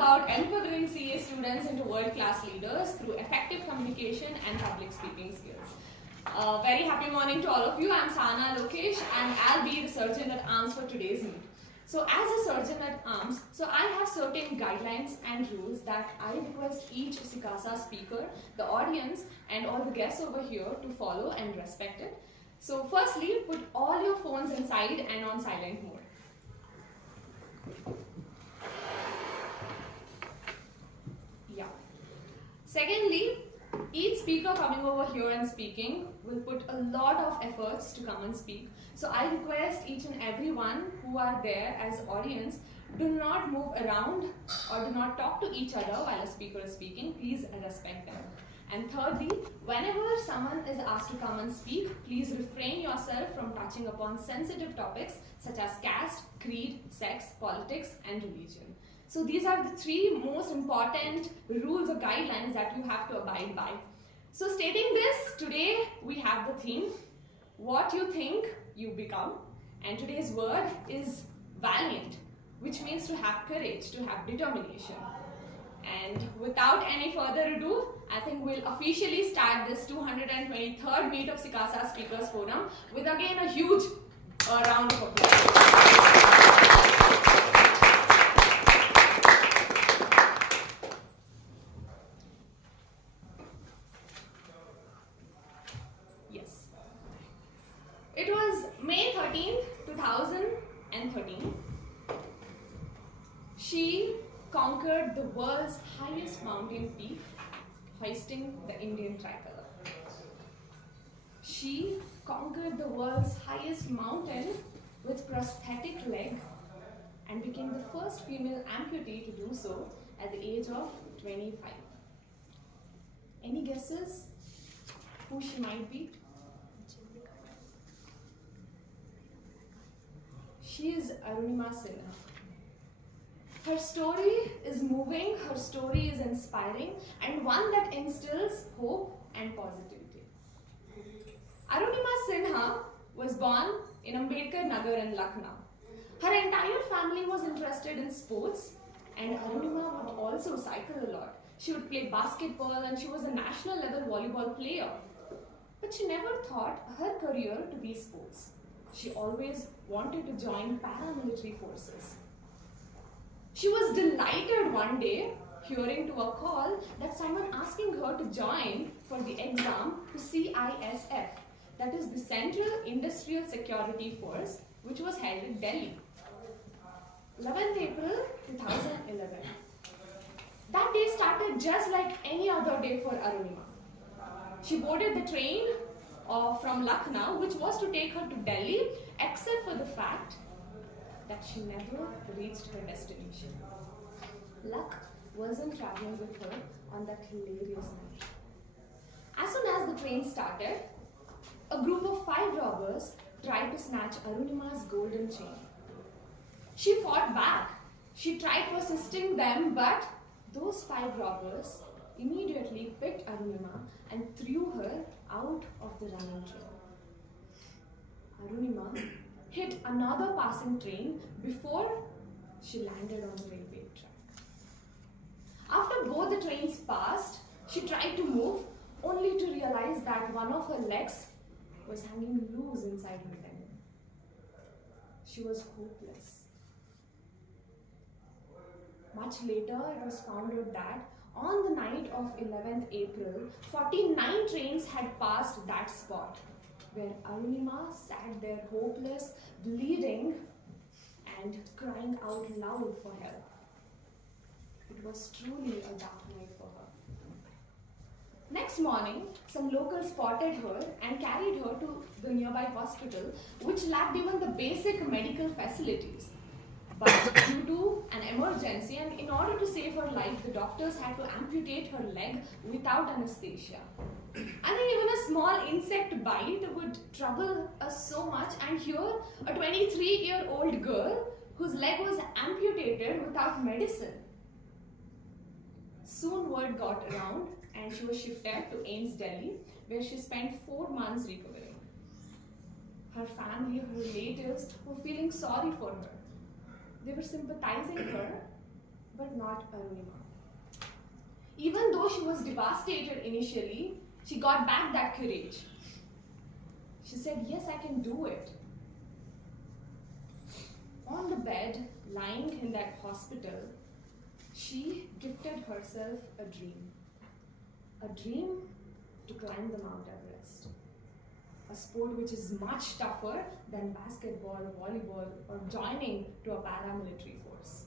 about empowering CA students into world-class leaders through effective communication and public speaking skills. Very happy morning to all of you. I'm Sana Lokesh and I'll be the Surgeon at Arms for today's meet. So as a Surgeon at Arms, I have certain guidelines and rules that I request each SICASA speaker, the audience and all the guests over here to follow and respect it. So firstly, put all your phones inside and on silent mode. Yeah. Secondly, each speaker coming over here and speaking will put a lot of efforts to come and speak. So I request each and every one who are there as audience, do not move around or do not talk to each other while a speaker is speaking. Please respect them. And thirdly, whenever someone is asked to come and speak, please refrain yourself from touching upon sensitive topics such as caste, creed, sex, politics, and religion. So these are the three most important rules or guidelines that you have to abide by. So stating this, today we have the theme, what you think, you become. And today's word is valiant, which means to have courage, to have determination. And without any further ado, I think we'll officially start this 223rd meet of SICASA Speakers Forum with again a huge round of applause. Yes. It was May 13th, 2013. She conquered the world's highest mountain peak, hoisting the Indian tricolor. She conquered the world's highest mountain with prosthetic leg and became the first female amputee to do so at the age of 25. Any guesses who she might be? She is Arunima Sinha. Her story is moving, her story is inspiring, and one that instills hope and positivity. Arunima Sinha was born in Ambedkar Nagar in Lucknow. Her entire family was interested in sports, and Arunima would also cycle a lot. She would play basketball and she was a national level volleyball player. But she never thought her career to be sports. She always wanted to join paramilitary forces. She was delighted one day hearing to a call that someone asking her to join for the exam to CISF, that is the Central Industrial Security Force, which was held in Delhi. 11th April 2011. That day started just like any other day for Arunima. She boarded the train from Lucknow, which was to take her to Delhi, except for the fact that she never reached her destination. Luck wasn't traveling with her on that hilarious night. As soon as the train started, a group of 5 robbers tried to snatch Arunima's golden chain. She fought back. She tried persisting them, but those 5 robbers immediately picked Arunima and threw her out of the running train. Arunima hit another passing train before she landed on the railway track. After both the trains passed, she tried to move, only to realize that one of her legs was hanging loose inside her tendon. She was hopeless. Much later, it was found out that on the night of 11th April, 49 trains had passed that spot, where Arunima sat there hopeless, bleeding and crying out loud for help. It was truly a dark night for her. Next morning, some locals spotted her and carried her to the nearby hospital, which lacked even the basic medical facilities. But due to an emergency and in order to save her life, the doctors had to amputate her leg without anesthesia. I think even a small insect bite would trouble us so much, and here a 23-year-old girl whose leg was amputated without medicine. Soon word got around and she was shifted to AIIMS Delhi, where she spent 4 months recovering. Her family, her relatives were feeling sorry for her. They were sympathizing her, but not Arunima. Even though she was devastated initially, she got back that courage. She said, yes, I can do it. On the bed, lying in that hospital, she gifted herself a dream. A dream to climb the Mount Everest. A sport which is much tougher than basketball, volleyball, or joining to a paramilitary force.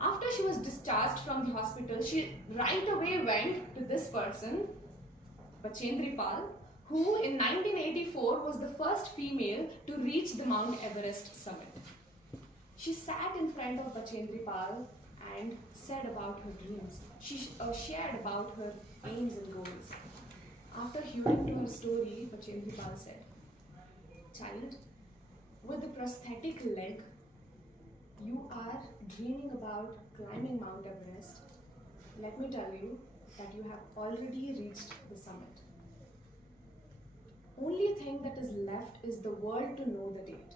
After she was discharged from the hospital, she right away went to this person, Bachendri Pal, who in 1984 was the first female to reach the Mount Everest summit. She sat in front of Bachendri Pal and said about her dreams. She shared about her aims and goals. After hearing to her story, Bachendri Pal said, child, with a prosthetic leg, you are dreaming about climbing Mount Everest. Let me tell you that you have already reached the summit. Only thing that is left is the world to know the date.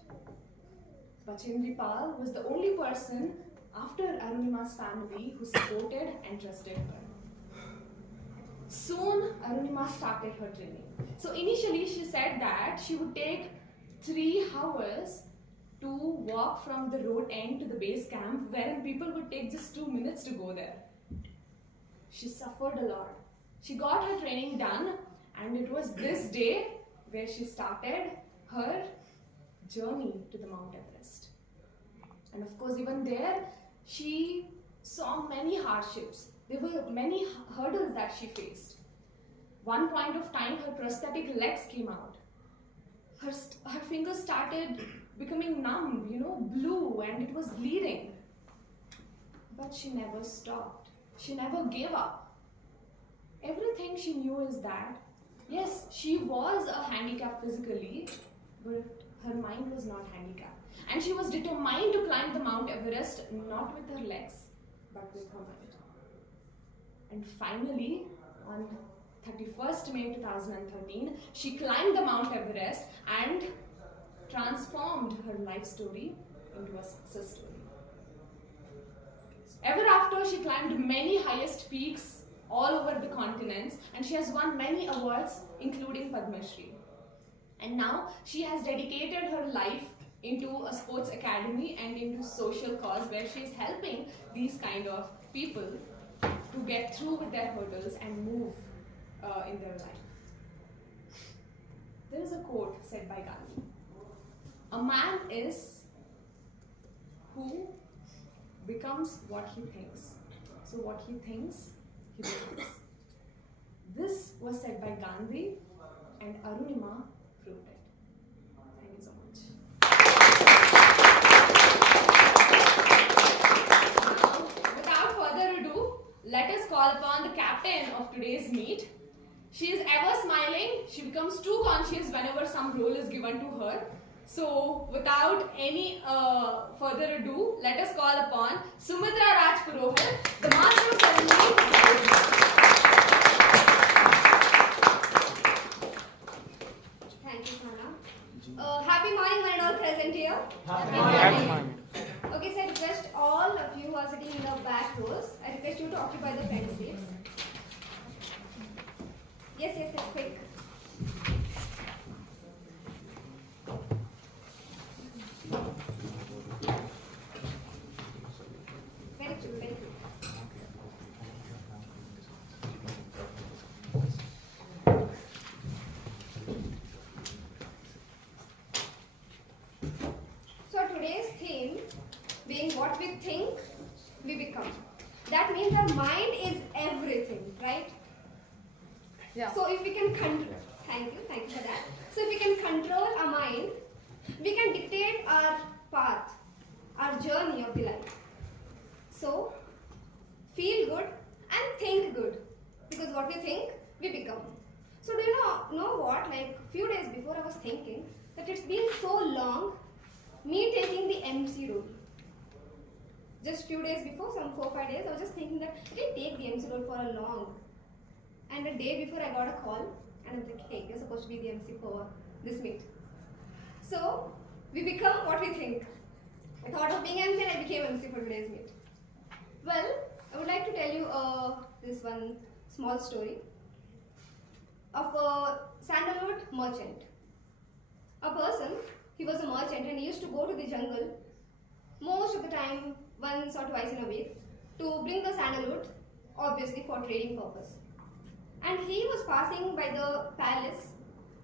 Bachendri Pal was the only person after Arunima's family who supported and trusted her. Soon, Arunima started her training. So initially, she said that she would take 3 hours to walk from the road end to the base camp, wherein people would take just 2 minutes to go there. She suffered a lot. She got her training done, and it was this day where she started her journey to the Mount Everest. And of course, even there, she saw many hardships. There were many hurdles that she faced. One point of time, her prosthetic legs came out. Her fingers started becoming numb, blue, and it was bleeding. But she never stopped. She never gave up. Everything she knew is that, yes, she was a handicap physically, but her mind was not handicapped. And she was determined to climb the Mount Everest, not with her legs, but with her mind. And finally, on 31st May 2013, she climbed the Mount Everest and transformed her life story into a success story. Ever after, she climbed many highest peaks all over the continents, and she has won many awards, including Padma Shri. And now, she has dedicated her life into a sports academy and into social cause where she is helping these kind of people to get through with their hurdles and move in their life. There is a quote said by Gandhi. A man is who becomes what he thinks. So what he thinks, he becomes. This was said by Gandhi, and Arunima proved it. Thank you so much. Now, without further ado, let us call upon the captain of today's meet. She is ever smiling. She becomes too conscious whenever some role is given to her. So, without any further ado, let us call upon Sumitra Rajpurohit, the master of ceremony. Thank you, Sana. Happy morning, one and all present here. Happy morning. Okay, so I request all of you who are sitting in the back rows, I request you to occupy the front seats. Yes, quick. Very good. So today's theme being what we think, we become. That means our mind is everything, right? Yeah. So if we can control, thank you for that. So if we can control our mind, we can dictate our path, our journey of the life. So feel good and think good, because what we think, we become. So do you know what? Like few days before, I was thinking that it's been so long, me taking the MC role. Just few days before, some 4-5 days, I was just thinking that I didn't take the MC role for a long. And a day before, I got a call, and I'm like, hey, you're supposed to be the MC for this meet. So we become what we think. I thought of being MC, and I became MC for today's meet. this one small story of a sandalwood merchant. A person, he was a merchant and he used to go to the jungle most of the time, once or twice in a week, to bring the sandalwood, obviously for trading purpose. And he was passing by the palace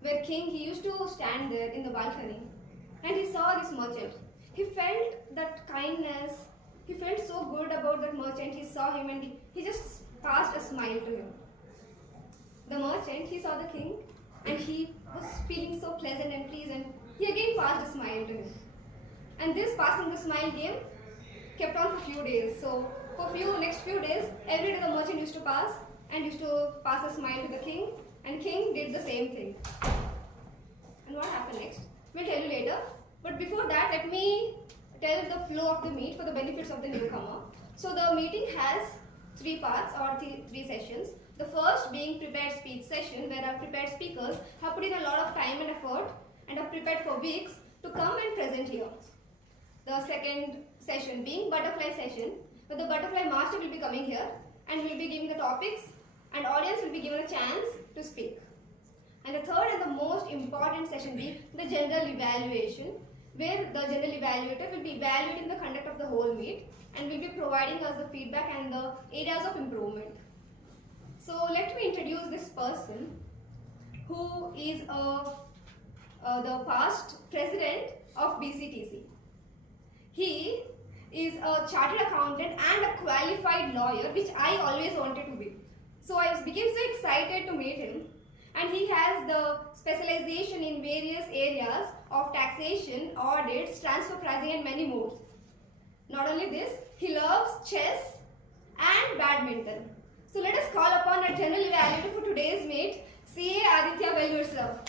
where king, he used to stand there in the balcony and he saw this merchant. He felt that kindness, he felt so good about that merchant. He saw him and he just passed a smile to him. The merchant, he saw the king and he was feeling so pleasant and pleased, and he again passed a smile to him. And this passing the smile game kept on for few days. So for next few days, every day the merchant used to pass a smile to the king, and king did the same thing. And what happened next? We'll tell you later. But before that, let me tell the flow of the meet for the benefits of the newcomer. So the meeting has 3 parts or 3 sessions. The first being prepared speech session, where our prepared speakers have put in a lot of time and effort and are prepared for weeks to come and present here. The second session being butterfly session, where the butterfly master will be coming here and will be giving the topics, and audience will be given a chance to speak. And the third and the most important session being the general evaluation, where the general evaluator will be evaluating the conduct of the whole meet and will be providing us the feedback and the areas of improvement. So let me introduce this person who is the past president of BCTC. He is a chartered accountant and a qualified lawyer, which I always wanted to be. So I became so excited to meet him. And he has the specialization in various areas of taxation, audits, transfer pricing and many more. Not only this, he loves chess and badminton. So let us call upon our general evaluator for today's meet, CA Aditya Vellur sir.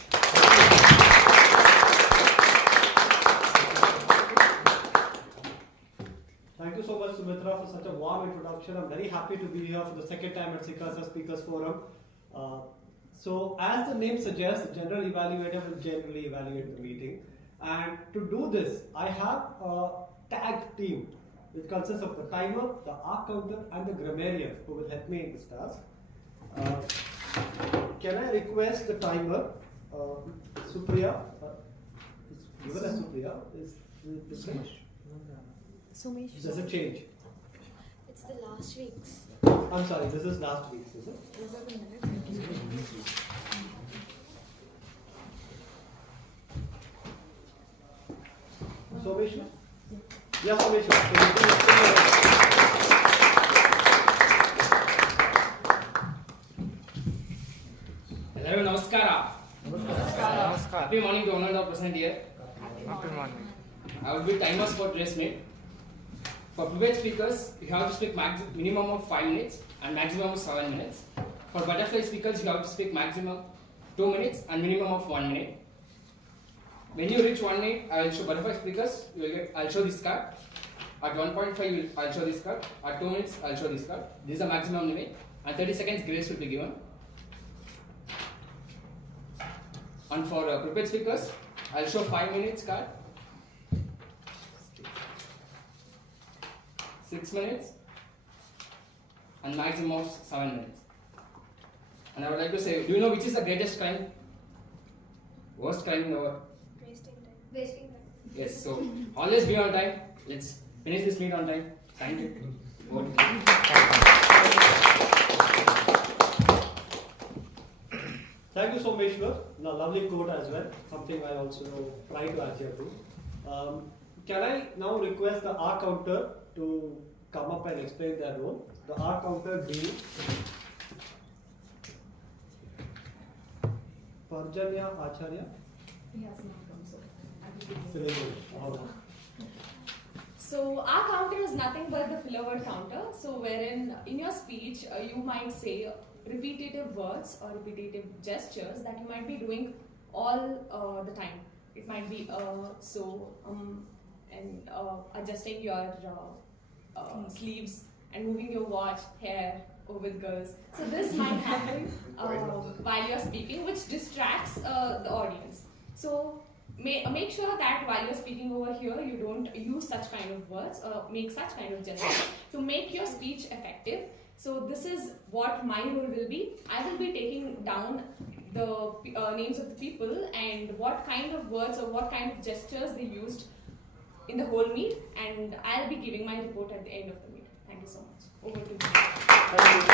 Thank you so much, Sumitra, for such a warm introduction. I'm very happy to be here for the second time at SICASA Speakers Forum. So, as the name suggests, the general evaluator will generally evaluate the meeting. And to do this, I have a tag team which consists of the timer, the arc counter, and the grammarian who will help me in this task. Can I request the timer, Supriya? Given as Supriya, is this different? Sumesh. Does it change? It's the last week's. I'm sorry, this is last week's, is it? Someshwar? Yeah, Someshwar. Hello, namaskara. Namaskar. Happy morning to all of present here. Happy morning. I will be timers for today's meet. For prepared speakers, you have to speak minimum of 5 minutes and maximum of 7 minutes. For butterfly speakers, you have to speak maximum 2 minutes and minimum of 1 minute. When you reach 1 minute, I will show butterfly speakers. I'll show this card. At 1.5, I'll show this card. At 2 minutes, I'll show this card. This is the maximum limit, and 30 seconds grace will be given. And for prepared speakers, I'll show 5 minutes card, 6 minutes, and maximum of 7 minutes. And I would like to say, do you know which is the greatest crime? Worst crime in the world? Wasting time. Yes, so always be on time. Let's finish this meet on time. Thank you. Thank you, Someshwar. Now, lovely quote as well, something I also try to adhere to. Can I now request the R counter to come up and explain their role? The R counter being Parjanya Acharya. He has not come, so I will give Fill you. in the- So our counter is nothing but the filler word counter. So wherein in your speech you might say repetitive words or repetitive gestures that you might be doing all the time. It might be and adjusting your sleeves and moving your watch, hair with girls. So this might happen while you're speaking, which distracts the audience. So make sure that while you're speaking over here, you don't use such kind of words or make such kind of gestures to make your speech effective. So this is what my role will be. I will be taking down the names of the people and what kind of words or what kind of gestures they used in the whole meet, and I'll be giving my report at the end of the meet. Thank you so much. Over to you. Thank you.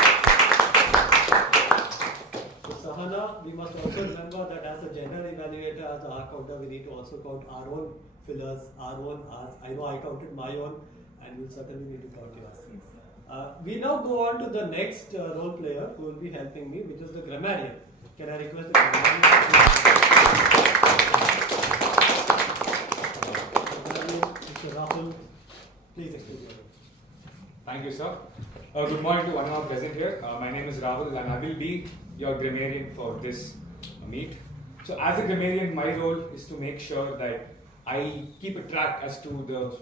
So Sahana, we must also remember that as a general evaluator, as a R counter, we need to also count our own fillers, our own R's. I know I counted my own, and you'll certainly need to count yours. We now go on to the next role player who will be helping me, which is the grammarian. Can I request the grammarian? Mr. Rahul, please explain your role. Thank you, sir. Good morning to everyone present here. My name is Rahul and I will be your grammarian for this meet. So as a grammarian, my role is to make sure that I keep a track as to the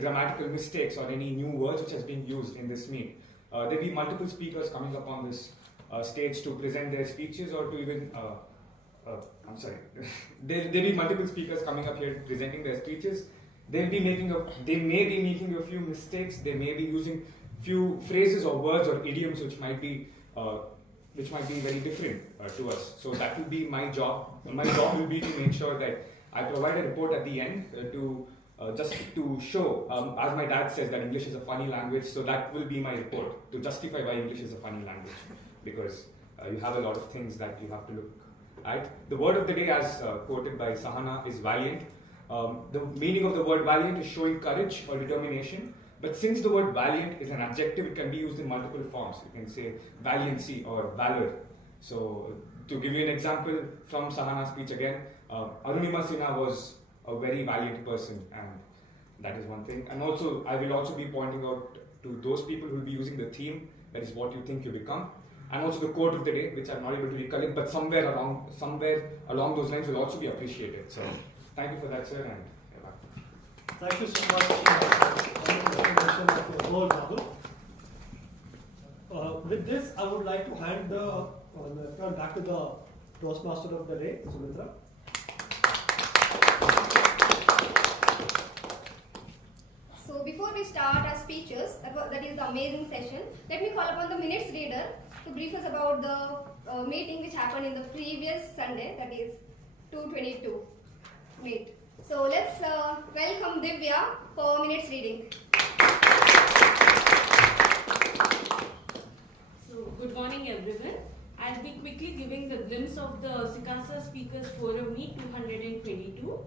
grammatical mistakes or any new words which has been used in this meet. There will be multiple speakers coming up on this stage to present their speeches or to even, I'm sorry, there will be multiple speakers coming up here presenting their speeches. They may be making a few mistakes. They may be using few phrases or words or idioms which might be very different to us. So that will be my job. My job will be to make sure that I provide a report at the end just to show, as my dad says, that English is a funny language. So that will be my report to justify why English is a funny language, because you have a lot of things that you have to look at. The word of the day, as quoted by Sahana, is valiant. The meaning of the word valiant is showing courage or determination. But since the word valiant is an adjective, it can be used in multiple forms. You can say valiancy or valor. So to give you an example from Sahana's speech again, Arunima Sinha was a very valiant person, and that is one thing. And also, I will also be pointing out to those people who will be using the theme, that is what you think you become. And also the quote of the day, which I'm not able to recollect, but somewhere along those lines will also be appreciated. So thank you for that, sir, and thank you so much for the explanation of your role, Rahul. With this, I would like to hand the microphone back to the Toastmaster of the day, Sumitra. So before we start our speeches, that is the amazing session, let me call upon the minutes reader to brief us about the meeting which happened in the previous Sunday, that is 2/22 meet. So let's welcome Divya for minutes reading. So good morning everyone. I'll be quickly giving the glimpse of the SICASA Speakers Forum Meet 222.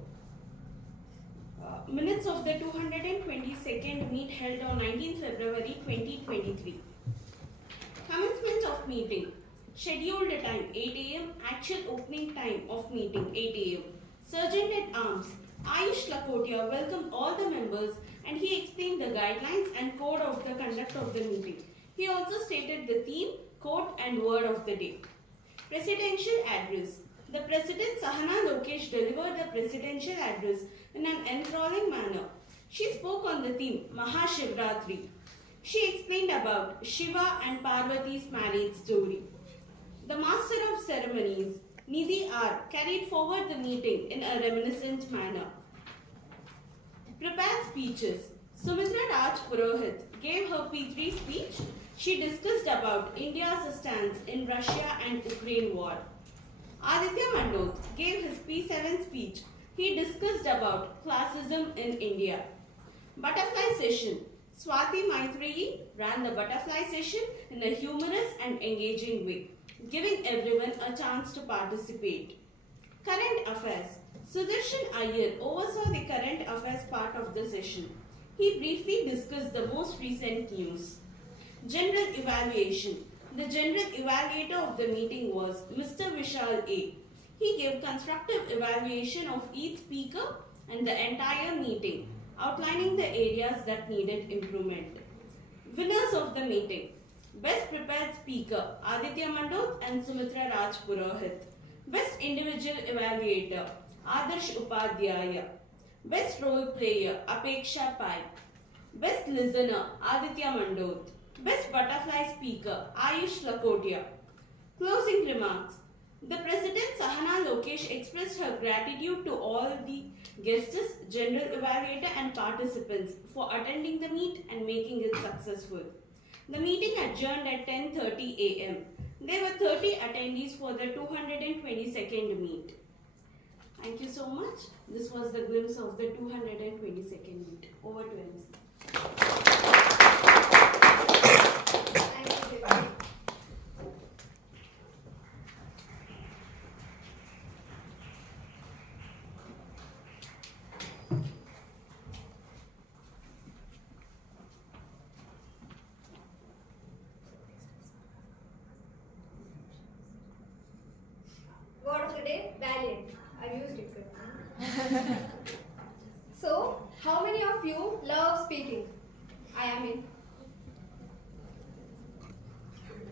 Minutes of the 222nd meet held on 19th February 2023. Commencement of meeting. Scheduled time 8 a.m. Actual opening time of meeting 8 a.m. Sergeant at Arms Ayush Lakotia welcomed all the members and he explained the guidelines and code of the conduct of the meeting. He also stated the theme, quote and word of the day. Presidential address. The President Sahana Lokesh delivered the presidential address in an enthralling manner. She spoke on the theme Mahashivratri. She explained about Shiva and Parvati's marriage story. The Master of Ceremonies, Nidhi R, carried forward the meeting in a reminiscent manner. Prepared speeches. Sumitra Raj Purohit gave her P3 speech. She discussed about India's stance in Russia and Ukraine war. Aditya Mandot gave his P7 speech. He discussed about classism in India. Butterfly session. Swati Maitreyi ran the butterfly session in a humorous and engaging way, giving everyone a chance to participate. Current affairs. Sudarshan Iyer oversaw the current affairs part of the session. He briefly discussed the most recent news. General evaluation. The general evaluator of the meeting was Mr. Vishal A. He gave constructive evaluation of each speaker and the entire meeting, outlining the areas that needed improvement. Winners of the meeting. Best Prepared Speaker Aditya Mandot and Sumitra Raj Purohit. Best Individual Evaluator Adarsh Upadhyaya. Best Role Player Apeksha Pai. Best Listener Aditya Mandot. Best Butterfly Speaker Ayush Lakotia. Closing remarks. The President Sahana Lokesh expressed her gratitude to all the guests, general evaluator and participants for attending the meet and making it successful. The meeting adjourned at 10:30 a.m. There were 30 attendees for the 222nd meet. Thank you so much. This was the glimpse of the 222nd meet. Over to MC. Thank you, Devi. Word of the day, valiant. I've used it. So, how many of you love speaking? I am in.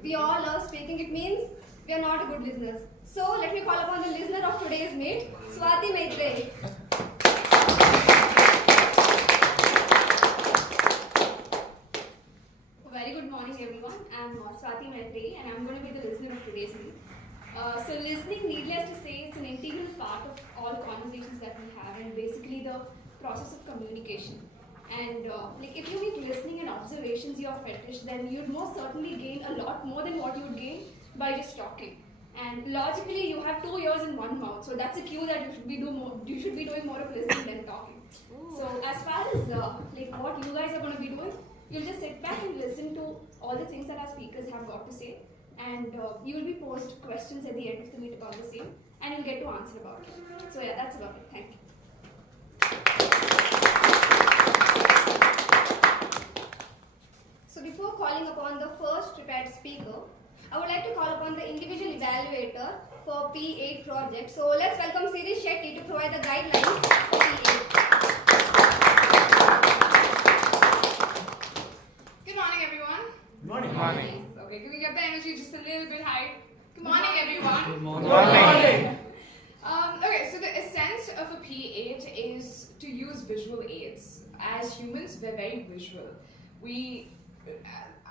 We all love speaking. It means we are not good listeners. So, let me call upon the listener of today's meet, Swati Maitre. Very good morning, everyone. I'm Swati Maitre, and I'm going to be the listener of today's meet. So listening, needless to say, it's an integral part of all conversations that we have, and basically the process of communication. And like if you make listening and observations your fetish, then you'd most certainly gain a lot more than what you would gain by just talking. And logically, you have 2 ears and 1 mouth, so that's a cue that you should be doing more of listening than talking. So as far as like what you guys are going to be doing, you'll just sit back and listen to all the things that our speakers have got to say. And you'll be posed questions at the end of the meet about the same, and you'll get to answer about it. So yeah, that's about it. Thank you. So before calling upon the first prepared speaker, I would like to call upon the individual evaluator for P8 project. So let's welcome Siri Shetty to provide the guidelines for P8. Good morning, everyone. Morning. Morning. Okay, can we get the energy just a little bit high? Good morning, everyone. Good morning. Okay, so the essence of a P8 is to use visual aids. As humans, we're very visual. We,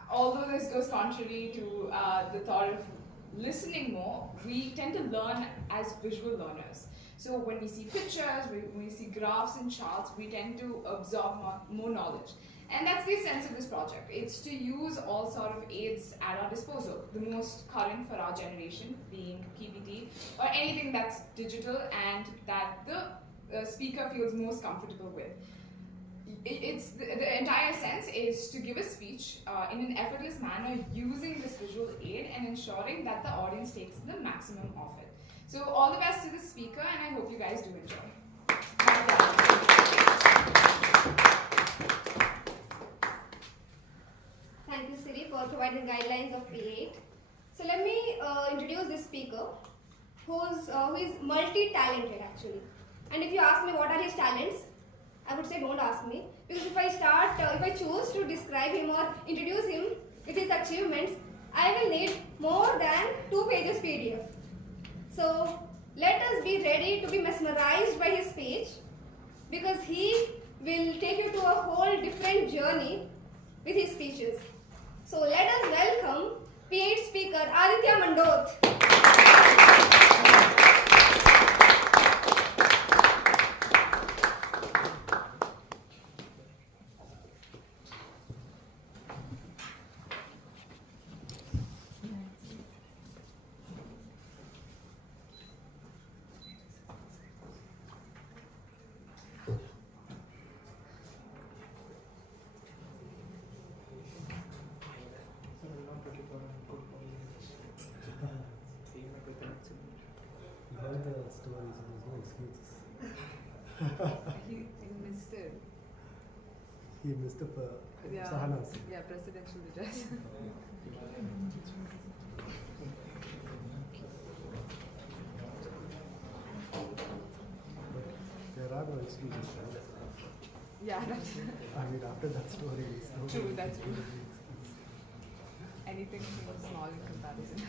although this goes contrary to the thought of listening more, we tend to learn as visual learners. So when we see pictures, when we see graphs and charts, we tend to absorb more knowledge. And that's the essence of this project. It's to use all sort of aids at our disposal. The most current for our generation being PPT or anything that's digital and that the speaker feels most comfortable with. It's the entire sense is to give a speech in an effortless manner using this visual aid and ensuring that the audience takes the maximum of it. So all the best to the speaker, and I hope you guys do enjoy. Thank you, Siri, for providing guidelines of P8. So let me introduce this speaker, who is multi-talented actually. And if you ask me what are his talents, I would say don't ask me, because if I choose to describe him or introduce him with his achievements, I will need more than 2 pages PDF. So let us be ready to be mesmerized by his speech, because he will take you to a whole different journey with his speeches. So let us welcome P8 speaker Aditya Mandoth. The stories, there's no excuses. He missed it. He missed it for Yeah. Sahanas. Yeah, presidential address. There are no excuses. Right? Yeah, that's I mean, after that story, it's no true. way That's to true. do it. Anything seems small in comparison.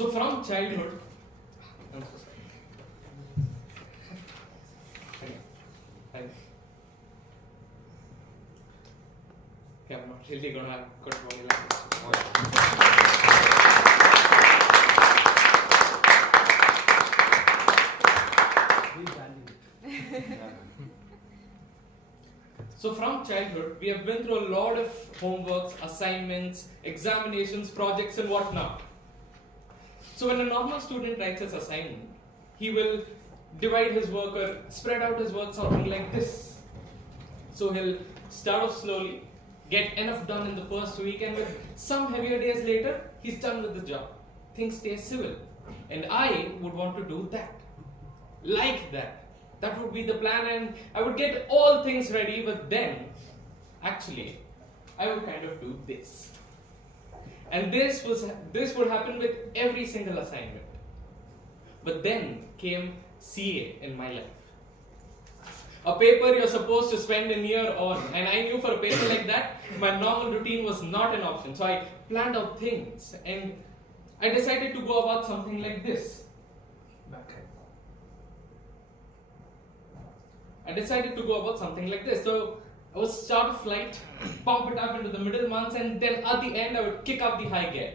So from childhood, I'm so sorry. Thank you. Okay, I'm not really gonna cut body So from childhood, we have been through a lot of homeworks, assignments, examinations, projects and whatnot. So when a normal student writes his assignment, he will divide his work or spread out his work something like this. So he'll start off slowly, get enough done in the first week, and with some heavier days later, he's done with the job. Things stay civil. And I would want to do that. Like that. That would be the plan, and I would get all things ready, but then, actually, I would kind of do this. And this would happen with every single assignment. But then came CA in my life. A paper you're supposed to spend a year on, and I knew for a paper like that, my normal routine was not an option. So I planned out things, and I decided to go about something like this. So I would start a flight, pump it up into the middle months, and then at the end I would kick up the high gear.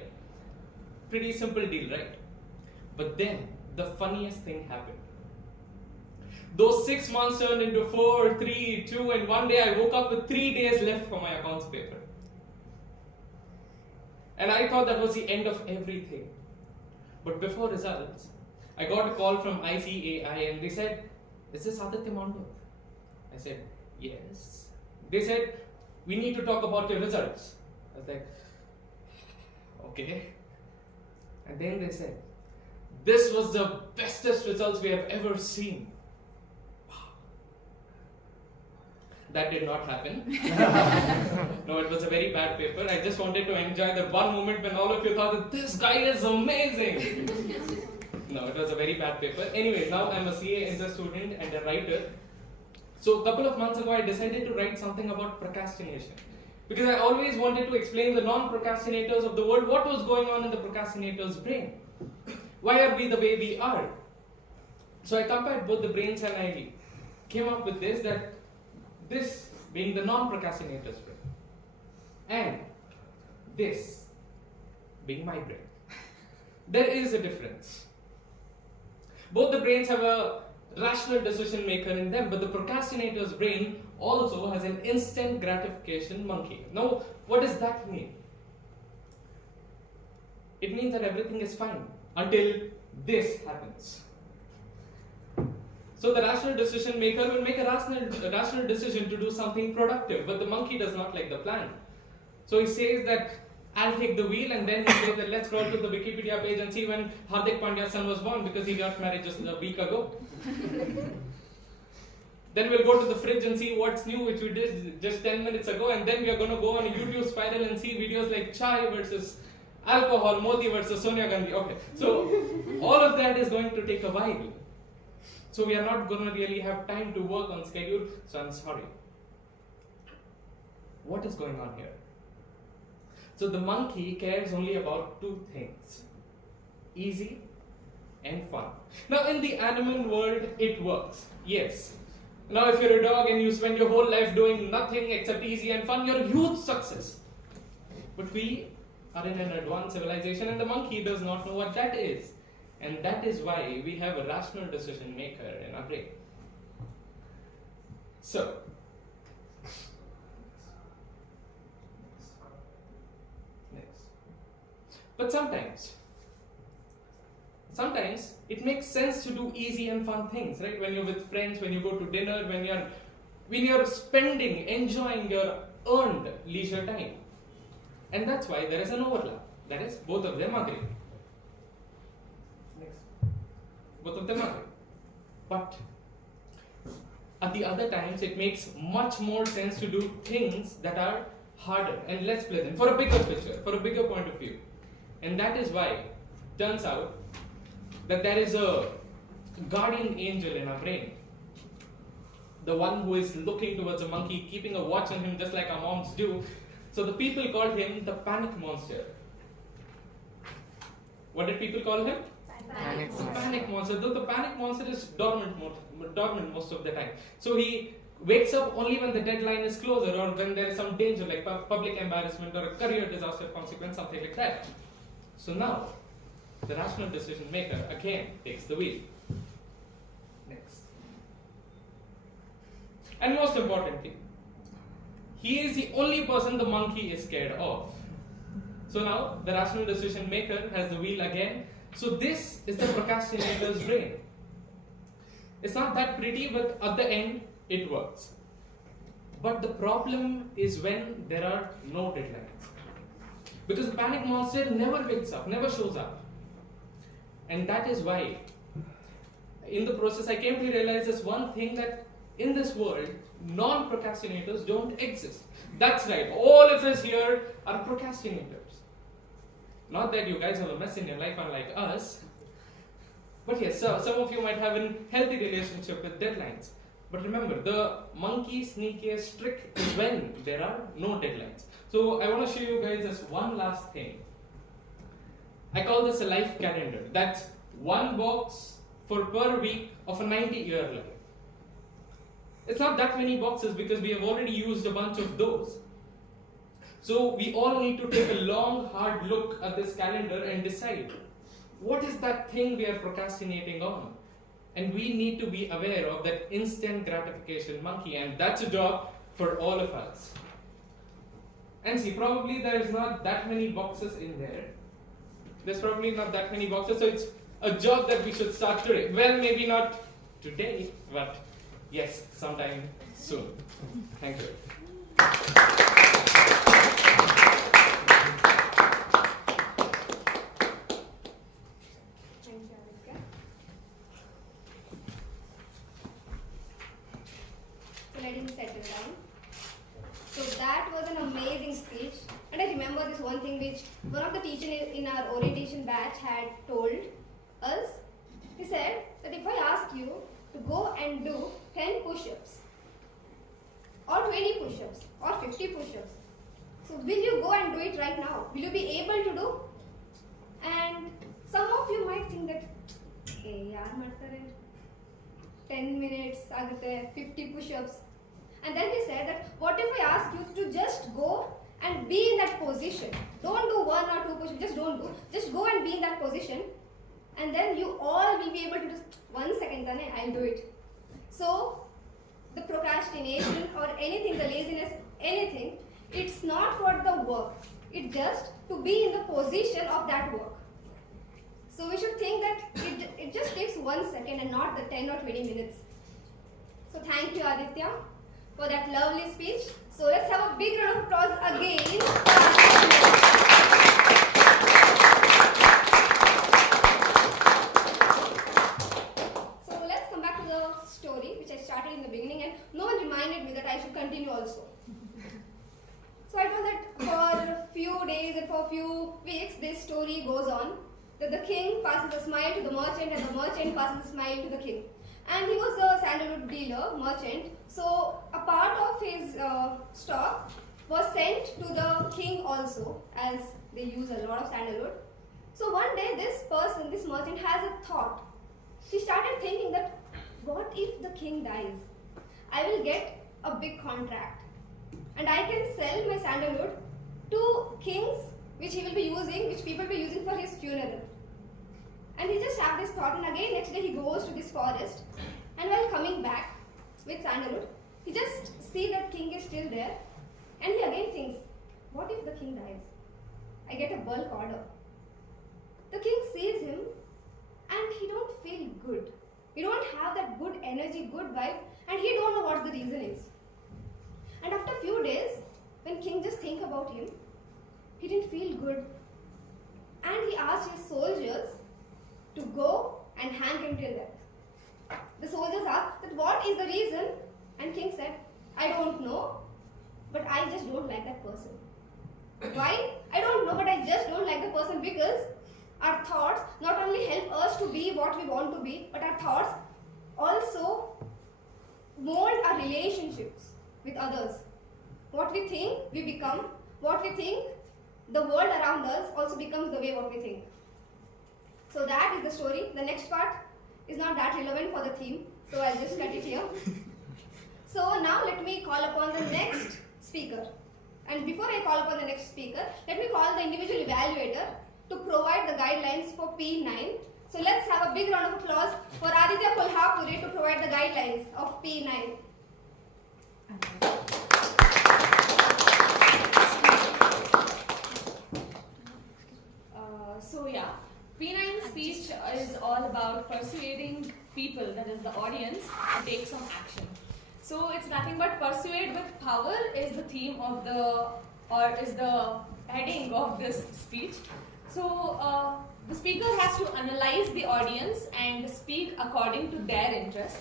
Pretty simple deal, right? But then the funniest thing happened. Those 6 months turned into 4, 3, 2, and one day I woke up with 3 days left for my accounts paper. And I thought that was the end of everything. But before results, I got a call from ICAI and they said, "Is this Aditya Mandot?" I said, "Yes." They said, "We need to talk about your results." I was like, "Okay." And then they said, "This was the bestest results we have ever seen." That did not happen. No, it was a very bad paper. I just wanted to enjoy the one moment when all of you thought that this guy is amazing. No, it was a very bad paper. Anyway, now I'm a CA Inter student and a writer. So a couple of months ago, I decided to write something about procrastination. Because I always wanted to explain the non-procrastinators of the world what was going on in the procrastinator's brain. Why are we the way we are? So I compared both the brains and I came up with this, that this being the non-procrastinator's brain and this being my brain. There is a difference. Both the brains have a rational decision maker in them, but the procrastinator's brain also has an instant gratification monkey. Now, what does that mean? It means that everything is fine until this happens. So the rational decision maker will make a rational decision to do something productive, but the monkey does not like the plan. So he says that I'll take the wheel, and then he says that let's scroll to the Wikipedia page and see when Hardik Pandya's son was born because he got married just a week ago. Then we'll go to the fridge and see what's new, which we did just 10 minutes ago, and then we are going to go on a YouTube spiral and see videos like chai versus alcohol, Modi versus Sonia Gandhi. Okay, so all of that is going to take a while. So we are not going to really have time to work on schedule, so I'm sorry. What is going on here? So the monkey cares only about two things: easy and fun. Now in the animal world, it works. Yes. Now if you're a dog and you spend your whole life doing nothing except easy and fun, you're a huge success. But we are in an advanced civilization and the monkey does not know what that is. And that is why we have a rational decision maker in our brain. So, next. But sometimes it makes sense to do easy and fun things, right? When you're with friends, when you go to dinner, when you're spending, enjoying your earned leisure time. And that's why there is an overlap. That is, both of them agree. Next. Both of them agree. But at the other times, it makes much more sense to do things that are harder and less pleasant for a bigger picture, for a bigger point of view. And that is why it turns out that there is a guardian angel in our brain. The one who is looking towards a monkey, keeping a watch on him just like our moms do. So the people called him the panic monster. What did people call him? Panic It's a monster. panic monster. Though the panic monster is dormant most of the time. So he wakes up only when the deadline is closer or when there is some danger like public embarrassment or a career disaster consequence, something like that. So now, the rational decision maker again takes the wheel. Next. And most importantly, he is the only person the monkey is scared of. So now, the rational decision maker has the wheel again. So this is the procrastinator's brain. It's not that pretty, but at the end, it works. But the problem is when there are no deadlines. Because the panic monster never wakes up, never shows up. And that is why, in the process, I came to realize this one thing, that in this world, non-procrastinators don't exist. That's right, all of us here are procrastinators. Not that you guys have a mess in your life unlike us, but yes, so some of you might have a healthy relationship with deadlines. But remember, the monkey's sneakiest trick is when there are no deadlines. So I want to show you guys this one last thing. I call this a life calendar. That's one box for per week of a 90-year life. It's not that many boxes because we have already used a bunch of those. So we all need to take a long, hard look at this calendar and decide, what is that thing we are procrastinating on? And we need to be aware of that instant gratification monkey, and that's a job for all of us. And see, probably there is not that many boxes in there. There's probably not that many boxes, so it's a job that we should start today. Well, maybe not today, but yes, sometime soon. Thank you. Let him settle down. So that was an amazing speech, and I remember this one thing which one of the teachers in our orientation batch had told us. He said that if I ask you to go and do 10 push-ups or 20 push-ups or 50 push-ups, so will you go and do it right now? Will you be able to do? And some of you might think that, hey, yaar ಮಾಡ್ತಾರೆ 10 minutes agate 50 push-ups. And then he said that, what if I ask you to just go and be in that position? Don't do 1 or 2 push-ups, just don't do. Just go and be in that position, and then you all will be able to just 1 second, then I'll do it. So, the procrastination or anything, the laziness, anything, it's not for the work. It's just to be in the position of that work. So we should think that it just takes 1 second and not the 10 or 20 minutes. So thank you, Aditya, for that lovely speech. So let's have a big round of applause again. So let's come back to the story which I started in the beginning, and no one reminded me that I should continue also. So I told that for a few days and for a few weeks this story goes on, that the king passes a smile to the merchant and the merchant passes a smile to the king. And he was a sandalwood dealer, merchant, so a part of his stock was sent to the king also, as they use a lot of sandalwood. So one day this merchant has a thought. He started thinking that, what if the king dies? I will get a big contract and I can sell my sandalwood to kings, which he will be using, which people will be using for his funeral. And he just had this thought, and again next day he goes to this forest, and while coming back with sandalwood, he just sees that king is still there, and he again thinks, what if the king dies? I get a bulk order. The king sees him and he don't feel good. He don't have that good energy, good vibe, and he don't know what the reason is. And after a few days, when king just think about him, he didn't feel good. And he asked his soldiers to go and hang him till death. The soldiers asked that what is the reason? And king said, I don't know, but I just don't like that person. Why? I don't know, but I just don't like the person, because our thoughts not only help us to be what we want to be, but our thoughts also mold our relationships with others. What we think, we become. What we think, the world around us also becomes the way what we think. So that is the story. The next part is not that relevant for the theme, so I'll just cut it here. So now let me call upon the next speaker. And before I call upon the next speaker, let me call the individual evaluator to provide the guidelines for P9. So let's have a big round of applause for Aditya Kolhapuri to provide the guidelines of P9. So yeah, P9 speech is all about persuading people, that is the audience, to take some action. So it's nothing but persuade with power is the theme of the heading of this speech. So the speaker has to analyze the audience and speak according to their interest.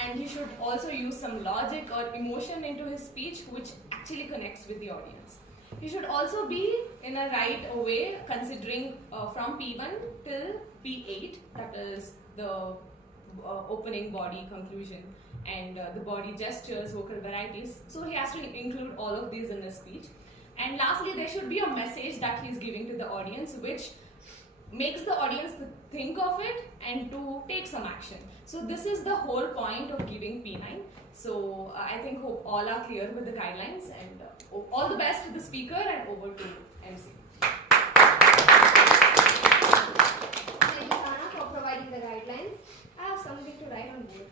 And he should also use some logic or emotion into his speech which actually connects with the audience. He should also be in a right way considering from P1 till P8, that is the opening, body, conclusion, and the body gestures, vocal varieties. So he has to include all of these in his speech. And lastly, there should be a message that he's giving to the audience which makes the audience think of it and to take some action. So this is the whole point of giving P9. So I hope all are clear with the guidelines, and all the best to the speaker and over to MC. Thank you, Anna, for providing the guidelines. I have something to write on board again.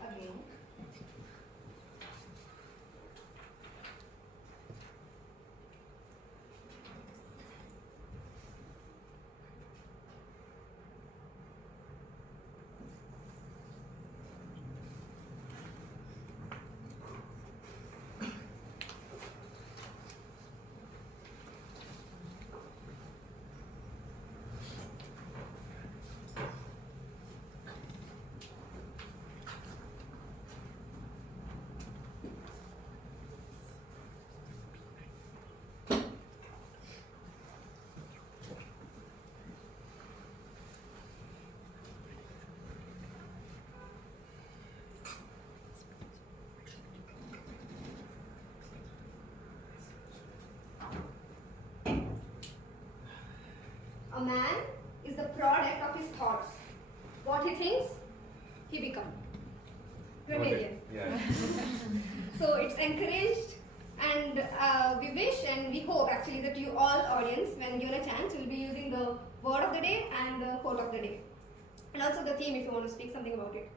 A man is the product of his thoughts. What he thinks, he becomes. Grammarian. Yeah. So it's encouraged, and we wish and we hope actually that you all audience, when given a chance, will be using the word of the day and the quote of the day. And also the theme if you want to speak something about it.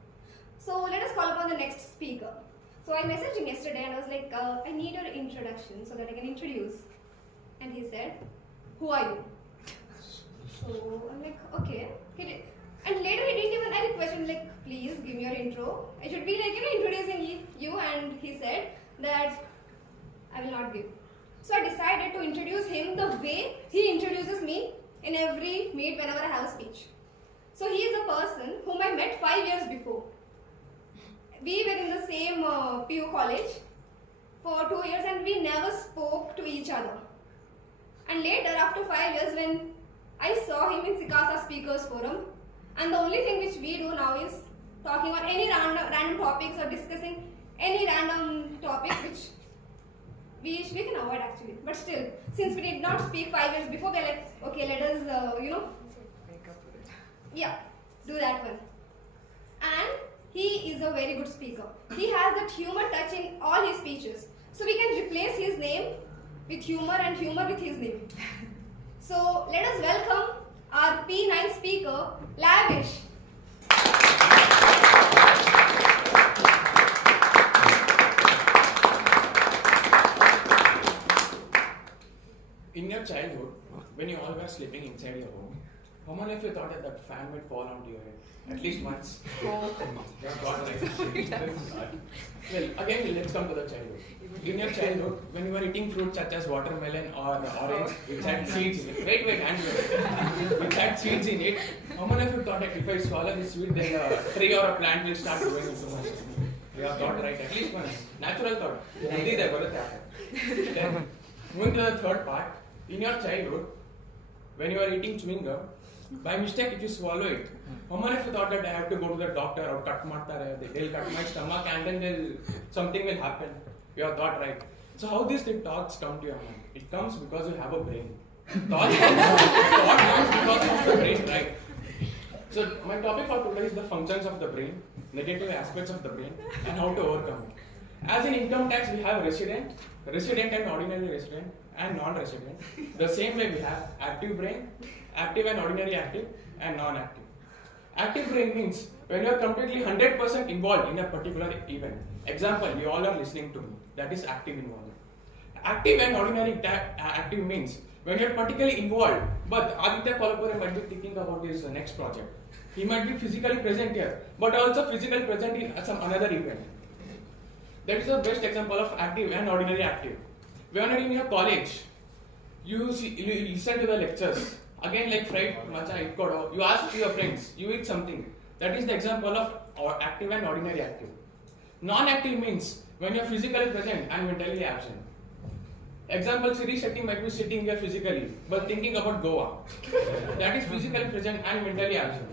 So let us call upon the next speaker. So I messaged him yesterday and I was like, I need your introduction so that I can introduce. And he said, who are you? So I'm like, okay. And later he didn't even, I requested like, please give me your intro. I should be like, introducing you, and he said that I will not give. So I decided to introduce him the way he introduces me in every meet whenever I have a speech. So he is a person whom I met 5 years before. We were in the same PU college for 2 years and we never spoke to each other. And later, after 5 years, when I saw him in SICASA Speakers Forum, and the only thing which we do now is talking on any random topics or discussing any random topic which we can avoid actually. But still, since we did not speak 5 years before, we're like, okay, let us, Make up for it. yeah, do that one. And he is a very good speaker. He has that humor touch in all his speeches. So we can replace his name with humor and humor with his name. So let us welcome our P9 speaker, Lavish. In your childhood, when you all were sleeping inside your home, how many of you thought that fan might fall onto your head? At least once. Yeah, God, right. Well, again, let's come to the childhood. In your childhood, when you were eating fruits such as watermelon or orange, which had seeds in it. Wait, and which had seeds in it. How many of you thought that if I swallow this sweet, then a tree or a plant will start growing into my stomach? You have thought right, at least once. Natural thought. Then, moving to the third part, in your childhood, when you are eating chewing gum, by mistake if you swallow it, how many of you thought that I have to go to the doctor or cut they'll cut my stomach and then something will happen? You have thought right. So how these thoughts come to your mind? It comes because you have a brain. Thought comes because of the brain, right? So my topic for today is the functions of the brain, negative aspects of the brain, and how to overcome it. As in income tax, we have resident and ordinary resident, and non-resident. The same way we have active brain, active and ordinary active, and non-active. Active brain means when you are completely 100% involved in a particular event. Example, you all are listening to me. That is active involvement. Active and ordinary active means when you are particularly involved, but Aditya Kolapure might be thinking about his next project. He might be physically present here, but also physically present in some another event. That is the best example of active and ordinary active. When you are in your college, you listen to the lectures. Again, like fried matcha, itkodo, you ask to your friends, you eat something. That is the example of active and ordinary active. Non-active means when you are physically present and mentally absent. Example, Siri Shetty might be sitting here physically, but thinking about Goa. That is physically present and mentally absent.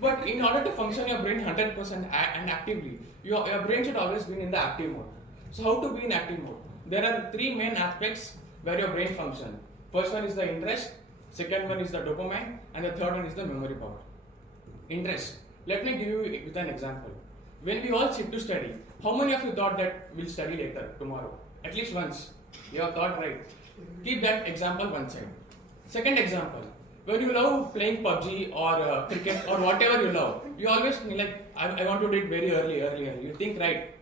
But in order to function your brain 100% and actively, your brain should always be in the active mode. So how to be in active mode? There are three main aspects where your brain functions. First one is the interest, second one is the dopamine, and the third one is the memory power. Interest. Let me give you with an example. When we all sit to study, how many of you thought that we'll study later, tomorrow? At least once. You have thought right. Keep that example one side. Second example. When you love playing PUBG or cricket or whatever you love, you always like, I want to do it very early. You think right.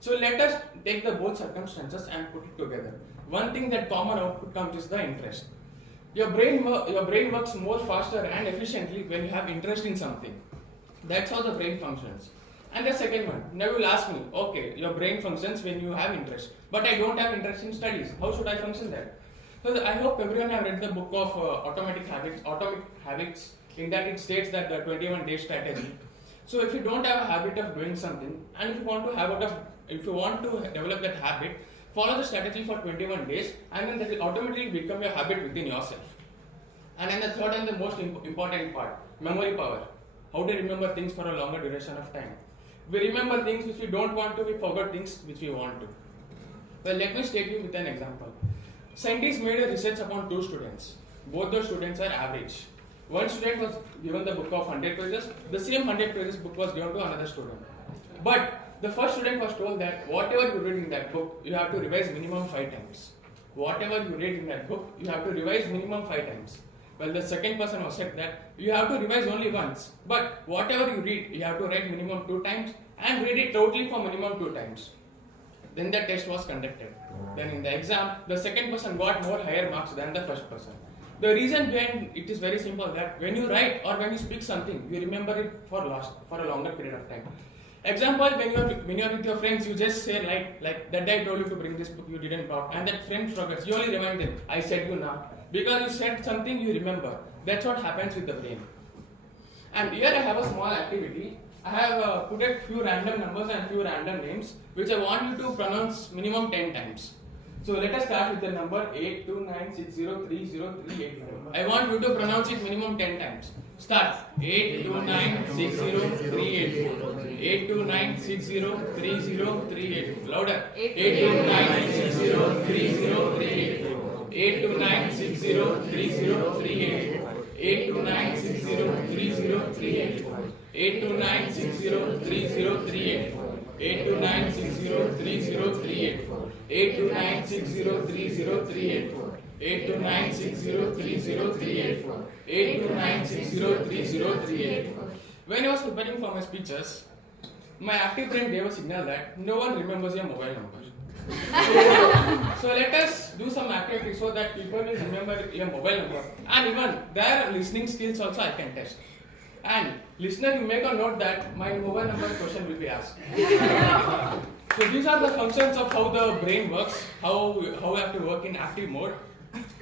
So let us take the both circumstances and put it together. One thing that common output comes is the interest. Your brain works more faster and efficiently when you have interest in something. That's how the brain functions. And the second one, now you will ask me, okay, your brain functions when you have interest, but I don't have interest in studies. How should I function there? So I hope everyone have read the book of Atomic Habits. In that it states that the 21-day strategy. So if you don't have a habit of doing something, and if you want to develop that habit, follow the strategy for 21 days, and then that will automatically become your habit within yourself. And then the third and the most important part, memory power. How to remember things for a longer duration of time. We remember things which we don't want to, we forget things which we want to. Well, let me state you with an example. Scientists made a research upon two students. Both those students are average. One student was given the book of 100 pages. The same 100 pages book was given to another student. But the first student was told that whatever you read in that book, you have to revise minimum 5 times. Whatever you read in that book, you have to revise minimum 5 times. Well, the second person was said that you have to revise only once. But whatever you read, you have to write minimum 2 times and read it totally for minimum 2 times. Then the test was conducted. Then in the exam, the second person got more higher marks than the first person. The reason behind it is very simple, that when you write or when you speak something, you remember it for a longer period of time. Example, when you are with your friends, you just say like that day I told you to bring this book, you didn't brought, and that friend forgets. You only remind them, I said you now. Because you said something, you remember. That's what happens with the brain. And here I have a small activity. I have put a few random numbers and few random names, which I want you to pronounce minimum 10 times. So let us start with the number 829603038. I want you to pronounce it minimum 10 times. Start. 829603038. 829603038. Louder. 829603038. 829603038. 829603038. 829603038. 829603038. 829603038. 829603038. 829603038. When I was preparing for my speeches, my active brain gave a signal that no one remembers your mobile number. So let us do some activity so that people will remember your mobile number. And even their listening skills also I can test. And listener, you make a note that my mobile number question will be asked. So these are the functions of how the brain works, how we have to work in active mode.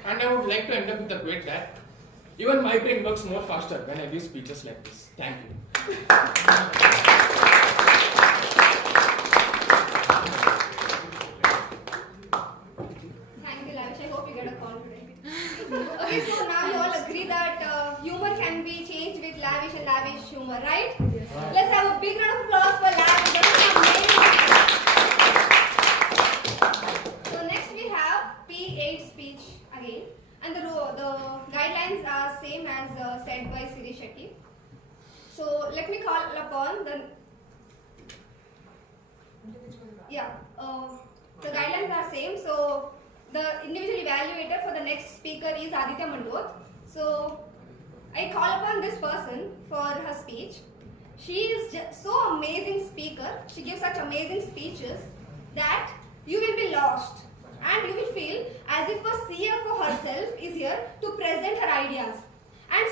And I would like to end up with a quote that even my brain works more faster when I give speeches like this. Thank you. Thank you, Lavish. I hope you get a call today. Okay, so now you all agree that humor can be changed with Lavish and Lavish humor, right? Yes. Let's have a big round of applause for Lavish. That was amazing. So next we have P8 speech again, and the guidelines are same as said by Siri Shetty. So let me call upon the the guidelines are same. So the individual evaluator for the next speaker is Aditya Mandot. So I call upon this person for her speech. She is so amazing speaker. She gives such amazing speeches that you will be lost and you will feel as if a CFO herself is here to present her ideas, and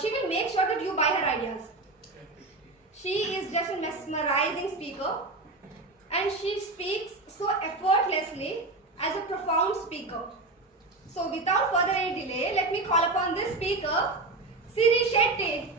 she will make sure that you buy her ideas. She is just a mesmerizing speaker, and she speaks so effortlessly as a profound speaker. So without further any delay, let me call upon this speaker, Siri Shetty.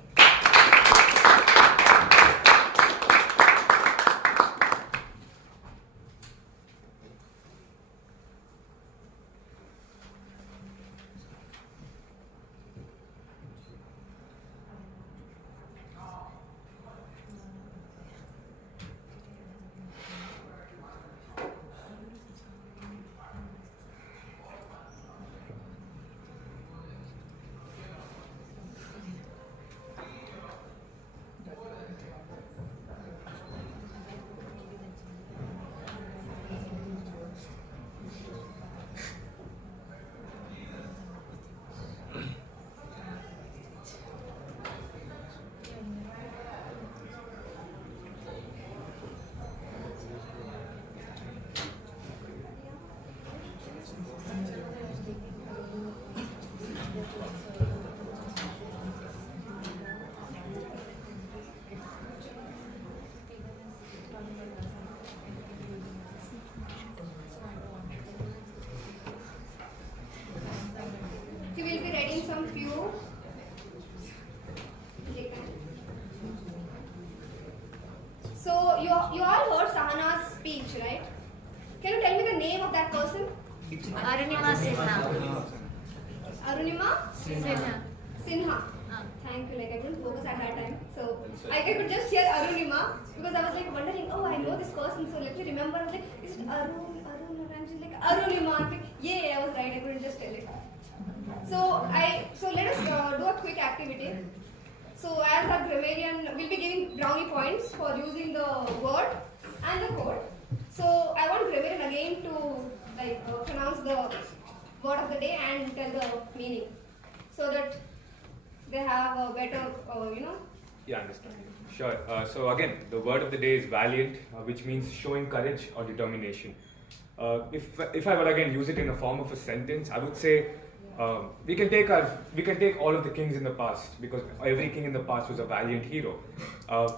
He will be reading some few. So you all heard Sahana's speech, right? Can you tell me the name of that person? Arunima Sinha. Arunima Sinha. Sinha. Thank you. Like I couldn't focus at that time, so I could just hear Arunima because I was like wondering, oh, I know this person, so let me remember. I was like, is it Arun? And she's like Arunima. I'm like, yeah, I was right. I couldn't just tell it. So let us do a quick activity. So as a grammarian, we'll be giving brownie points for using the word and the code. So I want grammarian again to pronounce the word of the day and tell the meaning, so that they have a better, Yeah, understand. Sure. So again, the word of the day is valiant, which means showing courage or determination. If I were again use it in the form of a sentence, I would say we can take all of the kings in the past, because every king in the past was a valiant hero.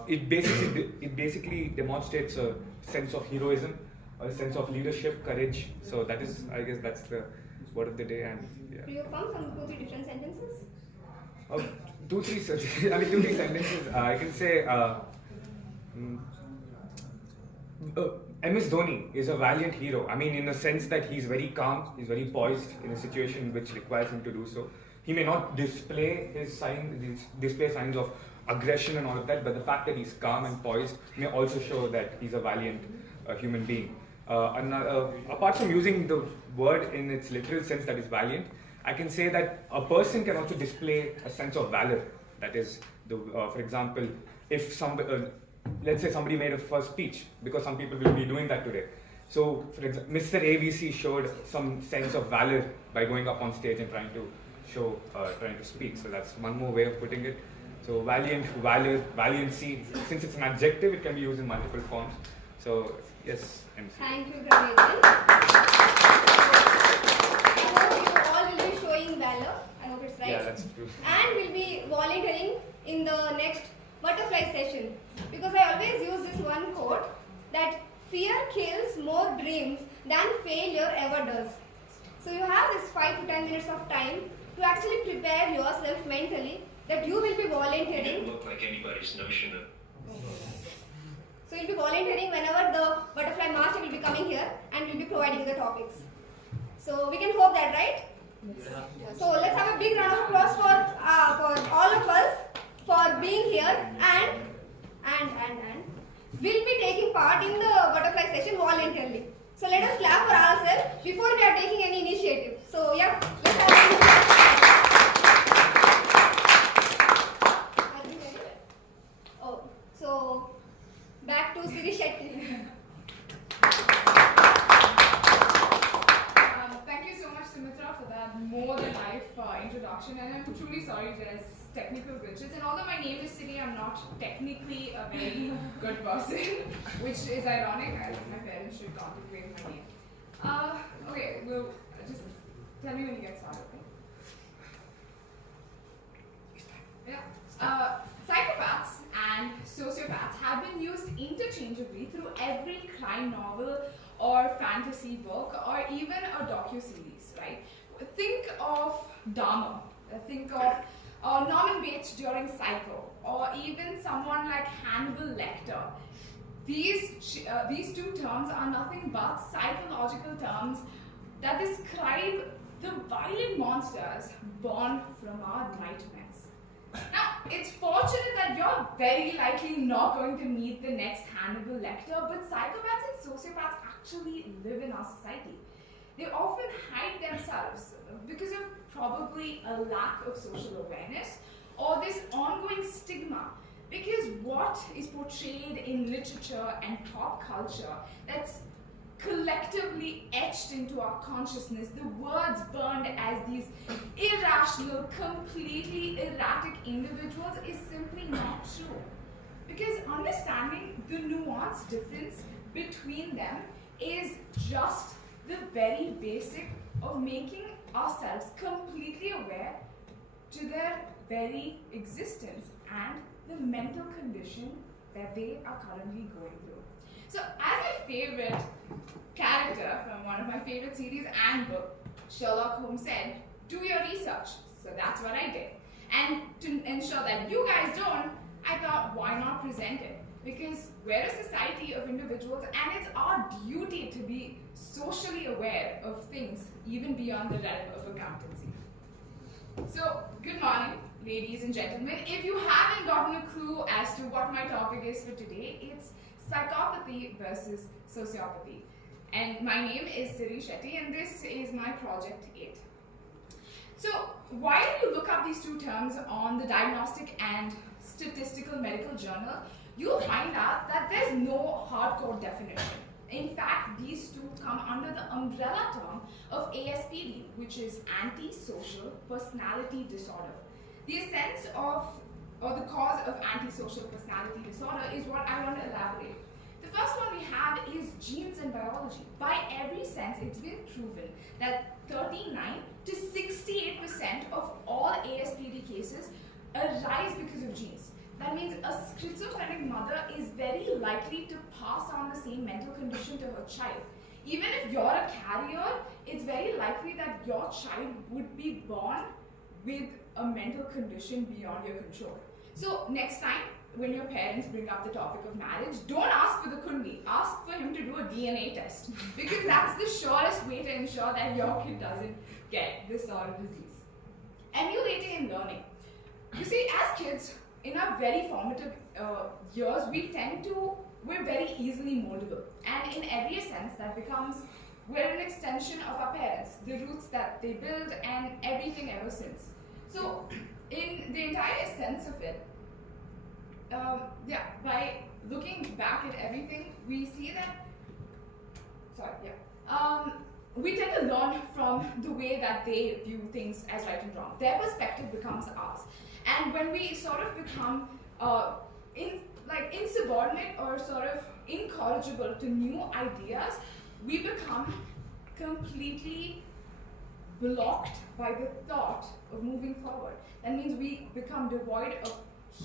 It basically demonstrates a sense of heroism, a sense of leadership, courage. So that is, I guess, that's the word of the day. And yeah. Do you found some 2-3 different sentences? 2-3 sentences. I can say MS Dhoni is a valiant hero. I mean, in the sense that he's very calm, he's very poised in a situation which requires him to do so. He may not display signs of aggression and all of that, but the fact that he's calm and poised may also show that he's a valiant human being. Apart from using the word in its literal sense, that is valiant, I can say that a person can also display a sense of valor. That is, for example, if somebody, let's say somebody made a first speech, because some people will be doing that today. So, for example, Mr. ABC showed some sense of valor by going up on stage and trying to speak. So that's one more way of putting it. So valiant, valor, valiancy. Since it's an adjective, it can be used in multiple forms. So yes, MC. Thank you, Gramejan. I hope you all will be showing valor. I hope it's right. Yeah, that's true. And will be volunteering in the next butterfly session, because I always use this one quote that fear kills more dreams than failure ever does. So you have this 5 to 10 minutes of time to actually prepare yourself mentally that you will be volunteering. It doesn't look like anybody's notion of. So you'll be volunteering whenever the butterfly master will be coming here and will be providing the topics. So we can hope that, right? Yeah. So let's have a big round of applause for all of us for being here and we'll be taking part in the butterfly session voluntarily. So let us clap for ourselves before we are taking any initiative. So yeah, let's have a Simitra for that more than life introduction, and I'm truly sorry there's technical glitches. And although my name is Siri, I'm not technically a very good person, which is ironic. My parents should contemplate my name. Okay, well, just tell me when you get started. Okay? Yeah. Psychopaths and sociopaths have been used interchangeably through every crime novel or fantasy book or even a docu-series, right? Think of Dahmer, think of Norman Bates during Psycho, or even someone like Hannibal Lecter. These two terms are nothing but psychological terms that describe the violent monsters born from our nightmares. Now, it's fortunate that you're very likely not going to meet the next Hannibal Lecter, but psychopaths and sociopaths actually live in our society. They often hide themselves because of probably a lack of social awareness or this ongoing stigma, because what is portrayed in literature and pop culture that's collectively etched into our consciousness, the words burned as these irrational, completely erratic individuals is simply not true. Because understanding the nuanced difference between them is just the very basic of making ourselves completely aware to their very existence and the mental condition that they are currently going through. So, as my favorite character from one of my favorite series and book, Sherlock Holmes said, do your research. So that's what I did. And to ensure that you guys don't, I thought, why not present it? Because we're a society of individuals and it's our duty to be socially aware of things even beyond the realm of accountancy. So, good morning, ladies and gentlemen. If you haven't gotten a clue as to what my topic is for today, it's psychopathy versus sociopathy. And my name is Siri Shetty and this is my Project 8. So, while you look up these two terms on the Diagnostic and Statistical Medical Journal, you'll find out that there's no hardcore definition. In fact, these two come under the umbrella term of ASPD, which is Antisocial Personality Disorder. The essence of, or the cause of antisocial personality disorder is what I want to elaborate. The first one we have is genes and biology. By every sense, it's been proven that 39 to 68% of all ASPD cases arise because of genes. That means a schizophrenic mother is very likely to pass on the same mental condition to her child. Even if you're a carrier, it's very likely that your child would be born with a mental condition beyond your control. So next time, when your parents bring up the topic of marriage, don't ask for the kundi, ask for him to do a DNA test. Because that's the surest way to ensure that your kid doesn't get this sort of disease. Emulating and learning. You see, as kids, in our very formative years, we're very easily moldable. And in every sense, that becomes, we're an extension of our parents, the roots that they build and everything ever since. So, in the entire sense of it, by looking back at everything, we see that, we tend to learn from the way that they view things as right and wrong. Their perspective becomes ours. And when we sort of become insubordinate or sort of incorrigible to new ideas, we become completely blocked by the thought of moving forward. That means we become devoid of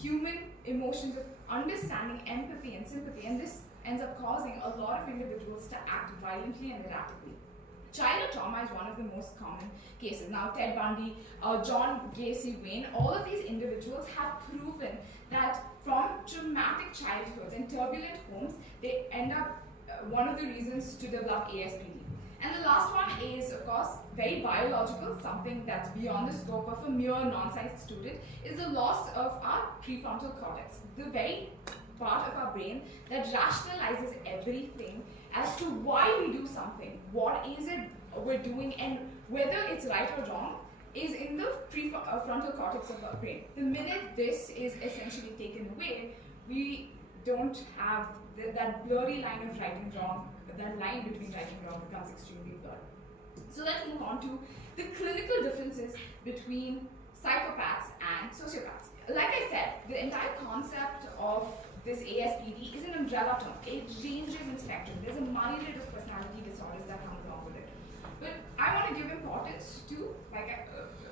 human emotions of understanding, empathy, and sympathy, and this ends up causing a lot of individuals to act violently and erratically. Childhood trauma is one of the most common cases. Now, Ted Bundy, John Gacy, Wayne, all of these individuals have proven that from traumatic childhoods and turbulent homes, they end up one of the reasons to develop ASPD. And the last one is, of course, very biological, something that's beyond the scope of a mere non-science student, is the loss of our prefrontal cortex, the very part of our brain that rationalizes everything as to why we do something, what is it we're doing, and whether it's right or wrong is in the prefrontal cortex of our brain. The minute this is essentially taken away, we don't have that blurry line of right and wrong. That line between right and wrong becomes extremely blurred. So let's move on to the clinical differences between psychopaths and sociopaths. Like I said, the entire concept of this ASPD is an umbrella term. It ranges in spectrum. There's a myriad of personality disorders that come along with it. But I want to give importance to, like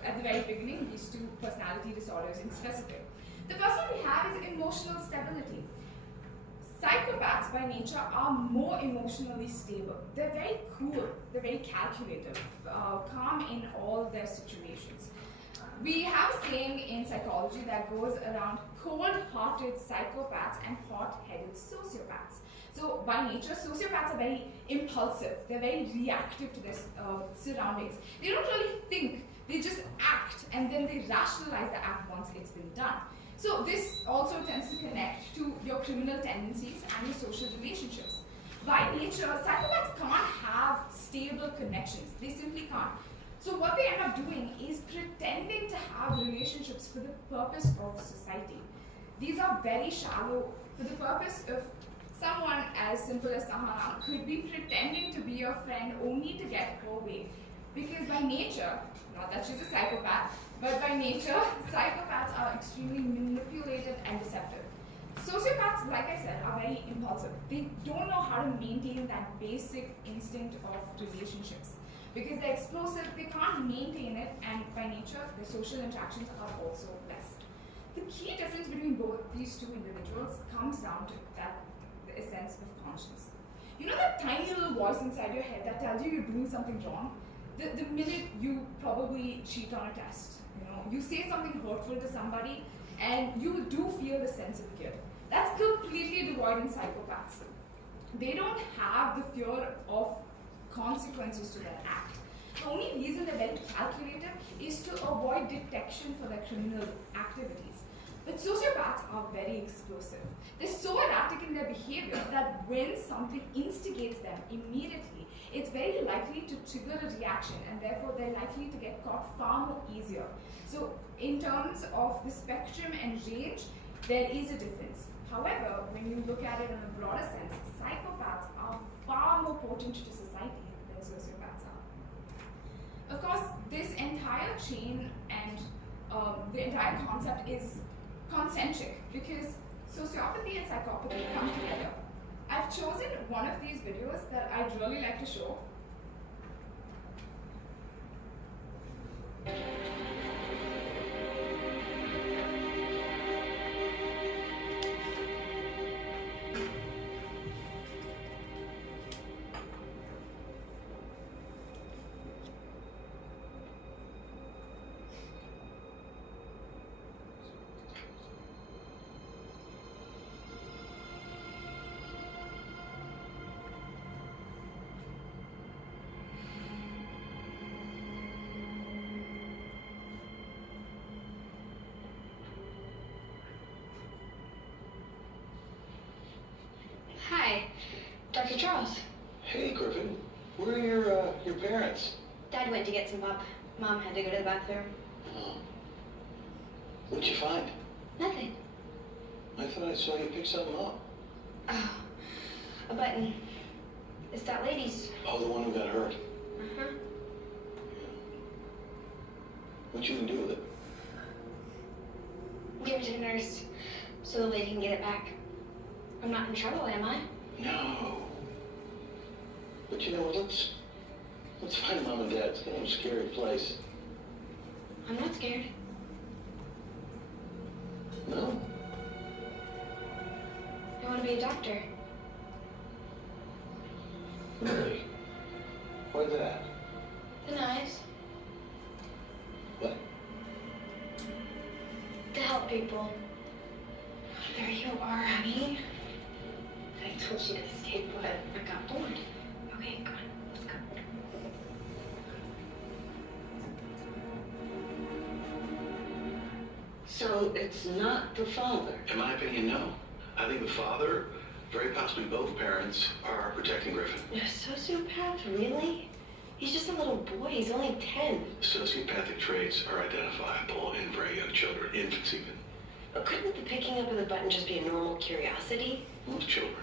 at the very beginning, these two personality disorders in specific. The first one we have is emotional stability. Psychopaths by nature are more emotionally stable. They're very cool, they're very calculative, calm in all their situations. We have a saying in psychology that goes around cold-hearted psychopaths and hot-headed sociopaths. So by nature, sociopaths are very impulsive. They're very reactive to their surroundings. They don't really think, they just act, and then they rationalize the act once it's been done. So this also tends to connect to your criminal tendencies and your social relationships. By nature, psychopaths can't have stable connections. They simply can't. So what they end up doing is pretending to have relationships for the purpose of society. These are very shallow for the purpose of someone as simple as Sahana could be pretending to be your friend only to get her way. Because by nature, not that she's a psychopath, but by nature, psychopaths are extremely manipulative and deceptive. Sociopaths, like I said, are very impulsive. They don't know how to maintain that basic instinct of relationships. Because they're explosive, they can't maintain it, and by nature, their social interactions are also less. The key difference between both these two individuals comes down to the essence of conscience. You know that tiny little voice inside your head that tells you you're doing something wrong? The minute you probably cheat on a test, you say something hurtful to somebody, and you do feel the sense of guilt. That's completely devoid in psychopaths. They don't have the fear of consequences to their act. The only reason they're very calculative is to avoid detection for their criminal activities. But sociopaths are very explosive. They're so erratic in their behavior that when something instigates them immediately, it's very likely to trigger a reaction, and therefore they're likely to get caught far more easier. So in terms of the spectrum and range, there is a difference. However, when you look at it in a broader sense, psychopaths are far more potent to society than sociopaths are. Of course, this entire chain and the entire concept is concentric because sociopathy and psychopathy come together. I've chosen one of these videos that I'd really like to show. Hi, Dr. Charles. Hey, Griffin. Where are your parents? Dad went to get some pop. Mom had to go to the bathroom. Oh. What'd you find? Nothing. I thought I saw you pick something up. Oh, a button. It's that lady's. Oh, the one who got hurt. Uh-huh. What you gonna do with it? Give it to the nurse so the lady can get it back. I'm not in trouble, am I? No. But you know what? Let's find Mom and Dad. It's kind of a scary place. I'm not scared. No? I want to be a doctor. Really? Why that? The knives. What? To help people. There you are, honey. I told you to stay put. I got bored. Okay, come on, let's go. So it's not the father? In my opinion, no. I think the father, very possibly both parents, are protecting Griffin. A sociopath? Really? He's just a little boy. He's only 10. Sociopathic traits are identifiable in very young children, infants even. But couldn't the picking up of the button just be a normal curiosity? Most children.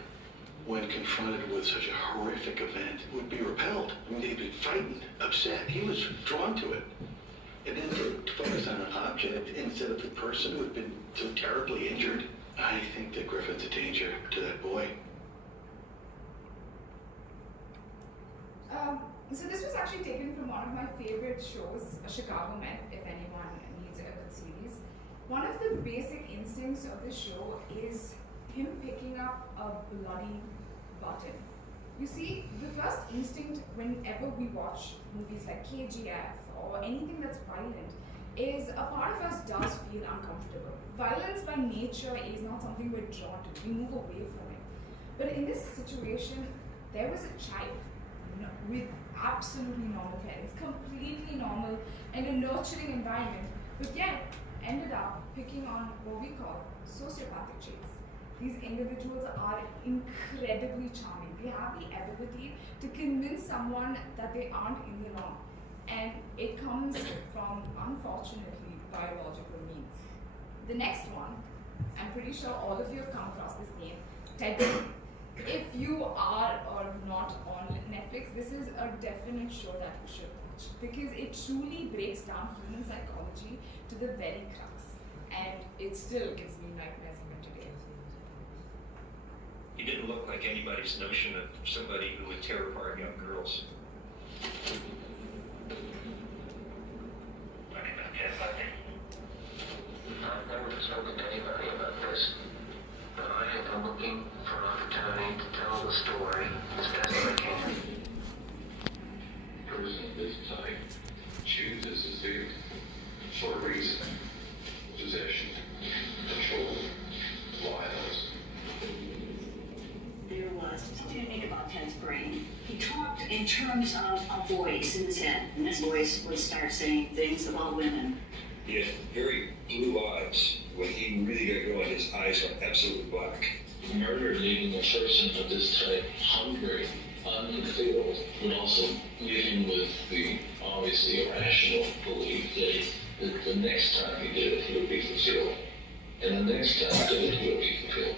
when confronted with such a horrific event, would be repelled. I mean, he'd be frightened, upset. He was drawn to it. And then to focus on an object instead of the person who had been so terribly injured. I think that Griffin's a danger to that boy. So this was actually taken from one of my favorite shows, Chicago Med, if anyone needs a good series. One of the basic instincts of the show is him picking up a bloody button. You see, the first instinct whenever we watch movies like KGF or anything that's violent is a part of us does feel uncomfortable. Violence by nature is not something we're drawn to. We move away from it. But in this situation, there was a child with absolutely normal parents, completely normal and a nurturing environment, but yet ended up picking on what we call sociopathic traits. These individuals are incredibly charming. They have the ability to convince someone that they aren't in the wrong. And it comes from, unfortunately, biological means. The next one, I'm pretty sure all of you have come across this name, Ted Bundy. If you are or not on Netflix, this is a definite show that you should watch because it truly breaks down human psychology to the very crux, and it still gives me nightmares even today. He didn't look like anybody's notion of somebody who would tear apart young girls. I've never spoken to anybody about this, but I am looking for an opportunity to tell the story as best I can. A person of this type chooses his victim for a reason: possession, control, violence. There was something unique about Ted's brain. He talked in terms of a voice in his head, and this voice would start saying things about women. He had very blue eyes. When he really got going, his eyes were absolutely black. Murder leaving a person of this type hungry, unfulfilled, and also living with the obviously irrational belief that the next time he did it, he would be fulfilled. And the next time he did it, he would be fulfilled.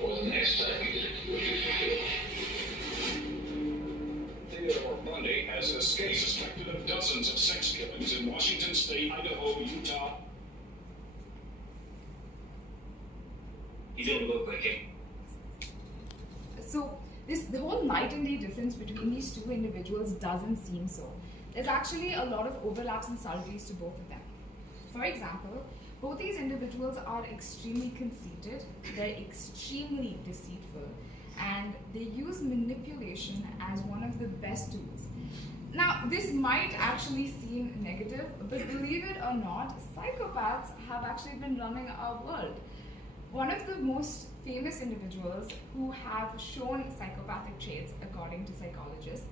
Or the next time he did it, he would be fulfilled. Theodore Bundy has escaped, suspected of dozens of sex killings in Washington State, Idaho, Utah. He didn't look like him. So the whole night and day difference between these two individuals doesn't seem so. There's actually a lot of overlaps and subtleties to both of them. For example, both these individuals are extremely conceited, they're extremely deceitful, and they use manipulation as one of the best tools. Now, this might actually seem negative, but believe it or not, psychopaths have actually been running our world. One of the most famous individuals who have shown psychopathic traits, according to psychologists,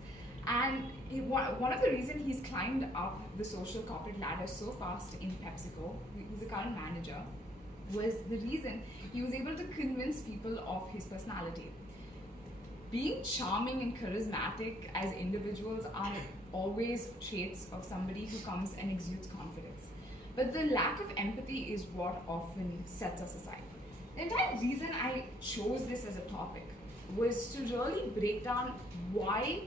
and one of the reasons he's climbed up the social corporate ladder so fast in PepsiCo, he's the current manager, was the reason he was able to convince people of his personality. Being charming and charismatic as individuals are always traits of somebody who comes and exudes confidence. But the lack of empathy is what often sets us aside. The entire reason I chose this as a topic was to really break down why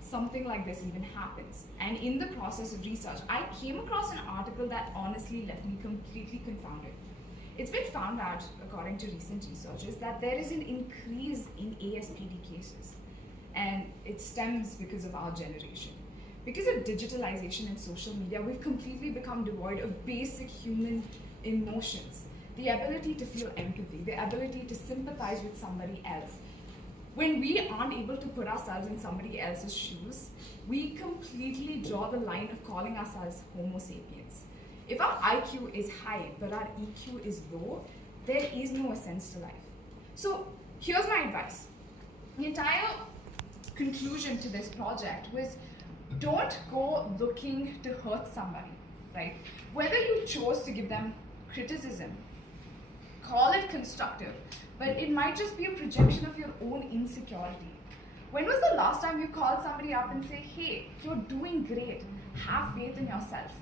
something like this even happens. And in the process of research, I came across an article that honestly left me completely confounded. It's been found out, according to recent researchers, that there is an increase in ASPD cases. And it stems because of our generation. Because of digitalization and social media, we've completely become devoid of basic human emotions. The ability to feel empathy, the ability to sympathize with somebody else. When we aren't able to put ourselves in somebody else's shoes, we completely draw the line of calling ourselves Homo sapiens. If our IQ is high, but our EQ is low, there is no essence to life. So here's my advice. The entire conclusion to this project was, don't go looking to hurt somebody, right? Whether you chose to give them criticism, call it constructive, but it might just be a projection of your own insecurity. When was the last time you called somebody up and say, hey, you're doing great, have faith in yourself?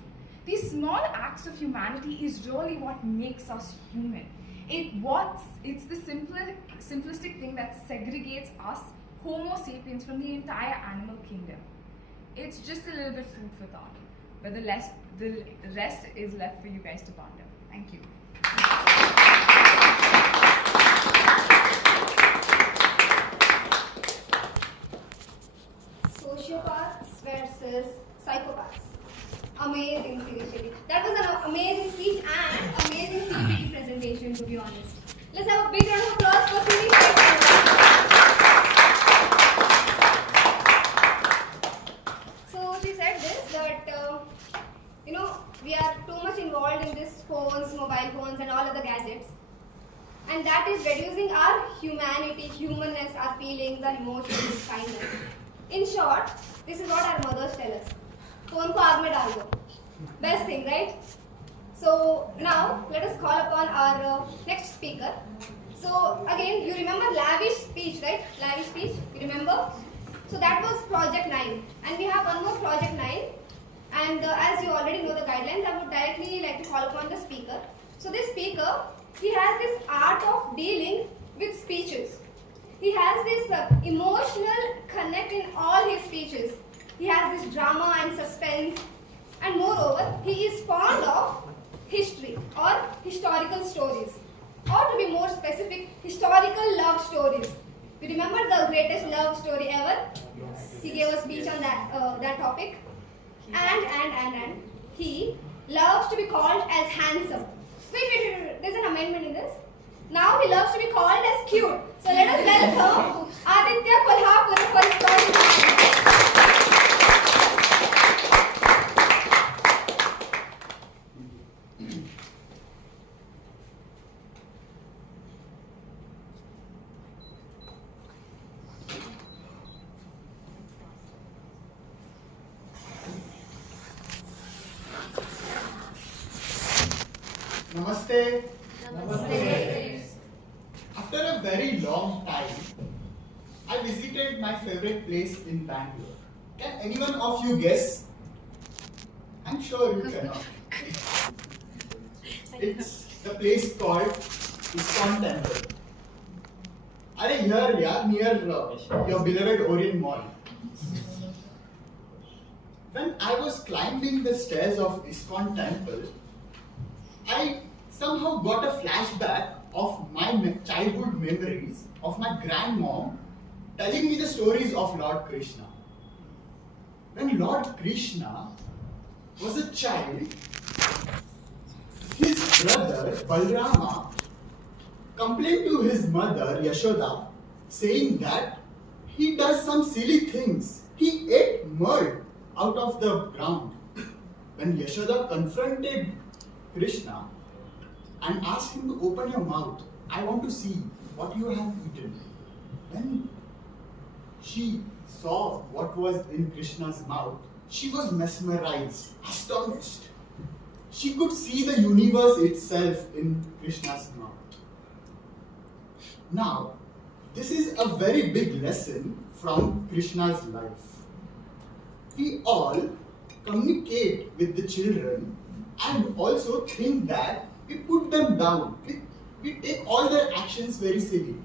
These small acts of humanity is really what makes us human. It's the simplistic thing that segregates us, Homo sapiens, from the entire animal kingdom. It's just a little bit food for thought, but the rest is left for you guys to ponder. Thank you. Sociopaths versus psychopaths. Amazing, seriously. That was an amazing speech and amazing PPT presentation, to be honest. Let's have a big round of applause for Cindy. So she said this, that we are too much involved in these phones, mobile phones and all other gadgets. And that is reducing our humanity, humanness, our feelings, our emotions, kindness. In short, this is what our mothers tell us. Phone ko aag mein dal do. Best thing, right? So now let us call upon our next speaker. So again, you remember lavish speech, right? Lavish speech, you remember? So that was project 9. And we have one more project 9. And as you already know the guidelines, I would directly like to call upon the speaker. So this speaker, he has this art of dealing with speeches. He has this emotional connect in all his speeches. He has this drama and suspense. And moreover, he is fond of history or historical stories. Or to be more specific, historical love stories. You remember the greatest love story ever? He gave a speech on that topic. And he loves to be called as handsome. Wait, there's an amendment in this. Now he loves to be called as cute. So let us welcome Aditya Kolhapur for his story. Namaste. Namaste. After a very long time, I visited my favorite place in Bangalore. Can anyone of you guess? I'm sure you cannot. It's the place called ISKCON Temple. Here, near your beloved Orient Mall. When I was climbing the stairs of ISKCON Temple, I somehow got a flashback of my childhood memories of my grandmom telling me the stories of Lord Krishna. When Lord Krishna was a child, his brother Balrama complained to his mother Yashoda, saying that he does some silly things. He ate mud out of the ground. When Yashoda confronted Krishna and asked him to open your mouth, I want to see what you have eaten. When she saw what was in Krishna's mouth, she was mesmerized, astonished. She could see the universe itself in Krishna's mouth. Now, this is a very big lesson from Krishna's life. We all communicate with the children and also think that we put them down. We take all their actions very silly.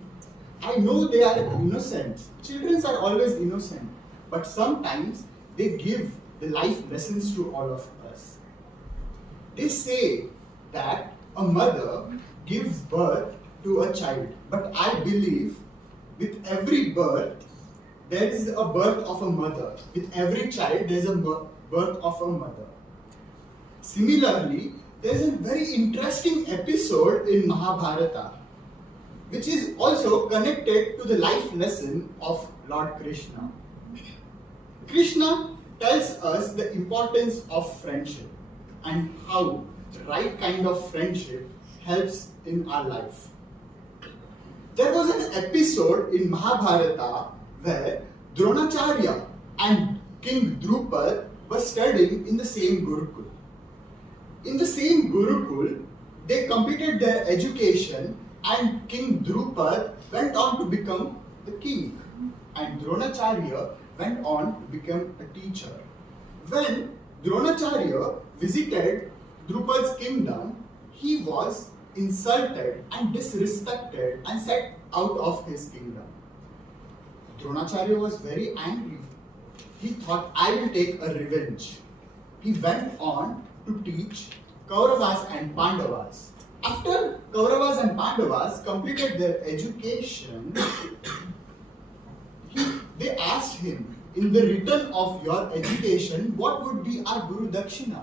I know they are innocent. Children are always innocent. But sometimes they give the life lessons to all of us. They say that a mother gives birth to a child. But I believe with every birth, there is a birth of a mother. With every child, there is a birth of a mother. Similarly, there is a very interesting episode in Mahabharata, which is also connected to the life lesson of Lord Krishna. Krishna tells us the importance of friendship and how the right kind of friendship helps in our life. There was an episode in Mahabharata where Dronacharya and King Drupad were studying in the same Gurukul. In the same Gurukul, they completed their education and King Drupad went on to become the king and Dronacharya went on to become a teacher. When Dronacharya visited Drupad's kingdom, he was insulted and disrespected and set out of his kingdom. Dronacharya was very angry. He thought, I will take a revenge. He went on to teach Kauravas and Pandavas. After Kauravas and Pandavas completed their education, they asked him, in the return of your education, what would be our Guru Dakshina?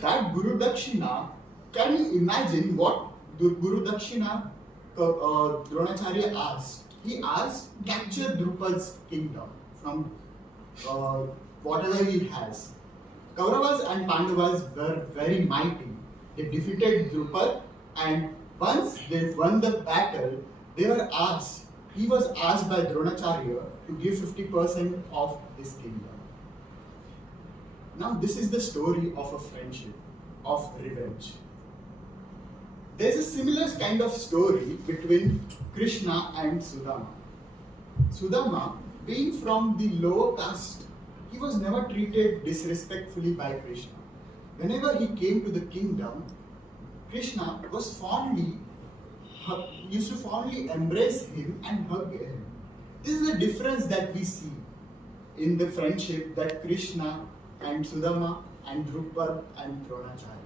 That Guru Dakshina, can you imagine what Guru Dakshina Dronacharya asked? He asked, capture Drupad's kingdom from whatever he has. Kauravas and Pandavas were very mighty. They defeated Drupad, and once they won the battle, he was asked by Dronacharya to give 50% of his kingdom. Now this is the story of a friendship, of revenge. There is a similar kind of story between Krishna and Sudama. Sudama, being from the lower caste, he was never treated disrespectfully by Krishna. Whenever he came to the kingdom, Krishna used to fondly embrace him and hug him. This is the difference that we see in the friendship that Krishna and Sudama and Drupad and Dronacharya.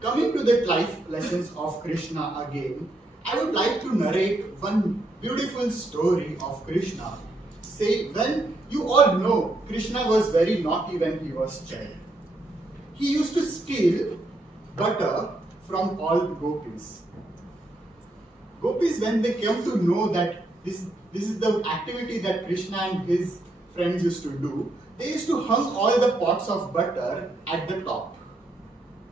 Coming to the life lessons of Krishna again, I would like to narrate one beautiful story of Krishna. When you all know, Krishna was very naughty when he was child. He used to steal butter from all the gopis. Gopis, when they came to know that this is the activity that Krishna and his friends used to do, they used to hang all the pots of butter at the top.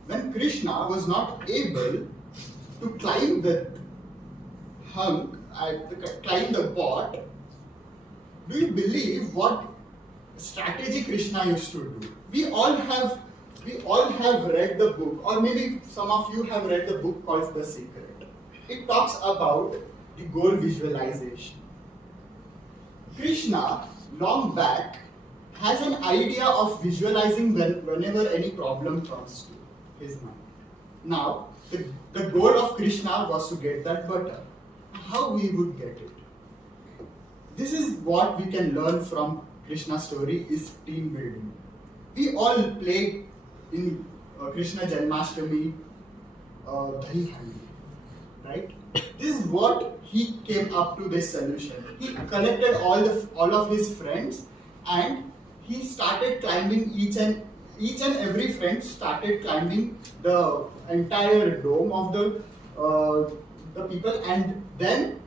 When Krishna was not able to climb the pot, do you believe what strategy Krishna used to do? We all have read the book, or maybe some of you have read the book called The Secret. It talks about the goal visualization. Krishna, long back, has an idea of visualizing whenever any problem comes to his mind. Now, the goal of Krishna was to get that butter. How we would get it? This is what we can learn from Krishna's story, is team building. We all play in Krishna Janmashtami Dahi Handi, right? This is what he came up to this solution. He collected all of his friends, and he started climbing each and every friend started climbing the entire dome of the people, and then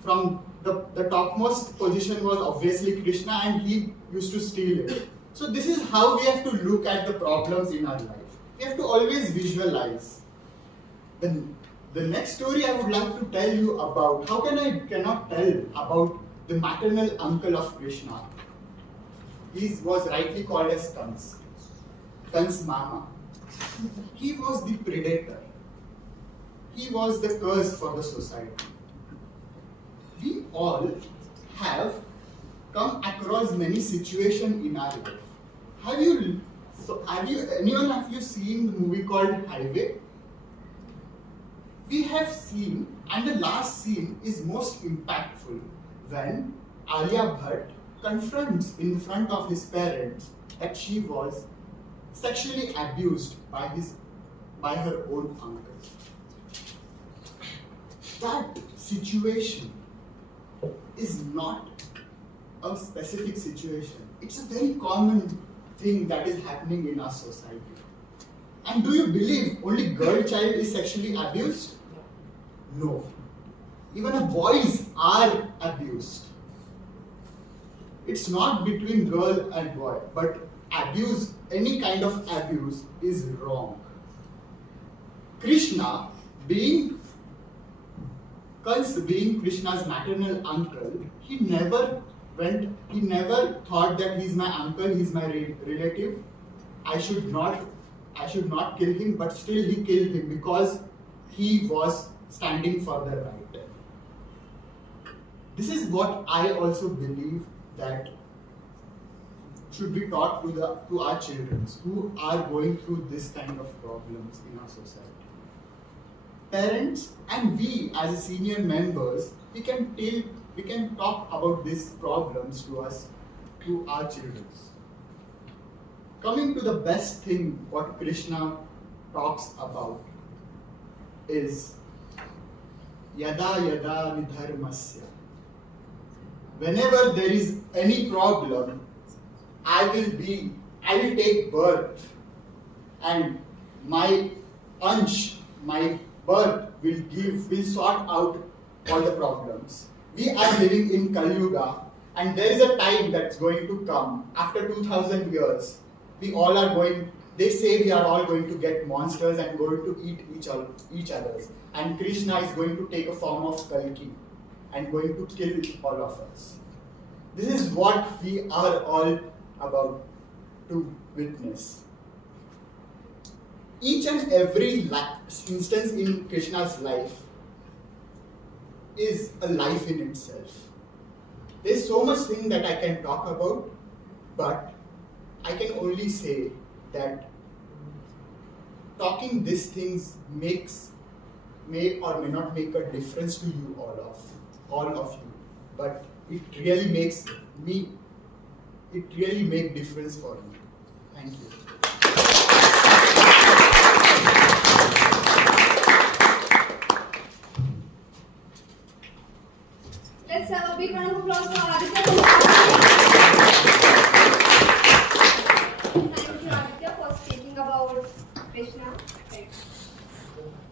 from the topmost position was obviously Krishna, and he used to steal it. So this is how we have to look at the problems in our life. We have to always visualize. The next story I would like to tell you about, how can I cannot tell about the maternal uncle of Krishna. He was rightly called as Kans. Kans Mama. He was the predator. He was the curse for the society. We all have come across many situations in our life. Anyone have you seen the movie called Highway? We have seen, and the last scene is most impactful, when Alia Bhatt confronts in front of his parents that she was sexually abused by her own uncle. That situation is not a specific situation. It's a very common thing that is happening in our society. And do you believe only girl child is sexually abused? No. Even boys are abused. It's not between girl and boy, but abuse, any kind of abuse is wrong. Krishna, being Krishna's maternal uncle, he never thought that he's my uncle, he's my relative. I should not kill him, but still he killed him because he was standing for the right. This is what I also believe that should be taught to our children who are going through this kind of problems in our society. parents and we as senior members, we can talk about these problems to our children. Coming to the best thing what Krishna talks about is yada yada nidharmasya. Whenever there is any problem, I will take birth, and my birth will sort out all the problems. We are living in Kali Yuga, and there is a time that's going to come after 2000 years. They say we are all going to get monsters and going to eat each other. And Krishna is going to take a form of Kalki and going to kill all of us. This is what we are all about to witness. Each and every instance in Krishna's life is a life in itself. There's so much thing that I can talk about, but I can only say that talking these things may or may not make a difference to you all of you, but it really makes difference for me. Thank you. Let's have a big round of applause for Aditya. Thank you, Aditya, for speaking about Krishna.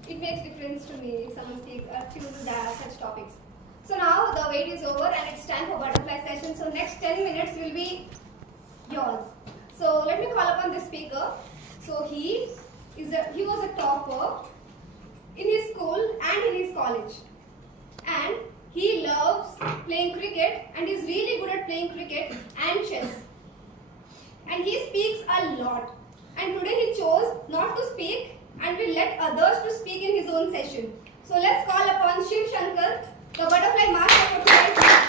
It makes difference to me if someone chooses such topics. So now the wait is over and it's time for butterfly session. So next 10 minutes will be yours. So let me call upon the speaker. So he was a topper in his school and in his college, and he loves playing cricket and is really good at playing cricket and chess. And he speaks a lot. And today he chose not to speak and will let others to speak in his own session. So let's call upon Shiv Shankar, the butterfly master for today's meeting.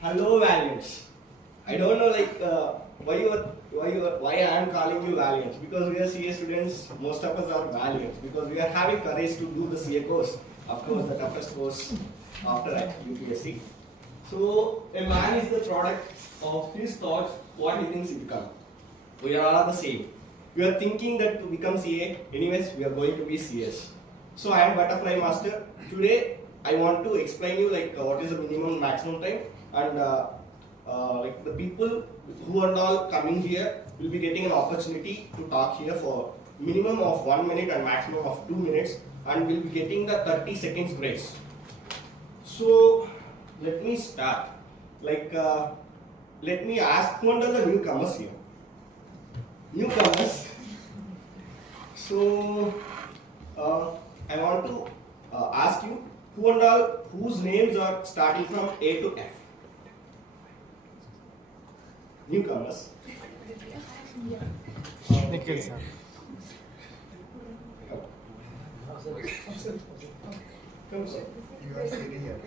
Hello, Valiants. I don't know why I am calling you Valiants, because we are CA students. Most of us are Valiants because we are having courage to do the CA course. Of course, the toughest course after UPSC. So a man is the product of his thoughts, what he thinks he becomes. We are all the same. We are thinking that to become CA, anyways, we are going to be CS. So I am Butterfly Master. Today I want to explain you what is the minimum maximum time, and the people who are all coming here will be getting an opportunity to talk here for minimum of 1 minute and maximum of 2 minutes, and will be getting the 30 seconds grace. So let me start. Let me ask, who are the newcomers here? Newcomers. So I want to ask you, who and all whose names are starting from A to F? Newcomers. Nikhil sir. Come sir. You are sitting here.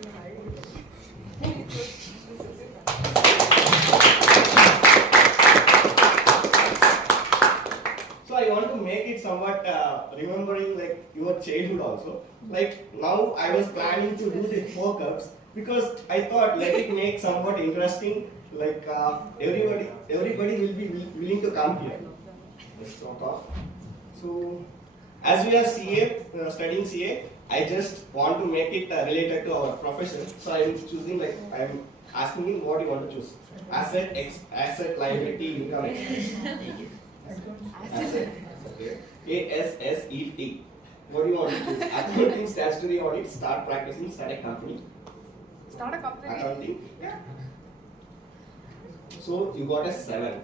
So I want to make it somewhat remembering your childhood also. Now I was planning to do the 4 cups because I thought let it make somewhat interesting. Everybody will be willing to come here. Let's talk off. So as we are CA, studying CA, I just want to make it related to our profession. So I am choosing I am asking you what you want to choose. Asset, liability, income expense. Asset. ASSET. What do you want to choose? Accounting, statutory audit, start practicing, start a company. Start a company. Accounting. Yeah. So you got a 7.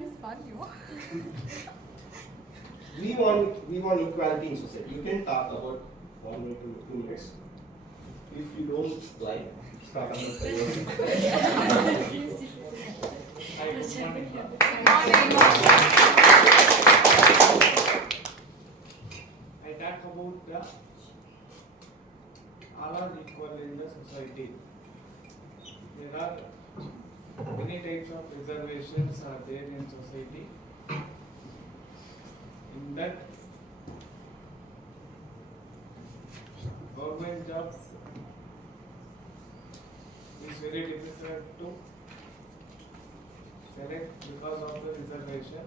It's fun, you. We want equality in society. You can talk about 1 minute to 2 minutes. If you don't like, start on the I talk about the all are equal in the society. There are many types of reservations are there in society. In that, government jobs is very difficult to select because of the reservation.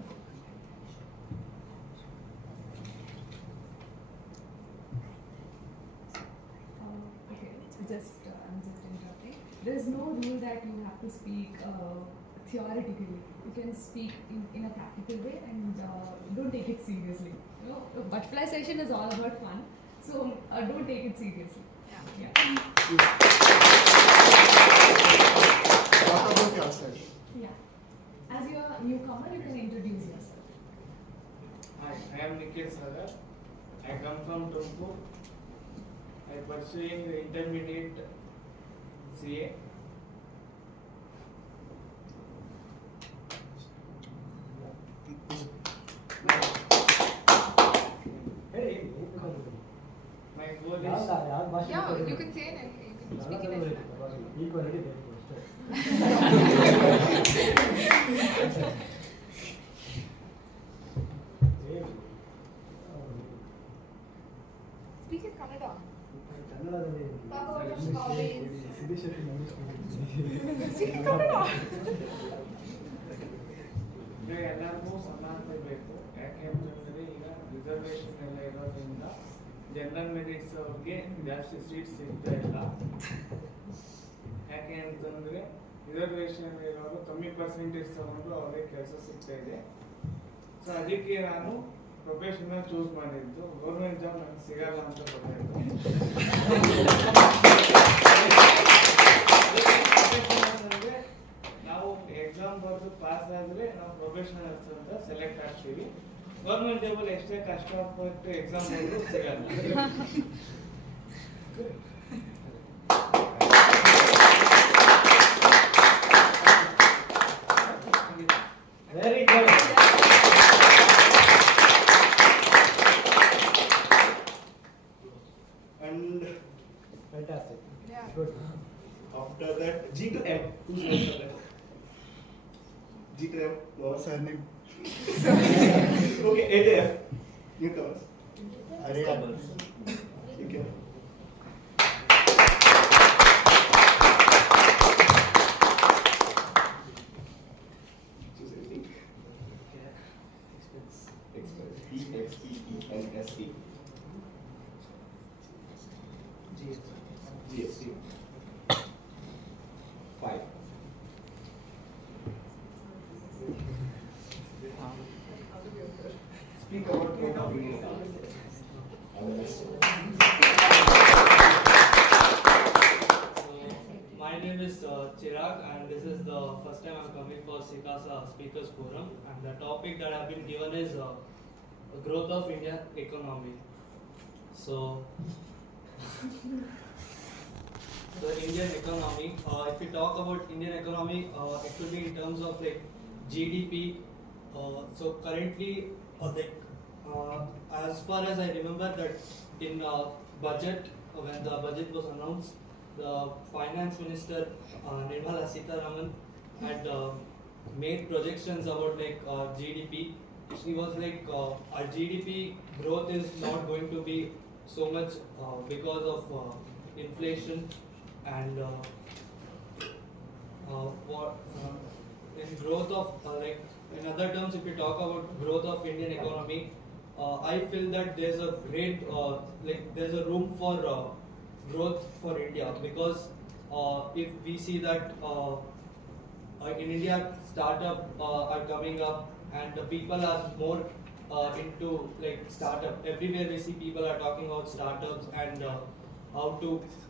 Okay, I'm just interrupting. There is no rule that you have to speak theoretically. You can speak in a practical way and don't take it seriously. You know, butterfly session is all about fun, so don't take it seriously. Yeah. What about yourself? Yeah. As you are a newcomer, you can introduce yourself. Hi, I am Nikhil Sagar. I come from Tumkur. I am pursuing the intermediate CA. My goal is Yeah, you can say it. You can speak in it. Speak in Kannada. Talk about your hobbies. Speak in Kannada. ಈಗ ಎಲ್ಲರಿಗೂ ಸಮಾನತೆ ಬೇಕು. ಯಾಕೆ ಅಂತಂದ್ರೆ ಈಗ reservation ಎಲ್ಲ ಇರೋದ್ರಿಂದ general merits ಅವ್ರಿಗೆ ಜಾಸ್ತಿ ಸೀಟ್ಸ್ ಸಿಗ್ತಾ ಇಲ್ಲ. ಯಾಕೆ ಅಂತಂದ್ರೆ ರಿಸರ್ವೇಶನ್ ಇರೋರು ಕಮ್ಮಿ ಪರ್ಸೆಂಟೇಜ್ ತಗೊಂಡು ಅವ್ರಿಗೆ ಕೆಲಸ ಸಿಗ್ತಾ ಇದೆ. ಸೊ ಅದಕ್ಕೆ ನಾನು ಪ್ರೊಫೆಷನ್ ಚೂಸ್ ಮಾಡಿದ್ದು. ಗೌರ್ಮೆಂಟ್ ಜಾಬ್ ನನಗೆ ಸಿಗಲ್ಲ ಅಂತ ಗೊತ್ತಾಯ್ತು. ಅಂದ್ರೆ ನಾವು ಎಕ್ಸಾಮ್ ಬರೆದು ಪಾಸ್ ಆದ್ರೆ ನಾವು ಪ್ರೊಫೆಷನಲ್ಸ್ ಅಂತ ಸೆಲೆಕ್ಟ್ ಆಗ್ತೀವಿ. ಗೌರ್ಮೆಂಟ್ ಜಾಬಲ್ಲಿ ಎಷ್ಟೇ ಕಷ್ಟಪಟ್ಟು ಎಕ್ಸಾಮ್ ಬರೆದು ಸಿಗಲ್ಲ. Very good. And Fantastic. Yeah. Good. after that, G to M. Who's next after that? G to M. No. Surname. Okay, A to F. Newcomers. Ariana. You can. Choose anything. Expense. E-X-P-E-N-S-E. GST. 5. Speak about your opinion. All the best. My name is Chirag, and this is the first time I'm coming for SICASA Speakers Forum, and the topic that I've been given is growth of Indian economy. So, the Indian economy, if we talk about Indian economy, it will be in terms of like GDP. So currently, as far as I remember that in budget, when the budget was announced, the finance minister Nirmala Sitharaman had made projections about like GDP. She was like, our GDP growth is not going to be so much because of inflation and in growth of like in other terms, if we talk about growth of Indian economy, I feel that there's a great like there's a room for growth for India, because if we see that in India startup are coming up and the people are more into like startup. Everywhere we see people are talking about startups and how to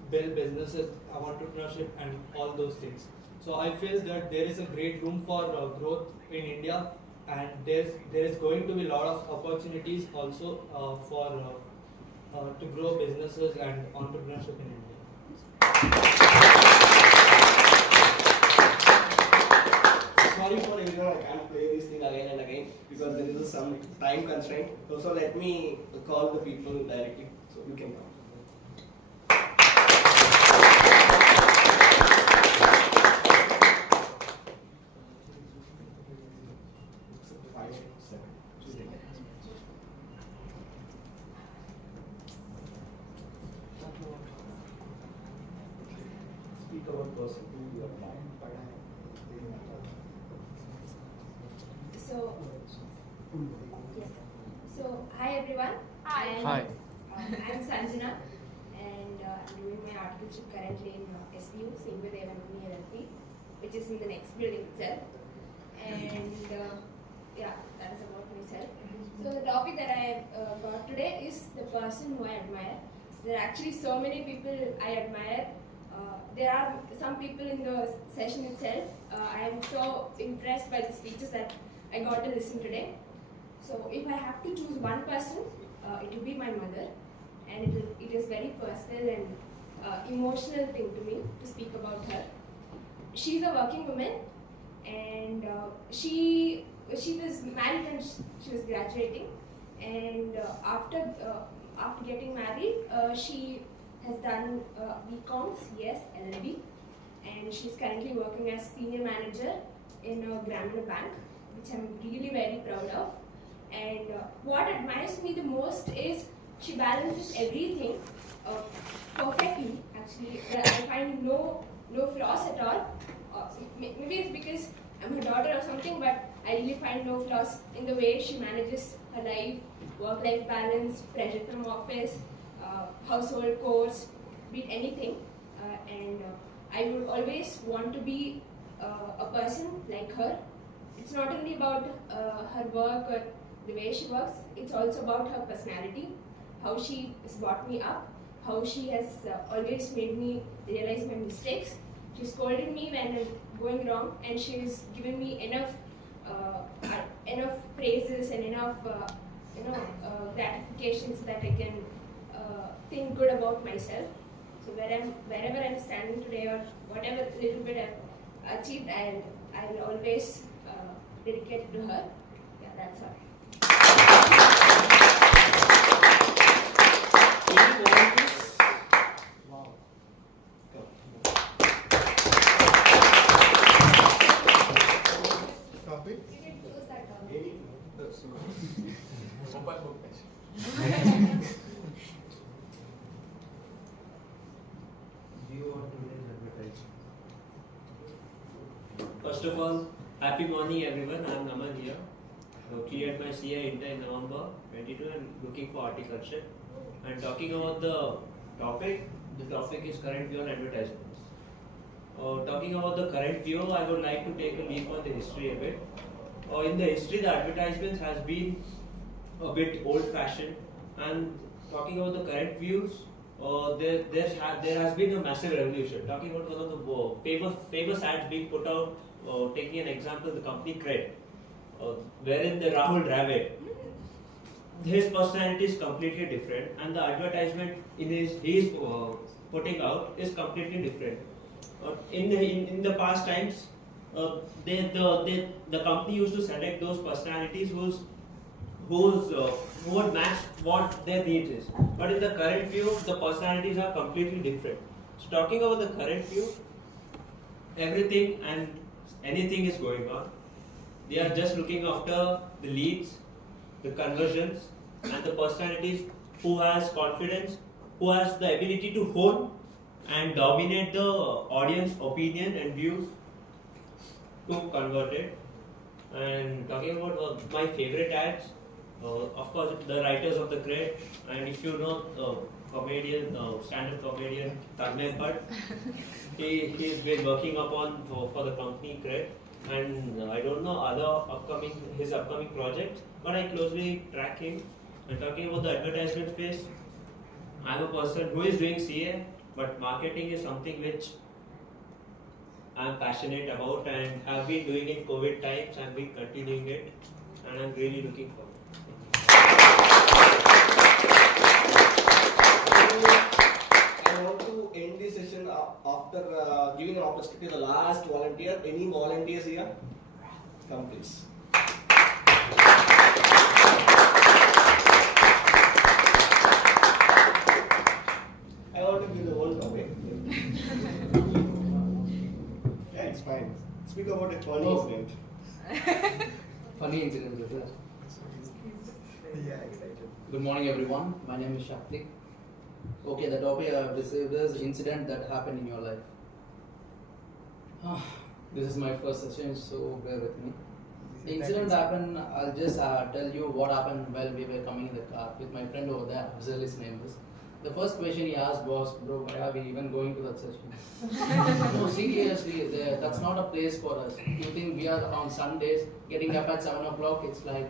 build businesses, entrepreneurship and all those things. So I feel that there is a great room for growth in India, and there is going to be a lot of opportunities also for to grow businesses and entrepreneurship in India. Sorry for everyone, I can't play this thing again and again because there is some time constraint. Also, let me call the people directly so you can come. speak about person who you admire. So, yes. So, hi everyone. Hi. Hi. I'm Sanjana, and I'm doing my articleship currently in SPU, same with AMME LLP, which is in the next building itself. And yeah, that is about myself. So, the topic that I got today is the person who I admire. So there are actually so many people I admire. There are some people in the session itself. I am so impressed by the speeches that I got to listen today. So if I have to choose one person, it will be my mother, and it is very personal and emotional thing to me to speak about her. She's a working woman, and she was married and she was graduating, and after getting married, she has done BCom, CS, LLB, and she's currently working as senior manager in a Grameen bank, which I'm really very proud of. And what admires me the most is she balances everything perfectly. Actually, I find no flaws at all. Maybe it's because I'm her daughter or something, but I really find no flaws in the way she manages her life, work-life balance, pressure from office, household chores, be it anything. And I would always want to be a person like her. It's not only about her work or the way she works, it's also about her personality, how she has brought me up, how she has always made me realize my mistakes. She scolded me when I'm going wrong, and she's given me enough praises and enough gratification so that I can think good about myself. So wherever I'm standing today, or whatever little bit I've achieved, I'll always dedicate it to her. Yeah, that's all. Wow. Topic? You can choose that topic. Open book. View on today's advertising. First of all, happy morning everyone. I am Naman here. Cleared my CA Inter in November 22 and looking for horticulture. And talking about the topic is current view on advertisements. Talking about the current view, I would like to take a leap on the history a bit. In the history, the advertisements has been a bit old-fashioned. And talking about the current views, there has been a massive revolution. Talking about one of the famous ads being put out, taking an example, the company Cred, wherein the Rahul Dravid, his personality is completely different, and the advertisement he is putting out is completely different. In the past times, the company used to select those personalities who would match what their needs is. But in the current view, the personalities are completely different. So talking about the current view, everything and anything is going on. They are just looking after the leads, the conversions, and the personalities who has confidence, who has the ability to hone and dominate the audience opinion and views to convert it. And talking about my favorite ads, of course, the writers of the Cred, and if you know comedian, stand-up comedian Tanmay Bhatt, he's been working upon for the company Cred, and I don't know his upcoming projects, but I closely track him. And talking about the advertisement space, I'm a person who is doing CA, but marketing is something which I'm passionate about and have been doing in COVID times. I've been continuing it, and I'm really looking forward. I want to end this session after giving an opportunity to the last volunteer. Any volunteers here? Come please. I want to give the whole topic. Yeah, it's fine. Speak about a funny incident. Funny incident, is it? Yeah, excited. Good morning, everyone. My name is Shakti. Okay, the topic I have received is incident that happened in your life. This is my first session, so bear with me. The incident happened, I'll just tell you what happened while we were coming in the car with my friend over there, Afzal, his name is. The first question he asked was, bro, why are we even going to that session? No, seriously, that's not a place for us. You think we are on Sundays, getting up at 7 o'clock, it's like,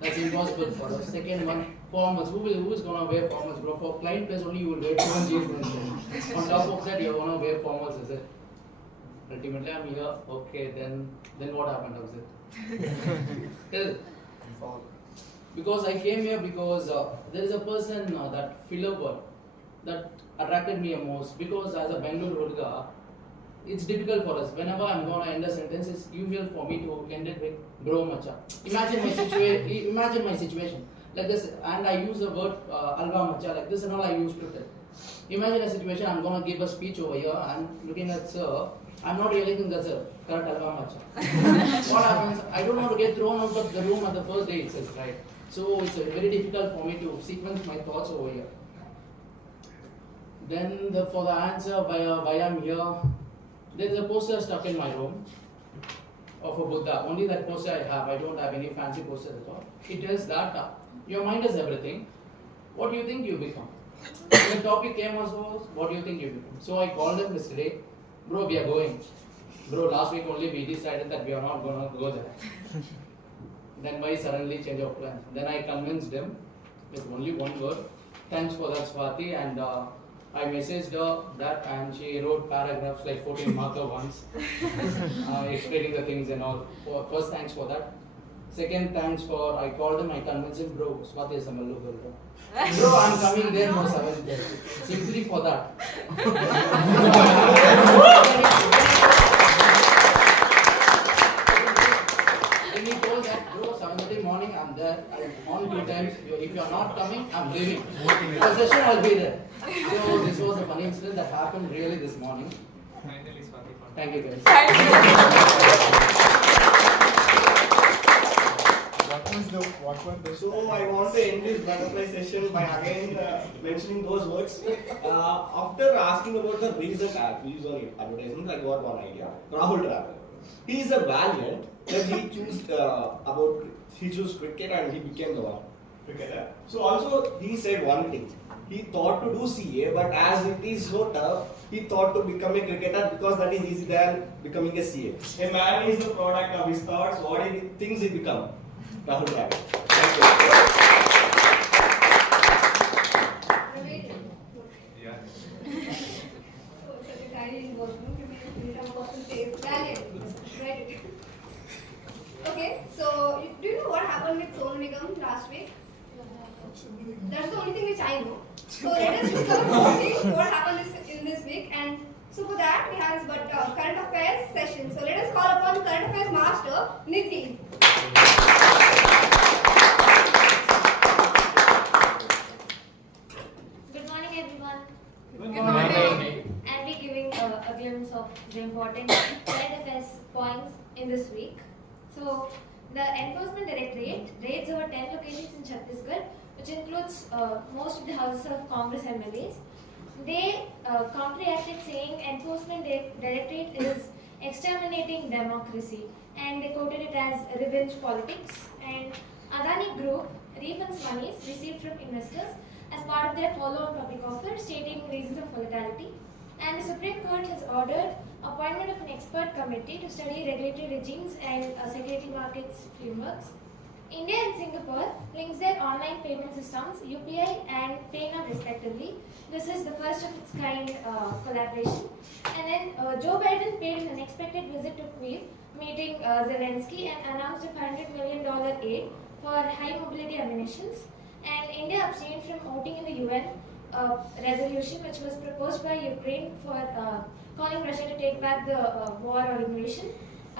that's impossible for us. Second one, formals. Who is going to wear formals, bro? For client place only you will wear 7 jeans. On top of that, you're going to wear formals, is it? Ultimately, I'm here. Okay, then what happened, Tell. Because I came here because there is a person that Philipper that attracted me most. Because as a Bangalore Hudga, it's difficult for us. Whenever I'm gonna end a sentence, it's usual for me to end it with bro macha. Imagine my situation like this, and I use the word alva macha like this, and all I used to tell. Imagine a situation. I'm gonna give a speech over here, and looking at sir. I'm not realizing that's a correct alva macha. What happens? I don't want to get thrown out of the room at the first day itself, right? So it's very difficult for me to sequence my thoughts over here. Then for the answer why I'm here, there is a poster stuck in my room of a Buddha. Only that poster I have. I don't have any fancy posters at all. It tells that your mind is everything. What do you think you become? When the topic came also, what do you think you become? So I called him yesterday. Bro, we are going. Bro, last week only we decided that we are not going to go there. Then why suddenly change of plans? Then I convinced him with only one word. Thanks for that, Swati. And I messaged her that, and she wrote paragraphs like 14 marker ones, explaining the things and all. First, thanks for that. Second, thanks for, I called him, I convinced him, bro, Swati is a Mallu girl. Bro, I'm coming there for 7:30. Simply for that. When he told that, bro, 7:30 morning, I'm there. On 2 times. If you're not coming, I'm leaving. For session, I'll be there. So this was a funny incident that happened really this morning. Finally, Swati. Thank you, guys. So I want to end this butterfly session by again mentioning those words. After asking about the recent views on advertisements, I got one idea. Rahul Dravid. He is a valiant that he chose cricket and he became the one cricketer. So also he said one thing. He thought to do CA, but as it is so tough, he thought to become a cricketer because that is easier than becoming a CA. A man is the product of his thoughts. What he thinks he become. Rahul Dravid. Thank you. Yeah. Okay, so do you know what happened with Sonu Nigam last week? That's the only thing which I know. So let us discover what happened in this week, and so for that we have this current affairs session. So let us call upon current affairs master Nidhi. Good morning, everyone. Good morning. I'll be giving a glimpse of the important current affairs points in this week. So, the Enforcement Directorate raids over 10 locations in Chhattisgarh, which includes most of the houses of Congress MLAs. They counteracted saying Enforcement Directorate is exterminating democracy, and they quoted it as revenge politics. And Adani Group refunds monies received from investors as part of their follow-on public offer, stating reasons of volatility. And the Supreme Court has ordered appointment of an expert committee to study regulatory regimes and security markets frameworks. India and Singapore links their online payment systems, UPI and PayNow respectively. This is the first of its kind collaboration. And then Joe Biden paid an unexpected visit to Kyiv, meeting Zelensky, and announced a $500 million aid for high mobility ammunitions. And India abstained from voting in the UN resolution which was proposed by Ukraine for calling Russia to take back the war or invasion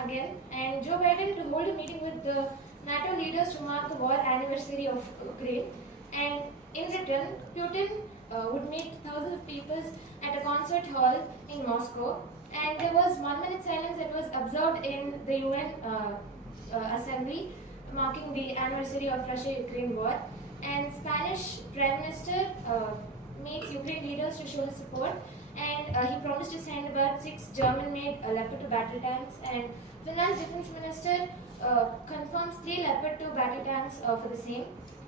again. And Joe Biden to hold a meeting with the NATO leaders to mark the war anniversary of Ukraine. And in return, Putin would meet thousands of people at a concert hall in Moscow. And there was 1 minute silence that was observed in the UN assembly marking the anniversary of Russia-Ukraine war. And Spanish Prime Minister meets Ukraine leaders to show his support. And he promised to send about 6 German-made Leopard 2 battle tanks, and Finland's defense minister confirms 3 Leopard 2 battle tanks for the same.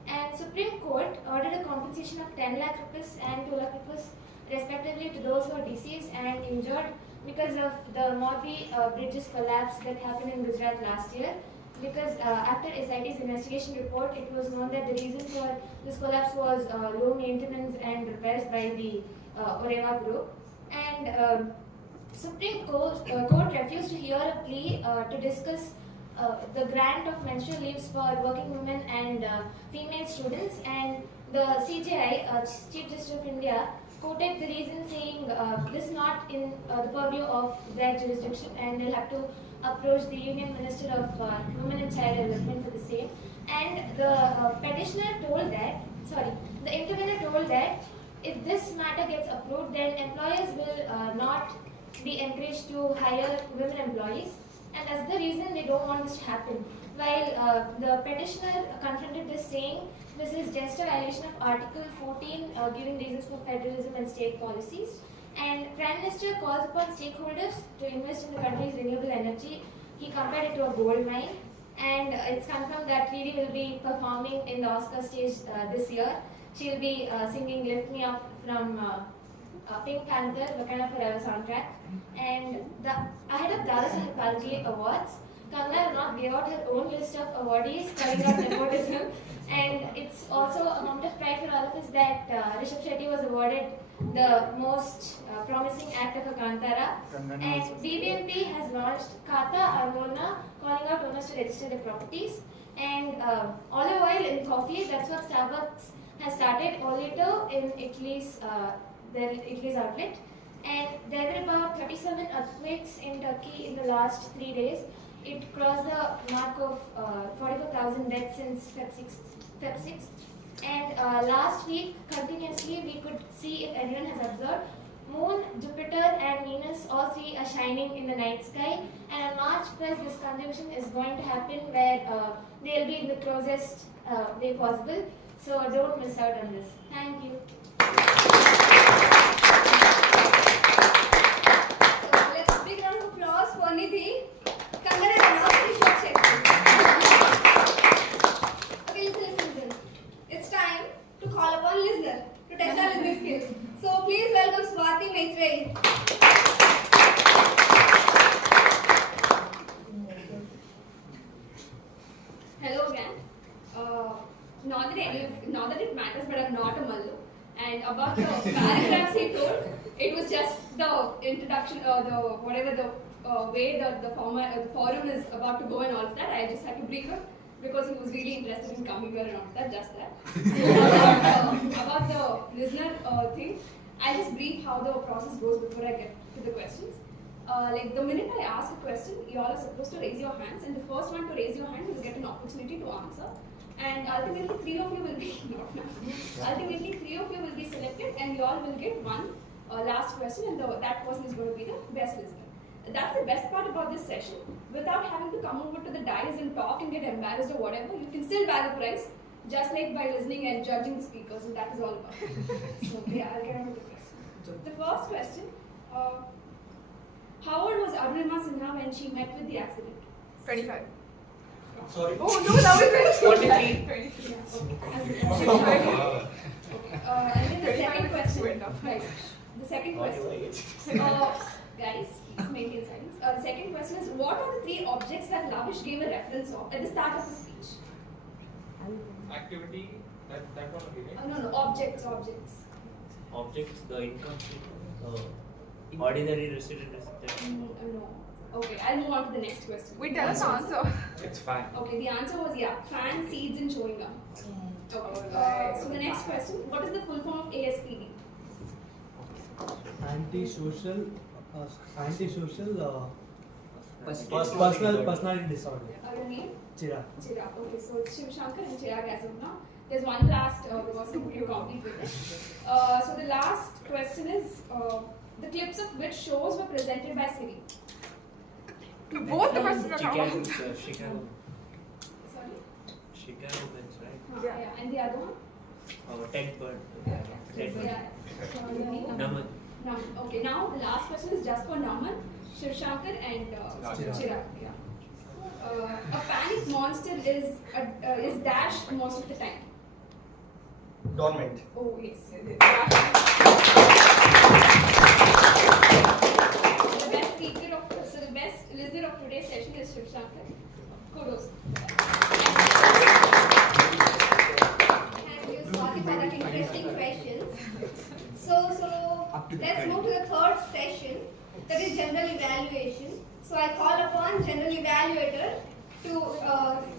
And Supreme Court ordered a compensation of 10 lakh rupees and 2 lakh rupees respectively to those who are deceased and injured because of the Morbi bridge's collapse that happened in Gujarat last year. Because after SIT's investigation report, it was known that the reason for this collapse was low maintenance and repairs by the Oreva group. And Supreme Court refused to hear a plea to discuss the grant of menstrual leaves for working women and female students, and the CJI, Chief Justice of India, quoted the reason saying this is not in the purview of their jurisdiction and they'll have to approach the Union Minister of Women and Child Development for the same. And the petitioner told that, the intervener told that if this matter gets approved, then employers will not be encouraged to hire women employees, and that's the reason they don't want this to happen. While the petitioner confronted this saying, this is just a violation of Article 14 giving reasons for federalism and state policies. And Prime Minister calls upon stakeholders to invest in the country's renewable energy. He compared it to a gold mine. And it's confirmed that Riri will be performing in the Oscar stage this year. She'll be singing Lift Me Up from Pink Panther, Wakanda Forever soundtrack. And ahead of Dada Saheb Phalke Awards, Kangana will not give out her own list of awardees, calling out nepotism. And it's also a moment of pride for all of us that Rishabh Shetty was awarded the most promising act of a Kantara. And BBMP has launched Kata Armona, calling out owners to register their properties. And olive oil in coffee, that's what Starbucks has started Olito in Italy's outlet. And there were about 37 earthquakes in Turkey in the last 3 days. It crossed the mark of 44,000 deaths since Feb 6th. And last week, continuously, we could see, if anyone has observed, Moon, Jupiter and Venus, all three are shining in the night sky. And on March 1st, this conjunction is going to happen where they'll be in the closest way possible. So don't miss out on this. Thank you. So let's big round of applause for Nidhi. Kangana is now very short section. Okay, listen. It's time to call upon listener to test our listening skills. So please welcome Swati Maitrey. Hello again. Not that it matters, but I'm not a Mallu. And about the paragraphs he told, it was just the introduction, the way the forum is about to go and all of that. I just had to brief him because he was really interested in coming here and all of that, just that. So about the listener thing, I'll just brief how the process goes before I get to the questions. Like the minute I ask a question, you all are supposed to raise your hands, and the first one to raise your hand will get an opportunity to answer. And ultimately, three of you will be selected, and you all will get one last question, and that person is going to be the best listener. That's the best part about this session. Without having to come over to the dais and talk and get embarrassed or whatever, you can still bag a prize, just like by listening and judging the speakers, and that is all about it. So yeah, I'll get on with the question. The first question, how old was Arunima Sinha when she met with the accident? 25. Sorry. Oh no, that was 23. 23. And then the second question, guys. The second question, guys, please maintain silence. The second question is, what are the 3 objects that Lavish gave a reference of at the start of his speech? Activity, that one again. No, objects. Objects, the income statement, ordinary resident. No. Okay, I'll move on to the next question. Wait, tell us the answer. It's fine. Okay, the answer was fan, seeds, and chewing gum. Okay. So the next question, what is the full form of ASPD? Antisocial personality disorder. Your name? Chirag. Okay, so it's Shiv Shankar and Chirag as of now. There's one last person who you complete with it. So the last question is, the clips of which shows were presented by Siri? Both the questions are Chicago. Sorry? Chicago, that's right. Yeah. And the other one? Ted Bird. Yeah. Naman. Okay, now the last question is just for Naman, Shivshankar and Chirag. Yeah. A panic monster is dashed most of the time. Government. Oh yes. The best listener of today's session is Shivshankar. Kudos. Thank you, Swati, for that interesting questions. So let's move to the third session, that is general evaluation. So I call upon general evaluator to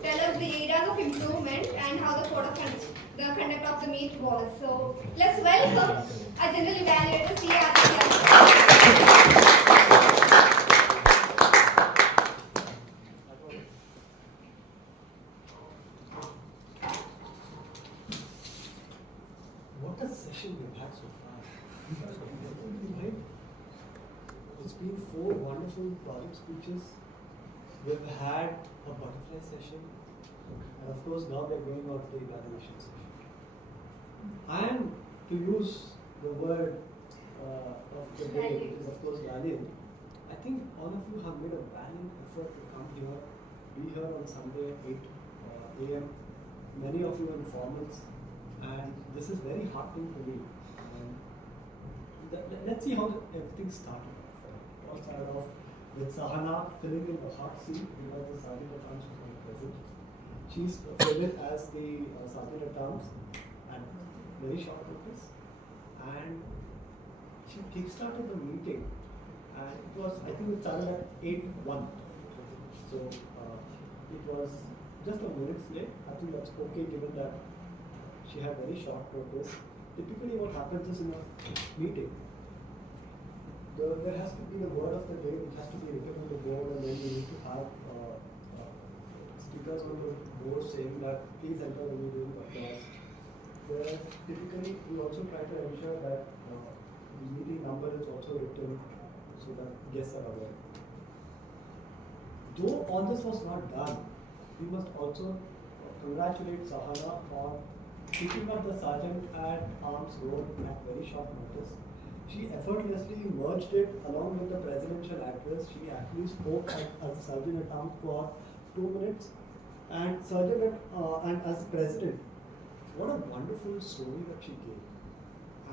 tell us the areas of improvement and how the code of conduct of the meet was. So let's welcome our general evaluator, SICASA. What a session we've had so far. Right? It's been 4 wonderful project speeches. We've had a butterfly session. And of course now we're going on to the evaluation session. And to use the word of the day, which is of course valiant, I think all of you have made a valiant effort to come here, be here on Sunday at 8 a.m. Many of you in formals. And this is very heartening to me. Let's see how everything started off. It all started off with Sahana filling in the hot seat because the Sergeant at Arms was not present. She's filled in as the Sergeant at Arms at very short notice. And she kickstarted the meeting. And it was, I think it started at 8:01. So it was just a minute late. I think that's okay given that she had very short notice. Typically what happens is in a meeting, there has to be the word of the day, which has to be written on the board, and then you need to have stickers on the board saying that please enter when you're doing the class. Typically we also try to ensure that the meeting number is also written so that guests are aware. Though all this was not done, we must also congratulate Sahana on picking up the Sergeant at Arms role at very short notice. She effortlessly merged it along with the presidential address. She actually spoke as Sergeant at Arms for 2 minutes, and and as President. What a wonderful story that she gave,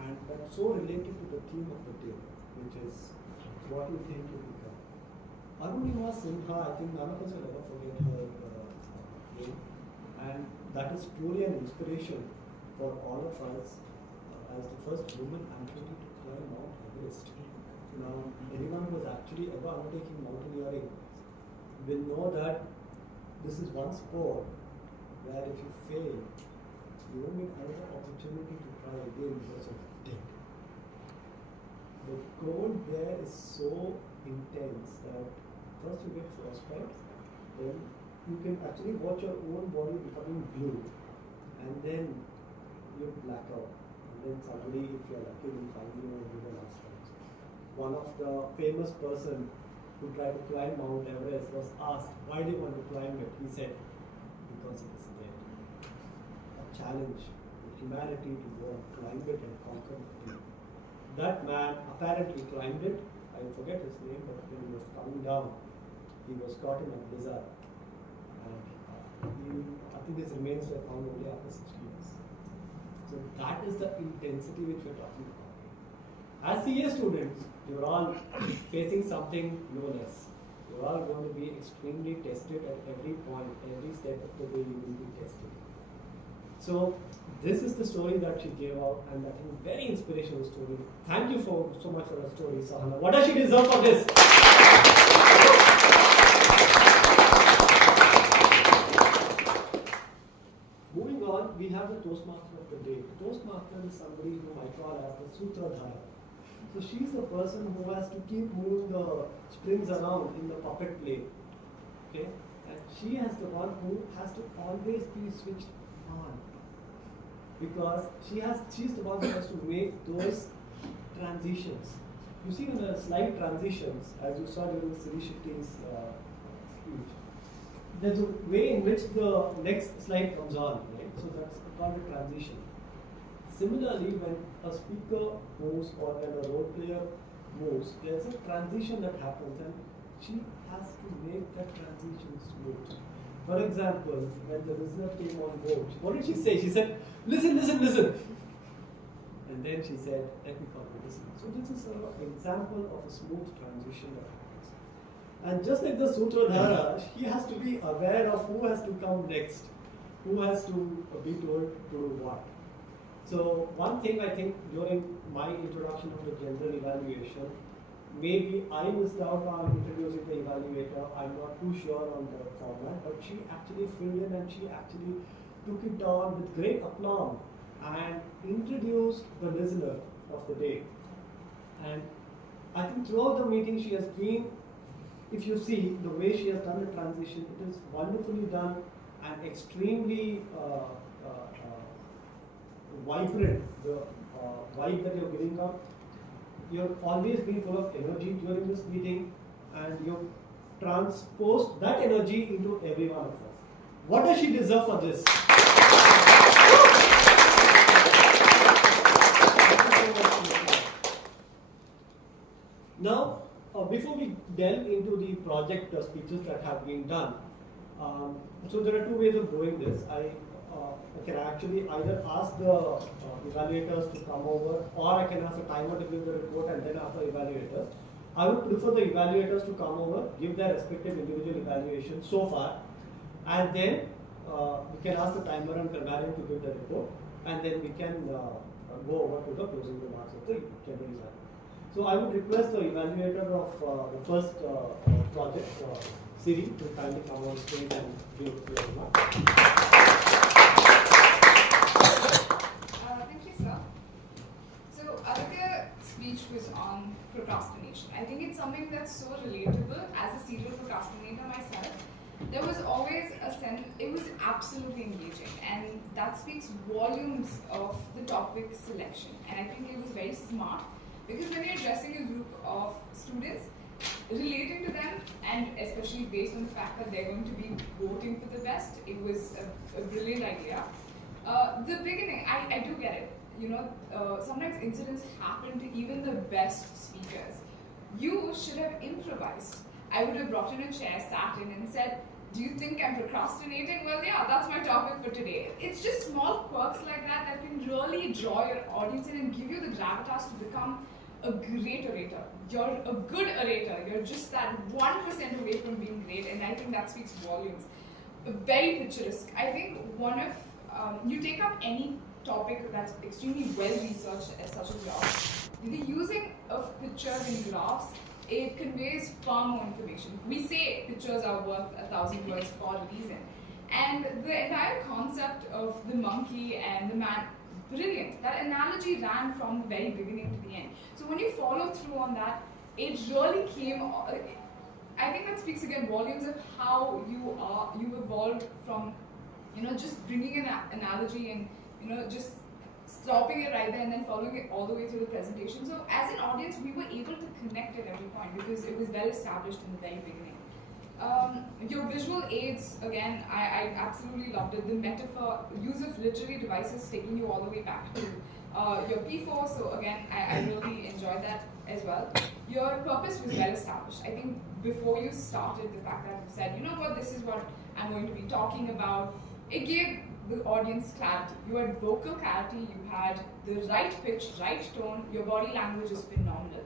and that's so related to the theme of the day, which is what you think you become. Arunima Sinha, I think none of us will ever forget her name, and that is truly an inspiration for all of us as the first woman amputee to climb Mount Everest. Now, anyone who is actually ever undertaking mountaineering will know that this is one sport where if you fail, you won't get another opportunity to try again because of death. The cold there is so intense that first you get frostbite, then you can actually watch your own body becoming blue, and then you black out. And then suddenly, if you're lucky, will find you in the last round. One of the famous person who tried to climb Mount Everest was asked, why do you want to climb it? He said, because it is dead. A challenge for humanity to go and climb it and conquer it. That man apparently climbed it. I forget his name, but when he was coming down, he was caught in a blizzard. I think his remains were found only after 60 years. So that is the intensity which we're talking about. As CA students, you're all facing something no less. You're all going to be extremely tested at every point, every step of the way you will be tested. So this is the story that she gave out, and I think very inspirational story. Thank you so much for her story, Sahana. What does she deserve for this? Moving on, we have the Toastmaster of the day. The Toastmaster is somebody whom I call as the Sutradhara. So she's the person who has to keep moving the strings around in the puppet play. Okay? And she is the one who has to always be switched on. Because she's the one who has to make those transitions. You see in the slide transitions, as you saw during Sri Shetty's speech, there's a way in which the next slide comes on, right? So that's called a transition. Similarly, when a speaker moves or when a role player moves, there's a transition that happens and she has to make that transition smooth. For example, when the listener came on board, what did she say? She said, listen, listen, listen. And then she said, let me call you listen. So this is an example of a smooth transition that happens. And just like the Sutradhara, he has to be aware of who has to come next, who has to be told to do what. So one thing I think during my introduction of the general evaluation, maybe I missed out on introducing the evaluator. I'm not too sure on the format, but she actually filled in and she actually took it on with great aplomb and introduced the listener of the day. And I think throughout the meeting she has been, if you see the way she has done the transition, it is wonderfully done and extremely vibrant, the vibe that you're giving up. You've always been full of energy during this meeting and you've transposed that energy into every one of us. What does she deserve for this? Now, before we delve into the project speeches that have been done, so there are two ways of doing this. I can actually either ask the evaluators to come over, or I can ask the timer to give the report and then ask the evaluators. I would prefer the evaluators to come over, give their respective individual evaluations so far, and then we can ask the timer and Kalmarian to give the report, and then we can go over to the closing remarks of the general exam. So I would request the evaluator of the first project, Siri, to kindly come on stage and give the remarks. Thank you, sir. So, Aditya's speech was on procrastination. I think it's something that's so relatable. As a serial procrastinator myself, there was always a sense, it was absolutely engaging, and that speaks volumes of the topic selection. And I think it was very smart, because when you're addressing a group of students, relating to them, and especially based on the fact that they're going to be voting for the best, it was a brilliant idea. The beginning, I do get it. You know, sometimes incidents happen to even the best speakers. You should have improvised. I would have brought in a chair, sat in and said, do you think I'm procrastinating? Well, yeah, that's my topic for today. It's just small quirks like that that can really draw your audience in and give you the gravitas to become a great orator. You're a good orator. You're just that 1% away from being great, and I think that speaks volumes. Very picturesque. I think one of, you take up any topic that's extremely well researched, such as yours, the using of pictures and graphs, it conveys far more information. We say pictures are worth 1,000 words for a reason. And the entire concept of the monkey and the man, brilliant. That analogy ran from the very beginning to the end. So when you follow through on that, it really came, I think that speaks again volumes of how you evolved from, you know, just bringing an analogy and, you know, just stopping it right there and then following it all the way through the presentation. So as an audience, we were able to connect at every point because it was well established in the very beginning. Your visual aids, again, I absolutely loved it. The metaphor, use of literary devices taking you all the way back to your P4, so again, I really enjoyed that as well. Your purpose was well established. I think before you started, the fact that you said, you know what, this is what I'm going to be talking about, it gave the audience clarity. You had vocal clarity, you had the right pitch, right tone, your body language is phenomenal.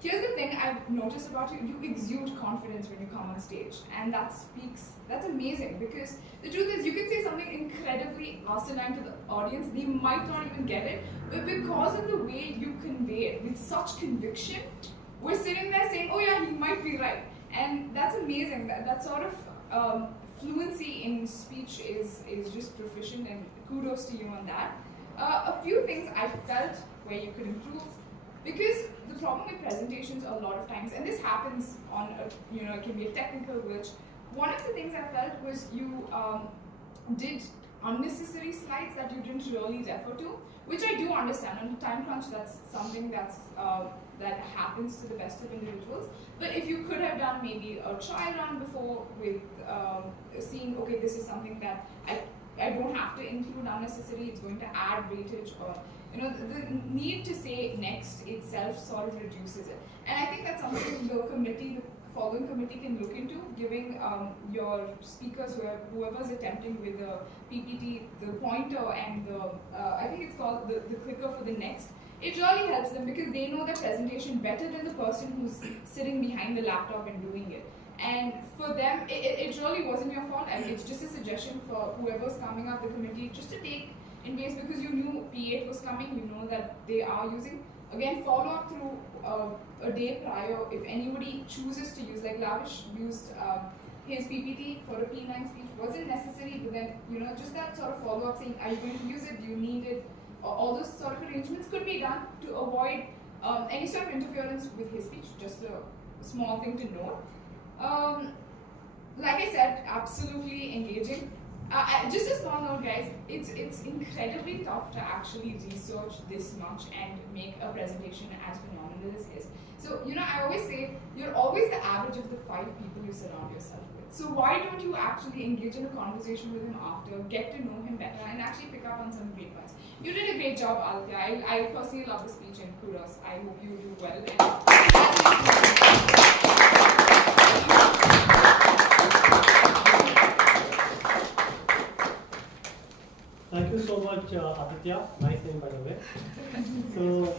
Here's the thing I've noticed about you, you exude confidence when you come on stage, and that's amazing, because the truth is you can say something incredibly asinine to the audience, they might not even get it, but because of the way you convey it with such conviction, we're sitting there saying, oh yeah, he might be right, and that's amazing. That sort of fluency in speech is just proficient, and kudos to you on that. A few things I felt where you could improve, because the problem with presentations a lot of times, and this happens on a, you know, it can be a technical glitch. One of the things I felt was you did unnecessary slides that you didn't really refer to, which I do understand. On a time crunch, that's something that happens to the best of individuals. But if you could have done maybe a trial run before with seeing, okay, this is something that I don't have to include unnecessary, it's going to add weightage, or the need to say next itself sort of reduces it. And I think that's something the following committee can look into, giving your speakers, whoever's attempting with the PPT, the pointer and I think it's called the clicker for the next. It really helps them because they know their presentation better than the person who's sitting behind the laptop and doing it. And for them, it really wasn't your fault. I mean, it's just a suggestion for whoever's coming up the committee, just to take in place, because you knew P8 was coming, you know that they are using. Again, follow up through a day prior. If anybody chooses to use, like Lavish used his PPT for a P9 speech, wasn't necessary, but then, just that sort of follow up saying, are you going to use it? Do you need it? All those sort of arrangements could be done to avoid any sort of interference with his speech. Just a small thing to note. Like I said, absolutely engaging. Just a small note, guys, it's incredibly tough to actually research this much and make a presentation as phenomenal as his. So, I always say, you're always the average of the 5 people you surround yourself with. So why don't you actually engage in a conversation with him after, get to know him better, and actually pick up on some great points. You did a great job, Aditya. I personally love the speech, and kudos. I hope you do well. Thank you so much, Aditya. Nice name, by the way. So,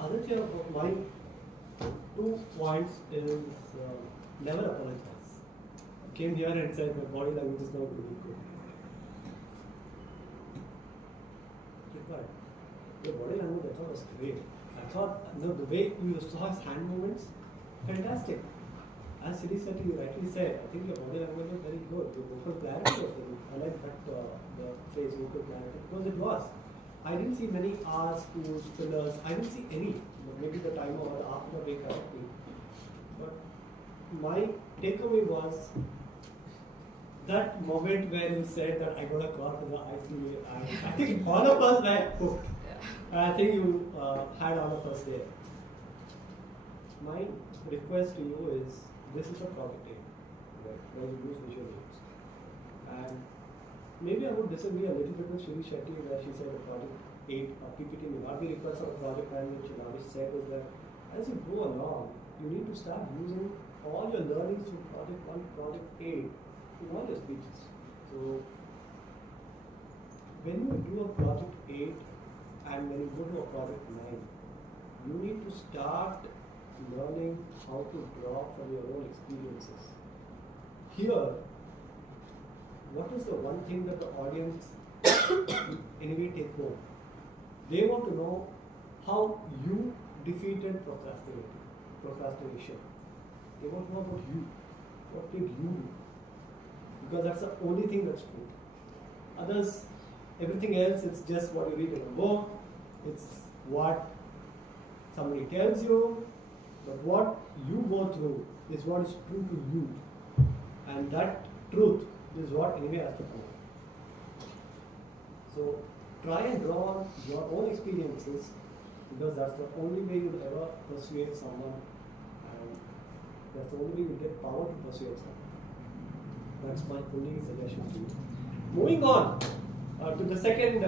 Aditya, my 2 points is never apologize. Came here and said my body language is not going to be good. But your body language, I thought, was great. I thought the way you saw his hand movements, fantastic. As Siri said, you rightly said, I think your body language was very good. Your vocal clarity was very good. I like that the phrase vocal clarity, because it was. I didn't see many R's, Q's, fillers. I didn't see any. Maybe the timer or the after may correct me. But my takeaway was that moment where you said that I got a call from the ICU. I think all of us were hooked. I think you had all of us there. My request to you is, this is a project aid, right, where you use visual aids. And maybe I would disagree a little bit with Shri Shetty, where she said a project aid or PPT may not be required for a project, and which Lavish said was that as you go along, you need to start using all your learnings from project 1, project aid in all your speeches. So when you do a project 8 and when you go to a project 9, you need to start learning how to draw from your own experiences. Here, what is the one thing that the audience anyway take home? They want to know how you defeated procrastination. They want to know about you. What did you do? Because that's the only thing that's true. Others, everything else, it's just what you read in a book, it's what somebody tells you, but what you go through is what is true to you. And that truth is what anyway has to come out. So try and draw on your own experiences, because that's the only way you'll ever persuade someone, and that's the only way you get power to persuade someone. That's my only suggestion to you. Moving on to the second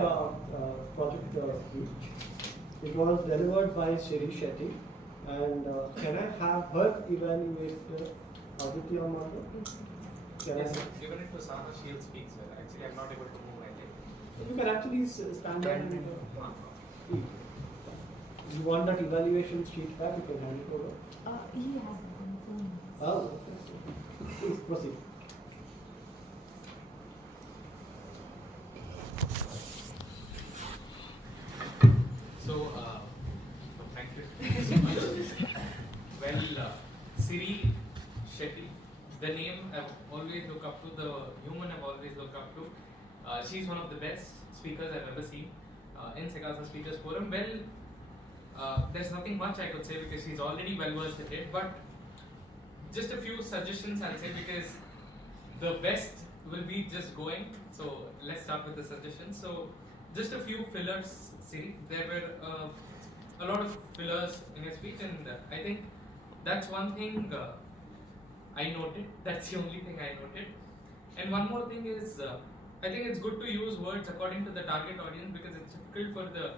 project speech. It was delivered by Shri Shetty, and can I have her evaluate Aditya Margo? Yes, given it to Sana, she'll speak, sir. Actually, I'm not able to move my leg. You can actually stand up and speak. You want that evaluation sheet back? You can hand it over. He has it on the phone. Oh, please proceed. So, thank you so much. Well, Siri Shetty, the name I've always looked up to, the human I've always looked up to. She's one of the best speakers I've ever seen in SICASA Speakers Forum. Well, there's nothing much I could say because she's already well versed at it, but just a few suggestions I'll say, because the best will be just going. So let's start with the suggestions. So just a few fillers, Siri. There were a lot of fillers in your speech, and I think that's one thing I noted. That's the only thing I noted. And one more thing is I think it's good to use words according to the target audience because it's difficult for the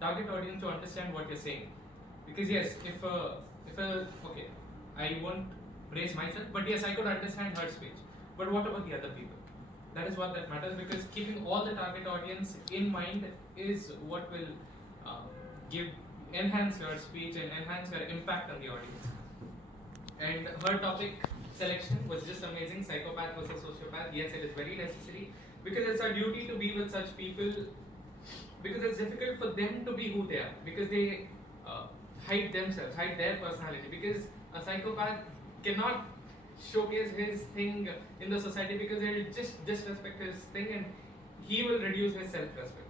target audience to understand what you're saying. Because yes, if okay, I won't praise myself, but yes, I could understand her speech. But what about the other people? That is what that matters, because keeping all the target audience in mind is what will enhance your speech and enhance your impact on the audience. And her topic selection was just amazing. Psychopath versus sociopath. Yes, it is very necessary because it's our duty to be with such people, because it's difficult for them to be who they are, because they hide themselves, hide their personality, because a psychopath cannot showcase his thing in the society because they'll just disrespect his thing and he will reduce his self-respect.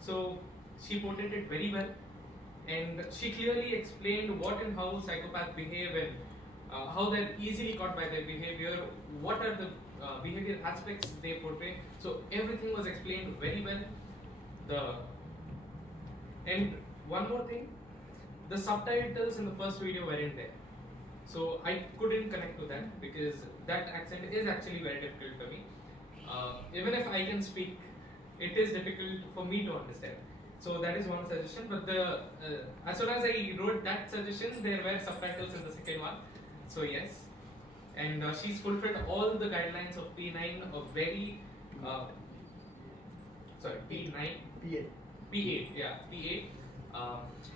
So she portrayed it very well, and she clearly explained what and how psychopaths behave and how they're easily caught by their behavior, what are the behavior aspects they portray. So everything was explained very well. And one more thing, the subtitles in the first video weren't there. So I couldn't connect to that because that accent is actually very difficult for me. Even if I can speak, it is difficult for me to understand. So that is one suggestion. But as soon as I wrote that suggestion, there were subtitles in the second one. So yes, and she's fulfilled all the guidelines of P9, a very P8,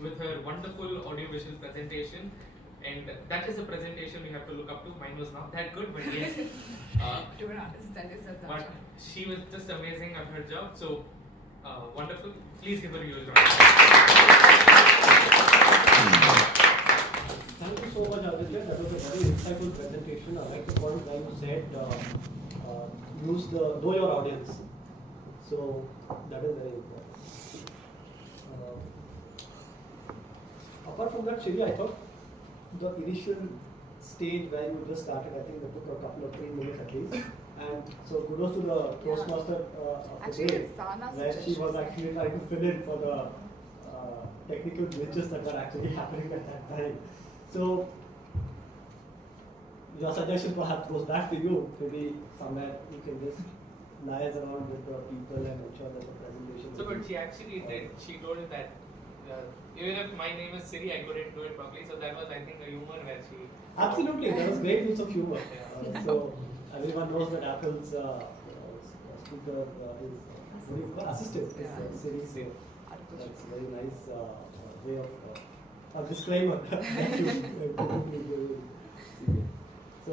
with her wonderful audiovisual presentation. And that is a presentation we have to look up to. Mine was not that good, but yes. But she was just amazing at her job. So wonderful. Please give her a huge round. Thank you so much, Aditya. That was a very insightful presentation. I like the point where you said know your audience. So that is very important. Apart from that, Shiri, I thought the initial stage where you just started, I think that took a couple of 3 minutes at least. And so kudos to the Toastmaster of the day, where she was actually trying to fill in for the technical glitches that were actually happening at that time. So your suggestion perhaps goes back to you. Maybe somewhere you can just liaise around with the people and ensure that the presentation. So, but she actually did. She told that even if my name is Siri, I couldn't do it properly. So that was, I think, a humor where she. Absolutely, there was great use of humor. So everyone knows that Apple's speaker is assistant is Siri's name. That's a very nice way of a disclaimer that you So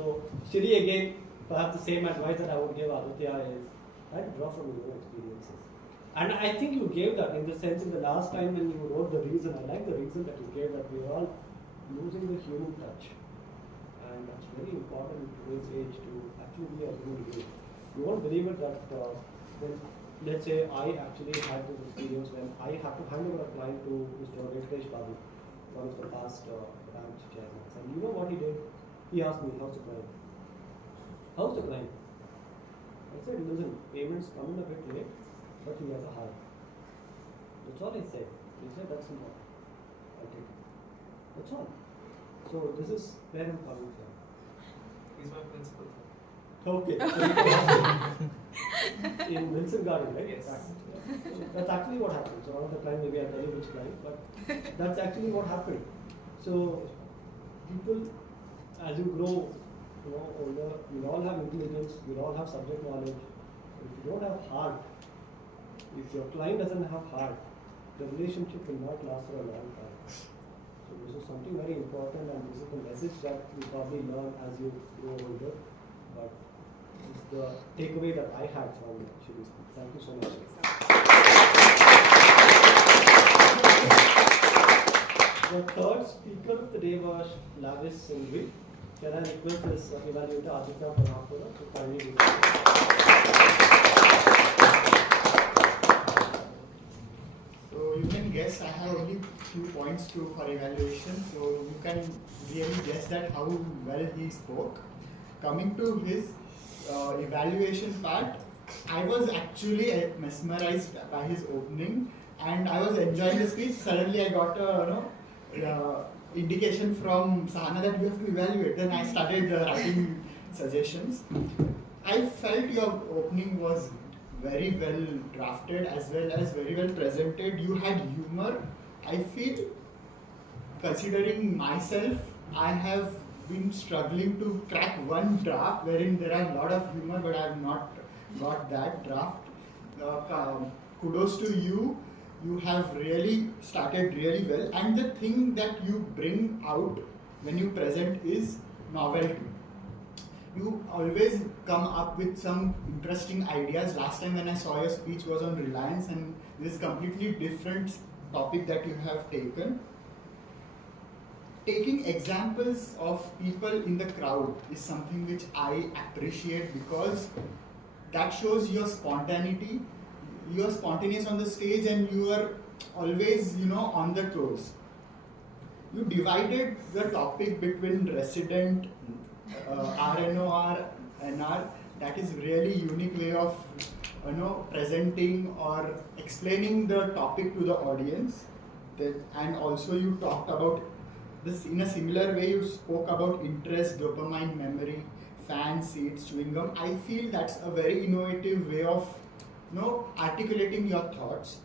Shiri, again, perhaps the same advice that I would give Aditya is try to draw from your own experiences. And I think you gave that in the sense in the last time when you wrote the reason. I like the reason that you gave, that we are all losing the human touch. And that's very important in today's age to actually be a human being. You won't believe it that when, let's say, I actually had this experience when I had to hand over a client to Mr. Venkatesh Babu, one of the past branch chairmen. And you know what he did? He asked me, how's the client? How's the client? I said, listen, payments come in a bit late, but he has a heart. That's all I said. He said, that's not. I did. That's all. So this is where I'm coming from. He's my principal. Okay. In Wilson Garden, right? Yes. That's actually what happened. So one of the client, maybe I'll tell you which client, but that's actually what happened. So people, as you grow, older, you all have intelligence, you all have subject knowledge. But if you don't have heart, if your client doesn't have heart, the relationship will not last for a long time. So this is something very important, and this is the message that you probably learn as you grow older. But this is the takeaway that I had from Shiri. Thank you so much. The third speaker of the day was Lavish Singhi. Can I request this evaluator Aditya Pranapura to kindly do So you can guess, I have only few points for evaluation. So you can really guess that how well he spoke. Coming to his evaluation part, I was actually mesmerized by his opening, and I was enjoying the speech. Suddenly I got a indication from Sahana that you have to evaluate. Then I started writing suggestions. I felt your opening was very well drafted as well as very well presented. You had humor. I feel, considering myself, I have been struggling to crack one draft wherein there are a lot of humor, but I have not got that draft. Kudos to you. You have really started really well, and the thing that you bring out when you present is novelty. You always come up with some interesting ideas. Last time when I saw your speech was on Reliance, and this is completely different topic that you have taken. Taking examples of people in the crowd is something which I appreciate, because that shows your spontaneity. You are spontaneous on the stage and you are always, on the toes. You divided the topic between resident, RNOR, NR. That is really unique way of presenting or explaining the topic to the audience. And also you talked about this in a similar way. You spoke about interest, dopamine, memory, fan, seeds, chewing gum. I feel that's a very innovative way of articulating your thoughts.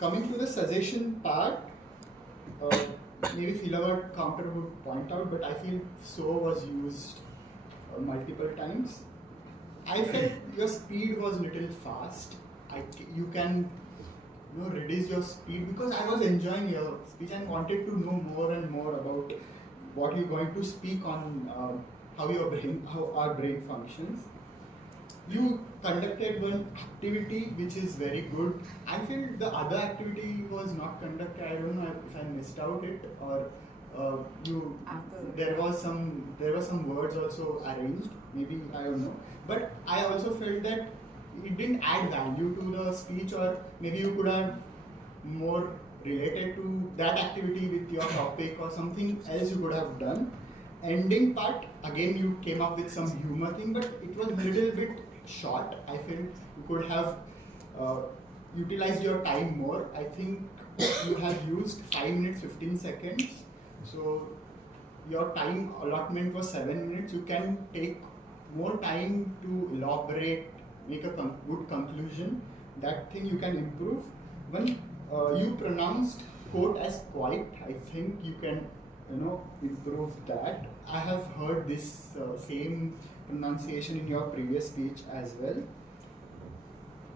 Coming to the suggestion part, maybe Philavar Counter would point out, but I feel so was used multiple times. I felt your speed was a little fast. You can reduce your speed, because I was enjoying your speech and wanted to know more and more about what you're going to speak on, how our brain functions. You conducted one activity which is very good. I feel the other activity was not conducted. I don't know if I missed out it, or there was some words also arranged. Maybe I don't know. But I also felt that it didn't add value to the speech, or maybe you could have more related to that activity with your topic, or something else you could have done. Ending part, again you came up with some humor thing, but it was a little bit short. I feel you could have utilized your time more. I think you have used 5 minutes 15 seconds. So your time allotment was 7 minutes. You can take more time to elaborate, make a good conclusion. That thing you can improve. When you pronounced quote as quite, I think you can improve that. I have heard this same pronunciation in your previous speech as well.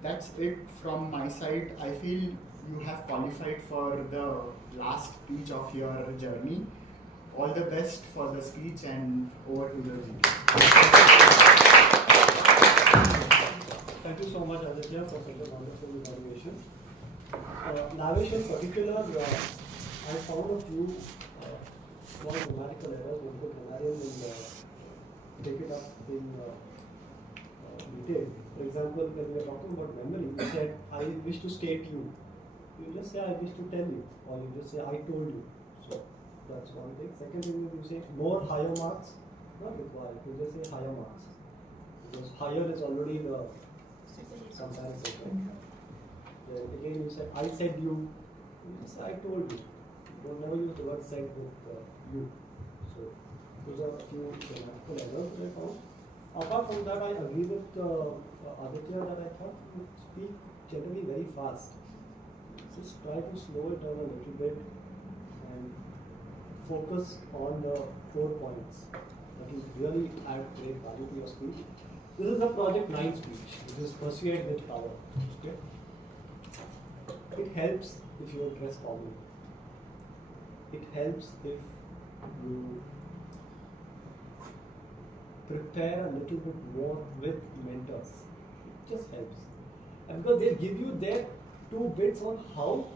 That's it from my side. I feel you have qualified for the last speech of your journey. All the best for the speech, and over to the video. Thank you so much, Aditya, for such a wonderful evaluation. Navish in particular, I found a few small grammatical errors. Maybe the grammarian will take it up in detail. For example, when we are talking about memory, you said, I wish to state you. You just say, I wish to tell you, or you just say, I told you. So that's one thing. Second thing is you say, more higher marks, not required. You just say higher marks. Because higher is already the sometimes second. Then again you say, I said you. You just say, I told you. You don't never use the word said with you. So those are a few grammatical errors that I found. Apart from that, I agree with Aditya that I thought you speak generally very fast. Just try to slow it down a little bit and focus on the 4 points that will really add great value to your speech. This is the Project 9 speech. This is Persuade with Power. Okay? It helps if you address formally. It helps if you prepare a little bit more with mentors. It just helps. And because they give you their 2 bits on how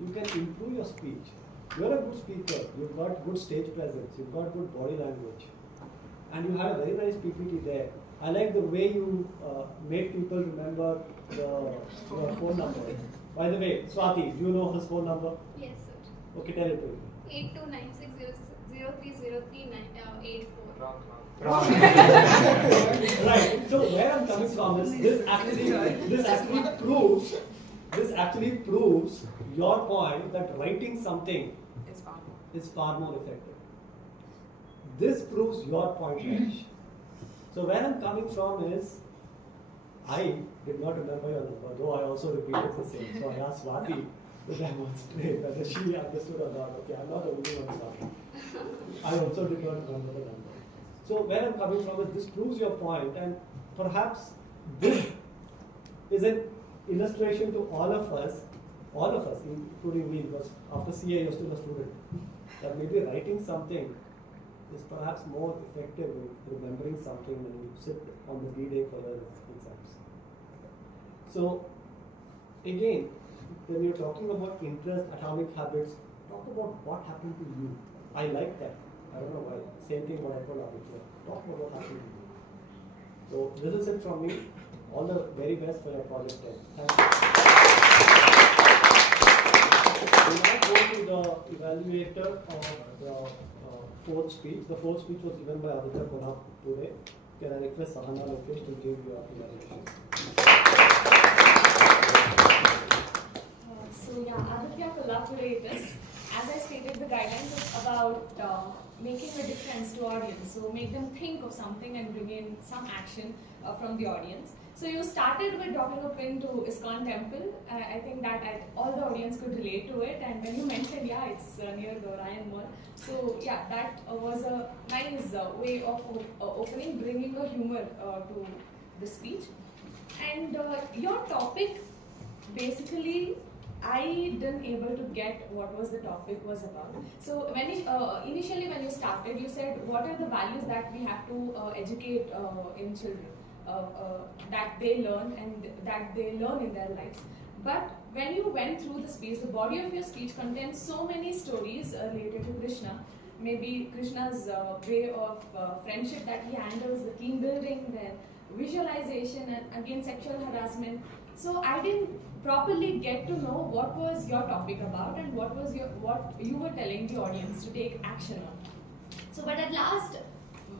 you can improve your speech. You're a good speaker, you've got good stage presence, you've got good body language, and you have a very nice PPT there. I like the way you make people remember your phone number. By the way, Swati, do you know his phone number? Yes, sir. Okay, tell it to me. 8296030984. Right. So where I'm coming from is this actually proves your point that writing something is far more effective. This proves your point, Ramesh. So where I'm coming from is I did not remember your number, though I also repeated the same. So I asked Swati to demonstrate whether she understood or not. Okay, I'm not the only one talking. I also did not remember the number. So where I'm coming from is this proves your point, and perhaps this is an illustration to all of us, including me, because after CA you're still a student, that maybe writing something is perhaps more effective in remembering something when you sit on the D-Day for the exams. So again, when you're talking about interest, atomic habits, talk about what happened to you. I like that. I don't know why. Same thing what I told Aditya. Talk about what happened to you. So this is it from me. All the very best for your project 10. Thank you. We now go to the evaluator of the fourth speech. The fourth speech was given by Aditya Puna today. Can I request Sahana Lokesh to give your evaluation? So yeah, Aditya collaborators. As I stated, the guidelines is about making a difference to audience. So make them think of something and bring in some action from the audience. So you started with dropping a pin to ISKCON temple. I think that all the audience could relate to it. And when you mentioned, yeah, it's near the Orion Mall. So yeah, that was a nice way of opening, bringing a humor to the speech. And your topic, basically, I didn't able to get what was the topic was about. So when initially when you started, you said what are the values that we have to educate in children, that they learn and that they learn in their lives. But when you went through the speech, the body of your speech contains so many stories related to Krishna. Maybe Krishna's way of friendship that he handles, the team building, then visualization, and again sexual harassment. So I didn't properly get to know what was your topic about and what you were telling the audience to take action on. So but at last,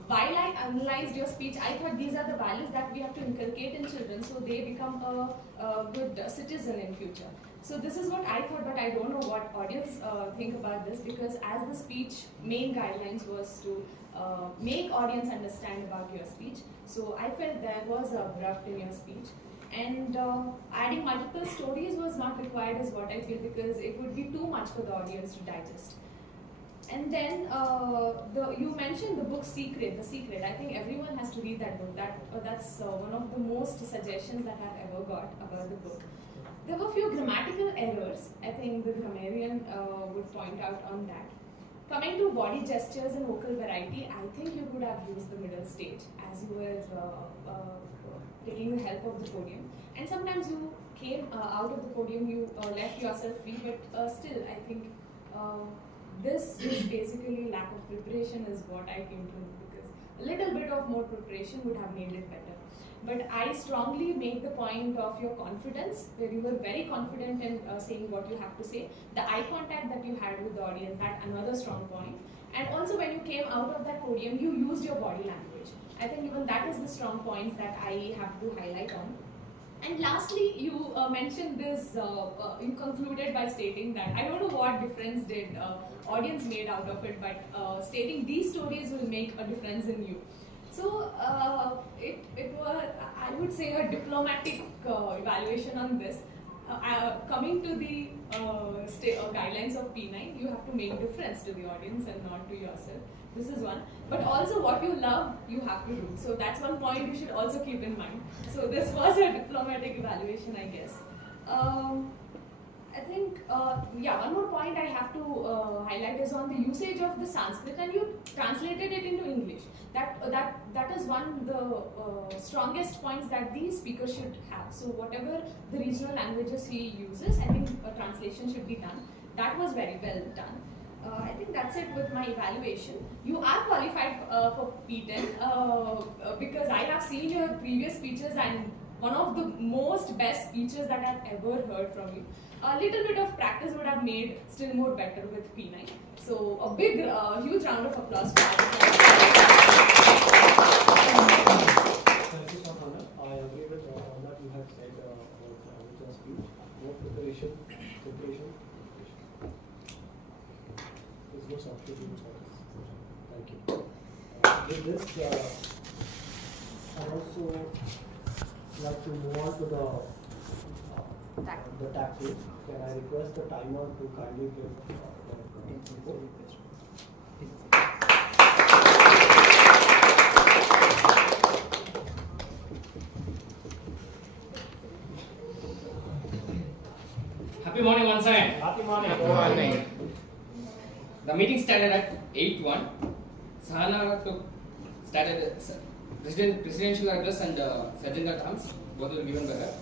while I analyzed your speech, I thought these are the values that we have to inculcate in children so they become a good citizen in future. So this is what I thought, but I don't know what audience think about this, because as the speech main guidelines was to make audience understand about your speech. So I felt there was a abrupt in your speech. And adding multiple stories was not required is what I feel, because it would be too much for the audience to digest. And then you mentioned the book The Secret. I think everyone has to read that book. That's one of the most suggestions that I've ever got about the book. There were a few grammatical errors. I think the grammarian would point out on that. Coming to body gestures and vocal variety, I think you could have used the middle stage as you were taking the help of the podium. And sometimes you came out of the podium, you left yourself free, but still I think this is basically lack of preparation is what I came to know, because a little bit of more preparation would have made it better. But I strongly make the point of your confidence, where you were very confident in saying what you have to say. The eye contact that you had with the audience, that's another strong point. And also when you came out of that podium, you used your body language. I think even that is the strong points that I have to highlight on. And lastly, you mentioned this, you concluded by stating that, I don't know what difference did audience made out of it, but stating these stories will make a difference in you. So it was, I would say, a diplomatic evaluation on this. Coming to the guidelines of P9, you have to make difference to the audience and not to yourself. This is one. But also what you love, you have to do. So that's one point you should also keep in mind. So this was a diplomatic evaluation, I guess. I think, yeah, one more point I have to highlight is on the usage of the Sanskrit, and you translated it into English. That is one of the strongest points that these speakers should have. So whatever the regional languages he uses, I think a translation should be done. That was very well done. I think that's it with my evaluation. You are qualified for P10 because I have seen your previous speeches, and one of the most best speeches that I've ever heard from you. A little bit of practice would have made still more better with P9. So a big, huge round of applause for that. Thank you, Sahana. I agree with all that you have said about Aditya's speech. More preparation. There's no substitute for this. Thank you. With this, I also like to move on to the tactic. Can I request the timer to kindly give the info? Happy morning once again. Happy morning. Good morning. The meeting started at 8:01. Sahana started presidential address and agenda terms. Both were given by her.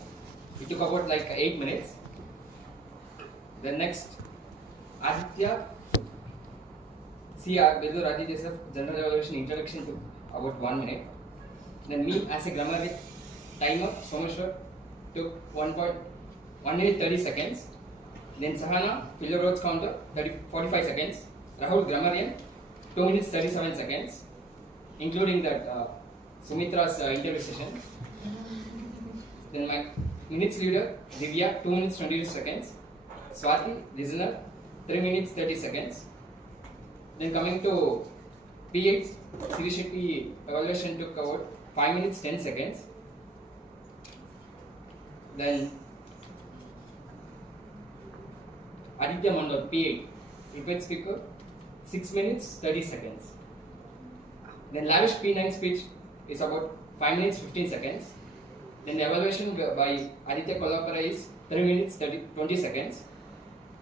It took about like 8 minutes. Then next, Aditya. Bedur Aditya sir, general evaluation introduction took about 1 minute. Then me as a grammar timer, Someshwar, took 1 minute 30 seconds. Then Sahana, filler roads counter, 45 seconds. Rahul, grammarian, 2 minutes 37 seconds, including that Sumitra's interview session. Then my minutes leader, Divya, 2 minutes 22 seconds. Swati, listener, 3 minutes 30 seconds. Then coming to P8, Siri Shetty evaluation took about 5 minutes 10 seconds. Then Aditya Mandal, P8, repeat speaker, 6 minutes 30 seconds. Then lavish P9 speech is about 5 minutes 15 seconds. Then the evaluation by Aditya Kolapara is 3 minutes 20 seconds.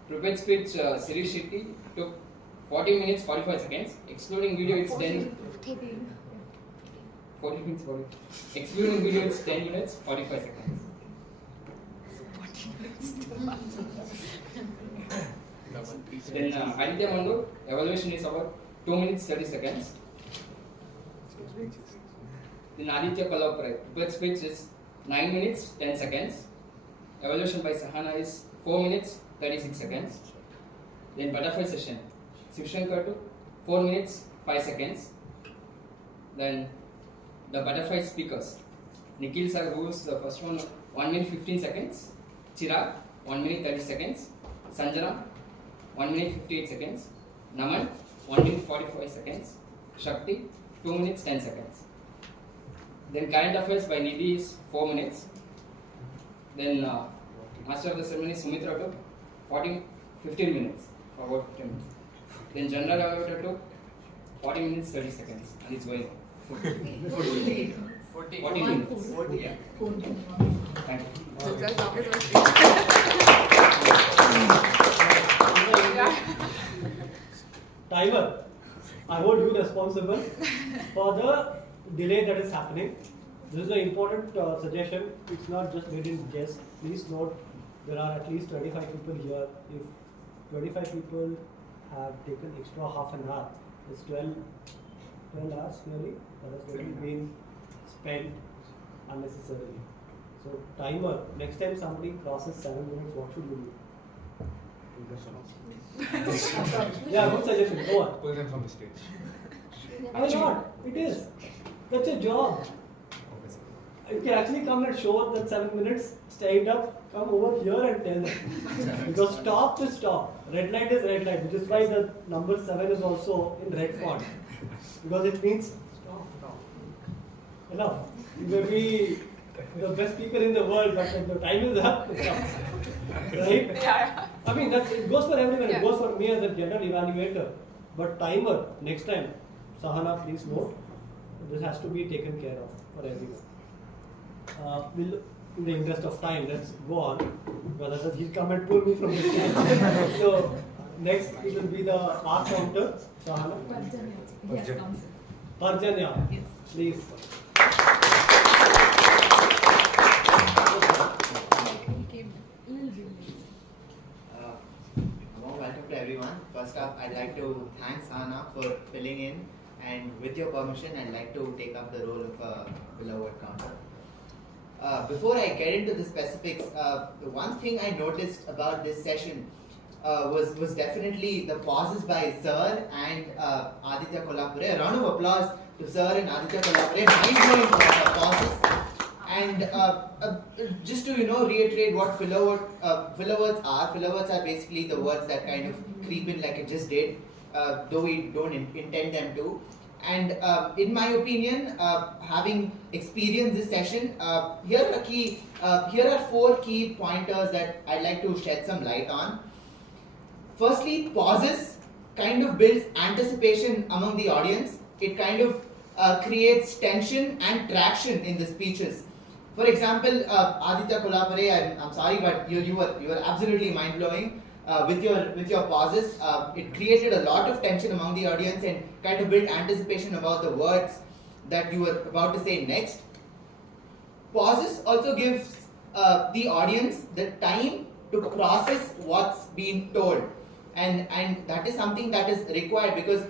Prepared speech Siri Shetty took 40 minutes 45 seconds. Excluding video it's 10. 40 minutes 40. Excluding video it's 10 minutes 45 seconds. Then Aditya Mandu, evaluation is about 2 minutes 30 seconds. Then Aditya Kalapura, prepared speech is 9 minutes 10 seconds. Evaluation by Sahana is 4 minutes 36 seconds. Then butterfly session, Shivshankar to 4 minutes 5 seconds. Then the butterfly speakers, Nikhil sir rules the first one 1 minute 15 seconds. Chirag 1 minute 30 seconds. Sanjana 1 minute 58 seconds. Naman 1 minute 45 seconds. Shakti 2 minutes 10 seconds. Then current affairs by Nidhi is 4 minutes. Then master of the ceremony Sumitra took 15 minutes for about 15 minutes. Then general evaluator took 40 minutes 30 seconds and it's going 40 minutes. 40. Yeah. Thank you. Timer, I hold you responsible for the delay that is happening. This is an important suggestion. It's not just made in jest. Please note there are at least 25 people here. If 25 people have taken extra half an hour, it's 12 hours really that has already been spent unnecessarily. So timer, next time somebody crosses 7 minutes, what should you do? Yeah, good suggestion. Go on. Pull them from the stage. Why not? It is. That's your job. You can actually come and show that 7 minutes, stand up, come over here and tell them. Because stop is stop. Red light is red light, which is why the number 7 is also in red font. Because it means stop. Enough. You may be the best speaker in the world, but when the time is up, stop. Right? Yeah. I mean, it goes for everyone. Yeah. It goes for me as a general evaluator. But timer, next time, Sahana, please note, this has to be taken care of for everyone. We'll, in the interest of time, let's go on. Because he'll come and pull me from the stage. So, next it will be the art counter, Sahana. Yes, comes in. Parjanya, Yes. please. Welcome to everyone. First up, I'd like to thank Sahana for filling in, and with your permission, I'd like to take up the role of a beloved counter. Before I get into the specifics, the one thing I noticed about this session was definitely the pauses by Sir and Aditya Kolapure. A round of applause to Sir and Aditya Kolapure. Mind-blowing pauses. And just to reiterate what filler words are. Filler words are basically the words that kind of creep in like it just did, though we don't intend them to. And in my opinion, having experienced this session, here are 4 key pointers that I'd like to shed some light on. Firstly, pauses kind of builds anticipation among the audience. It kind of creates tension and traction in the speeches. For example, Aditya Kolapare, I'm sorry, but you were absolutely mind blowing with your pauses. It created a lot of tension among the audience and kind of built anticipation about the words that you were about to say next. Pauses also gives the audience the time to process what's being told, and that is something that is required, because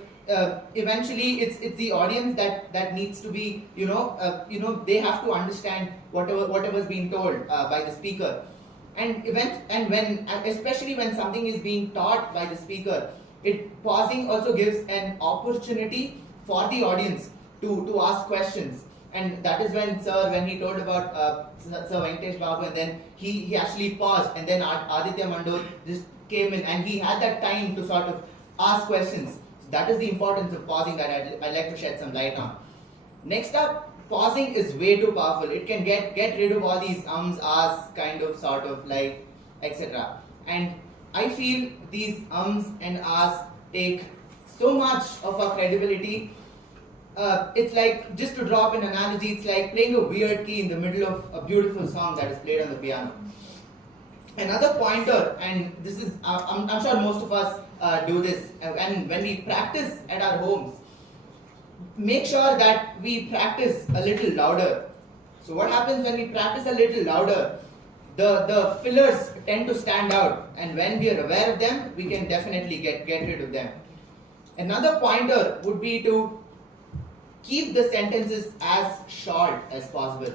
eventually it's the audience that needs to be, they have to understand whatever's being told by the speaker. And especially when something is being taught by the speaker, pausing also gives an opportunity for the audience to ask questions. And that is when he told about Sir Venkatesh Babu, and then he actually paused, and then Aditya Mandor just came in, and he had that time to sort of ask questions. So that is the importance of pausing that I'd like to shed some light on. Next up, pausing is way too powerful. It can get rid of all these ums, ahs, kind of, sort of, like, etc. And I feel these ums and ahs take so much of our credibility. It's like, just to drop an analogy, it's like playing a weird key in the middle of a beautiful song that is played on the piano. Another pointer, and this is, I'm sure most of us do this, and when we practice at our homes, make sure that we practice a little louder. So what happens when we practice a little louder, the fillers tend to stand out, and when we are aware of them, we can definitely get rid of them. Another pointer would be to keep the sentences as short as possible.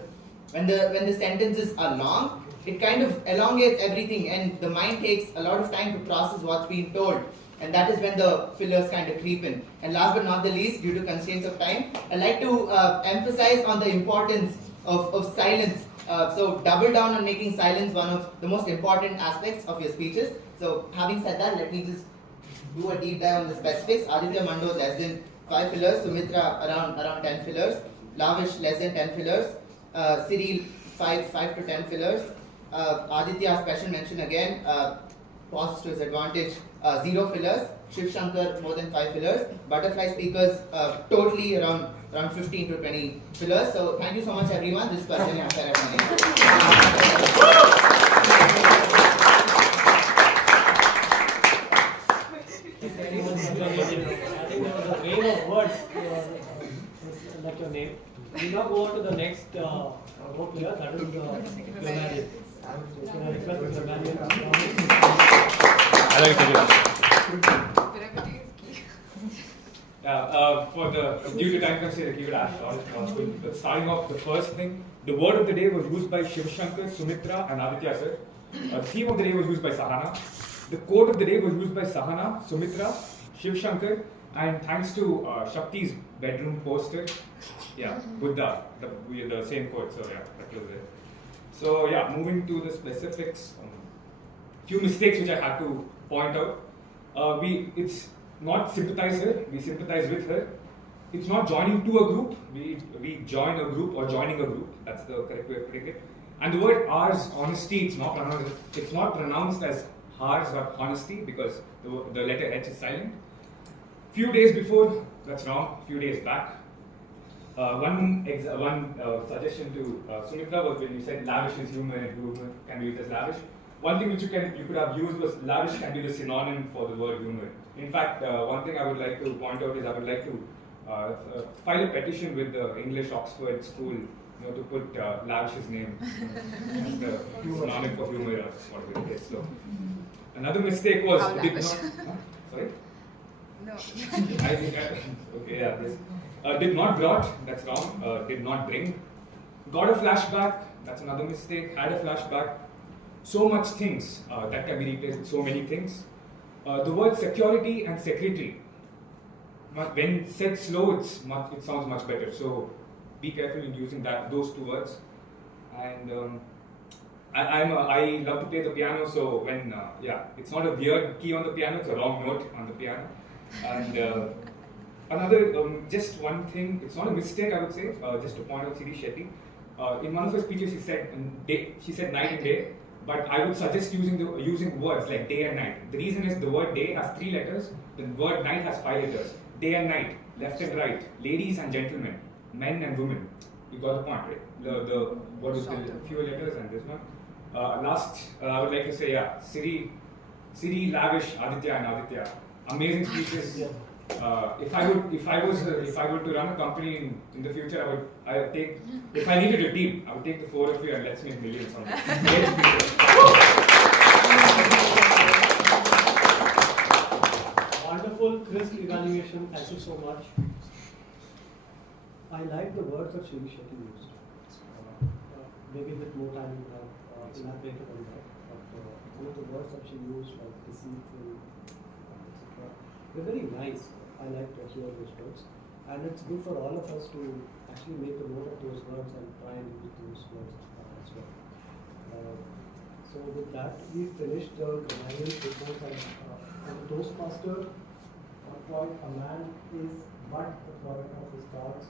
When the sentences are long, it kind of elongates everything, and the mind takes a lot of time to process what's being told, and that is when the fillers kind of creep in. And last but not the least, due to constraints of time, I'd like to emphasize on the importance of silence. So double down on making silence one of the most important aspects of your speeches. So having said that, let me just do a deep dive on the specifics. Aditya Mando less than 5 fillers, Sumitra around 10 fillers, Lavish less than 10 fillers, Cyril 5 to 10 fillers, Aditya special mention again, pauses to his advantage, 0 fillers, Shiv Shankar more than 5 fillers, butterfly speakers totally around 15 to 20 fillers. So thank you so much everyone. This is Parjanya Sarabhani. I think there was a wave of words like your name. We now go on to the next vote here, that is grammarian. Can I request the grammarian? Due to time constraint, I keep it as short as possible. But starting off, the first thing, the word of the day was used by Shiv Shankar, Sumitra, and Aditya sir. The theme of the day was used by Sahana. The quote of the day was used by Sahana, Sumitra, Shiv Shankar, and thanks to Shakti's bedroom poster, Buddha, the same quote. So that was it. So moving to the specifics, few mistakes which I had to point out. It's not sympathize her, we sympathize with her. It's not joining to a group, we join a group or joining a group. That's the correct way of putting it. And the word ours, honesty, it's not pronounced as ours but honesty, because the letter H is silent. Few days before, that's wrong, few days back. One suggestion to Sumitra was when you said lavish is humor and humor can be used as lavish. One thing which you could have used was lavish can be the synonym for the word humor. In fact, one thing I would like to point out is I would like to file a petition with the English Oxford School, to put lavish's name as the synonym for humor or whatever it is. So another mistake was sorry. No. Did not brought, that's wrong. Did not bring. Got a flashback, that's another mistake. Had a flashback. So much things that can be replaced with so many things. The word security and secretary, when said slow, it sounds much better. So be careful in using those two words. And I love to play the piano, so when it's not a weird key on the piano, it's a wrong note on the piano. And another, just one thing, it's not a mistake, I would say, just to point out Siri Shetty. In one of her speeches, she said night and day, but I would suggest using words like day and night. The reason is the word day has 3 letters, the word night has 5 letters. Day and night, left and right, ladies and gentlemen, men and women. You got the point, right? What is the fewer letters and this one. Last, I would like to say, yeah, Siri, Lavish, Aditya and Aditya, amazing speeches. If I were to run a company in the future, I would take, if I needed a team, I would take the 4 of you and let's make millions on it. Wonderful, crisp evaluation. Thank you so much. I like the words that Siri Shetty used. Maybe with more time we have elaborated on that. But some of the words that she used, like deceitful, etc., they're very nice. I like to hear those words. And it's good for all of us to actually make a note of those words and try and use those words as well. So with that, we finished the grammarian report and the Toastmaster point, a man is but the product of his thoughts,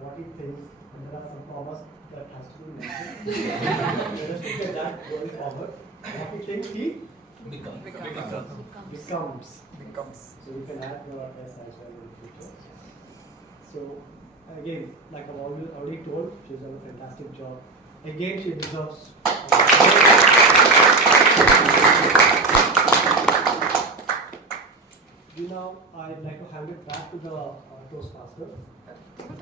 what he thinks, and there are some commas that has to be mentioned. Let us look at that going forward. What he thinks he becomes. So you can add the S as well in the future. So again, like I've already told, she's done a fantastic job. Again, she deserves. Now, I'd like to hand it back to the Toastmaster. Table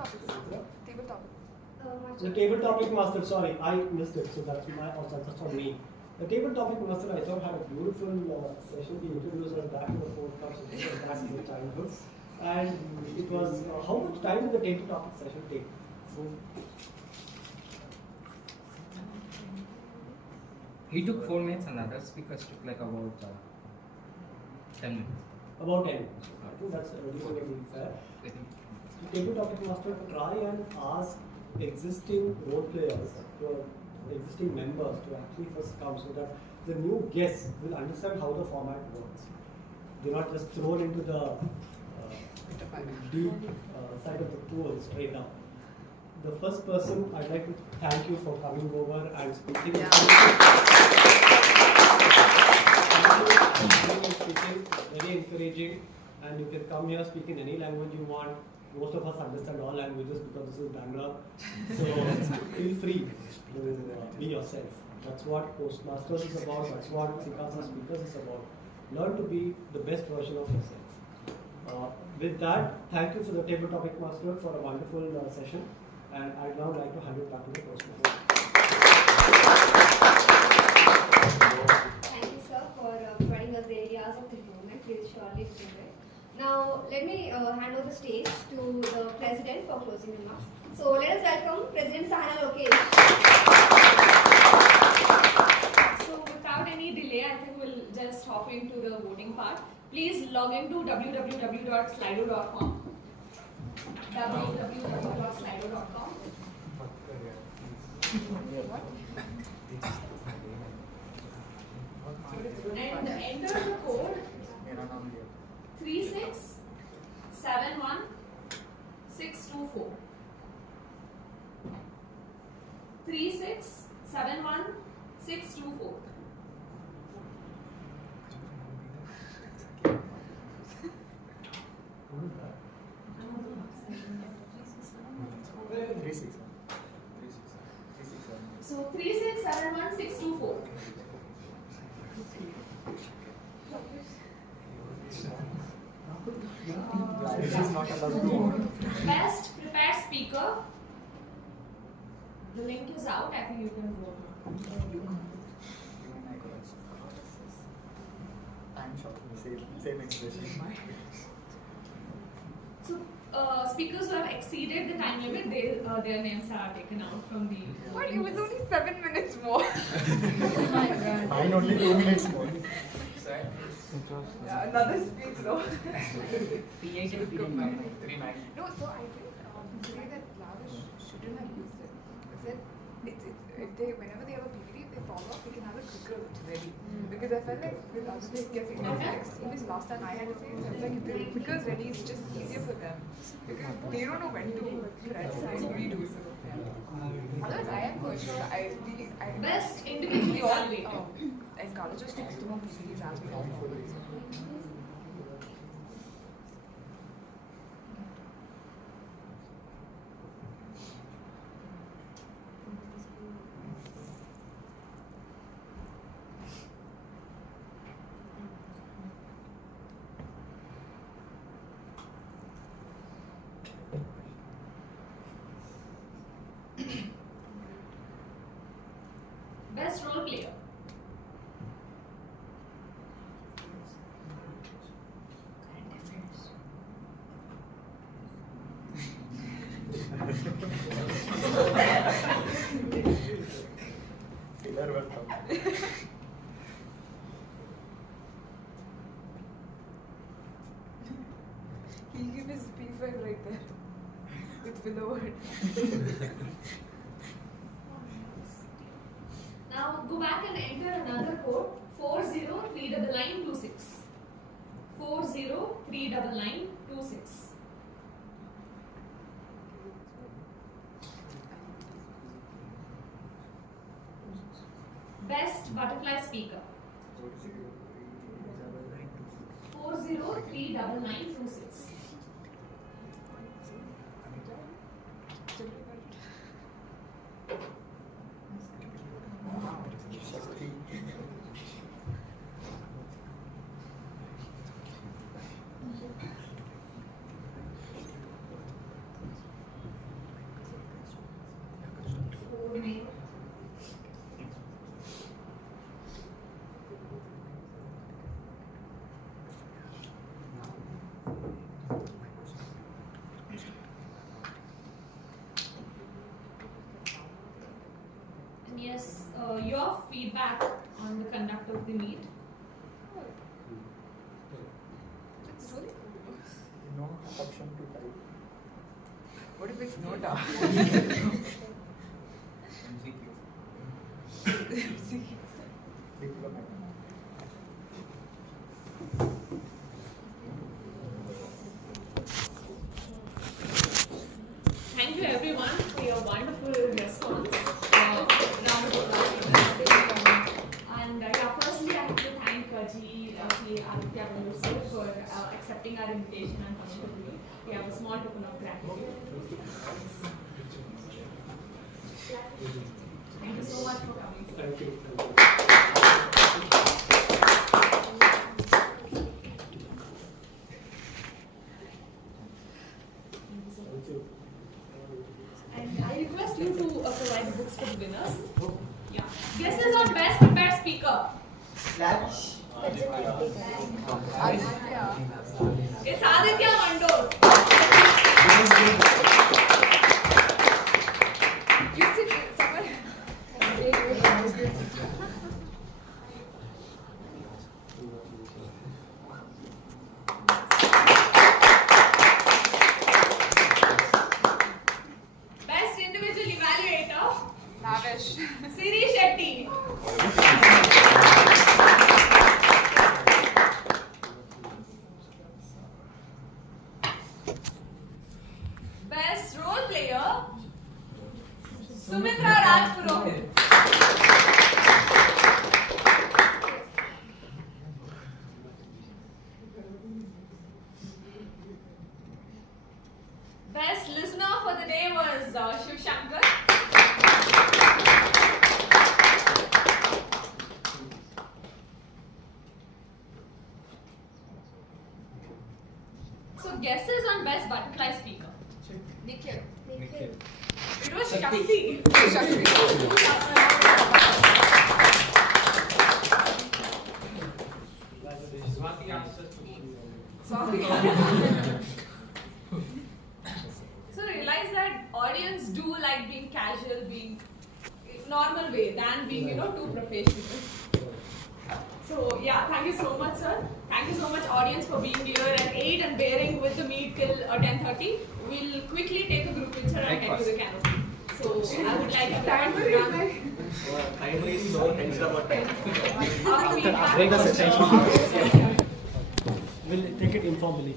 topic. The table topic master, sorry, I missed it, so that's on me. The table topic master, I thought, had a beautiful session. He introduced us back to the 4 cups and back to the childhood. And it was, how much time did the table topic session take? He took 4 minutes and other speakers took like about 10 minutes. About 10. I think that's reasonably fair. The table topic master, try and ask existing role players, existing members to actually first come so that the new guests will understand how the format works. They're not just thrown into the deep side of the pool straight up. The first person, I'd like to thank you for coming over and speaking. Very encouraging, and you can come here, speak in any language you want. Most of us understand all languages because this is Bangalore. So feel free to be yourself. That's what Toastmasters is about. That's what SICASA Speakers is about. Learn to be the best version of yourself. With that, thank you for the table topic master for a wonderful session. And I'd now like to hand it back to the Toastmaster. Thank you, sir, for providing us the areas of improvement. We will surely do it. Now, let me hand over the stage to the President for closing remarks. So, let us welcome President Sahana Lokesh. So, without any delay, I think we'll just hop into the voting part. Please log into www.slido.com. www.slido.com. And enter the code 3671624. 3671624. So 3671624. Best prepared speaker. The link is out. I think you can vote. Same expression. So speakers who have exceeded the time limit, their names are taken out from the. What? It was only 7 minutes more. Oh my God. Mine only 2 minutes more. Yeah, another speech though. P8 and P9. No, so I did say that Lavish shouldn't have used it. I said whenever they have a PPT, if they follow up, they can have it quicker ready. Because I felt like with other things getting even last time I had to say, I was like, if they're quicker ready, it's just easier for them. Because they don't know when to press and we do so. Yeah. Otherwise, I am going to, Best individually evaluated. As colleges takes two more PPTs as we all know. Best role player. He gave his P5 right there with filler word. Now go back and enter another code 403926. 403926. Best butterfly speaker. 403926. And yes, your feedback on the conduct of the meet. It's really No option to type. What if it's no dark? Diplomat. Thank you everyone for your wonderful response. Round of applause. And yeah, firstly I have to thank G, Aditya Sir for accepting our invitation and coming to me. We have a small token of gratitude. Thank you so much for coming. Sir. Thank you. And I request you to provide the books for the winners. Yeah. Guesses on best prepared speaker. It's Aditya Mandor. You see, someone. Best individual evaluator. Navesh. Siri Shetty. Best role player. Sumitra Rajpurohit. Best listener for the day was Shiv Shankar. So guesses on best butterfly speaker. Nikhil. It was Shakti. Swati answers to me. Sorry. So realize that audience do like being casual, being normal way than being too professional. So yeah, thank you so much, sir. Thank you so much, audience, for being here at 8 and bearing with the meet till 10:30. We'll quickly take a group picture and head to the canopy. So So I would like to Timer is like. Timer is so tensed about time. Our feedback. Break the session. We'll take it informally.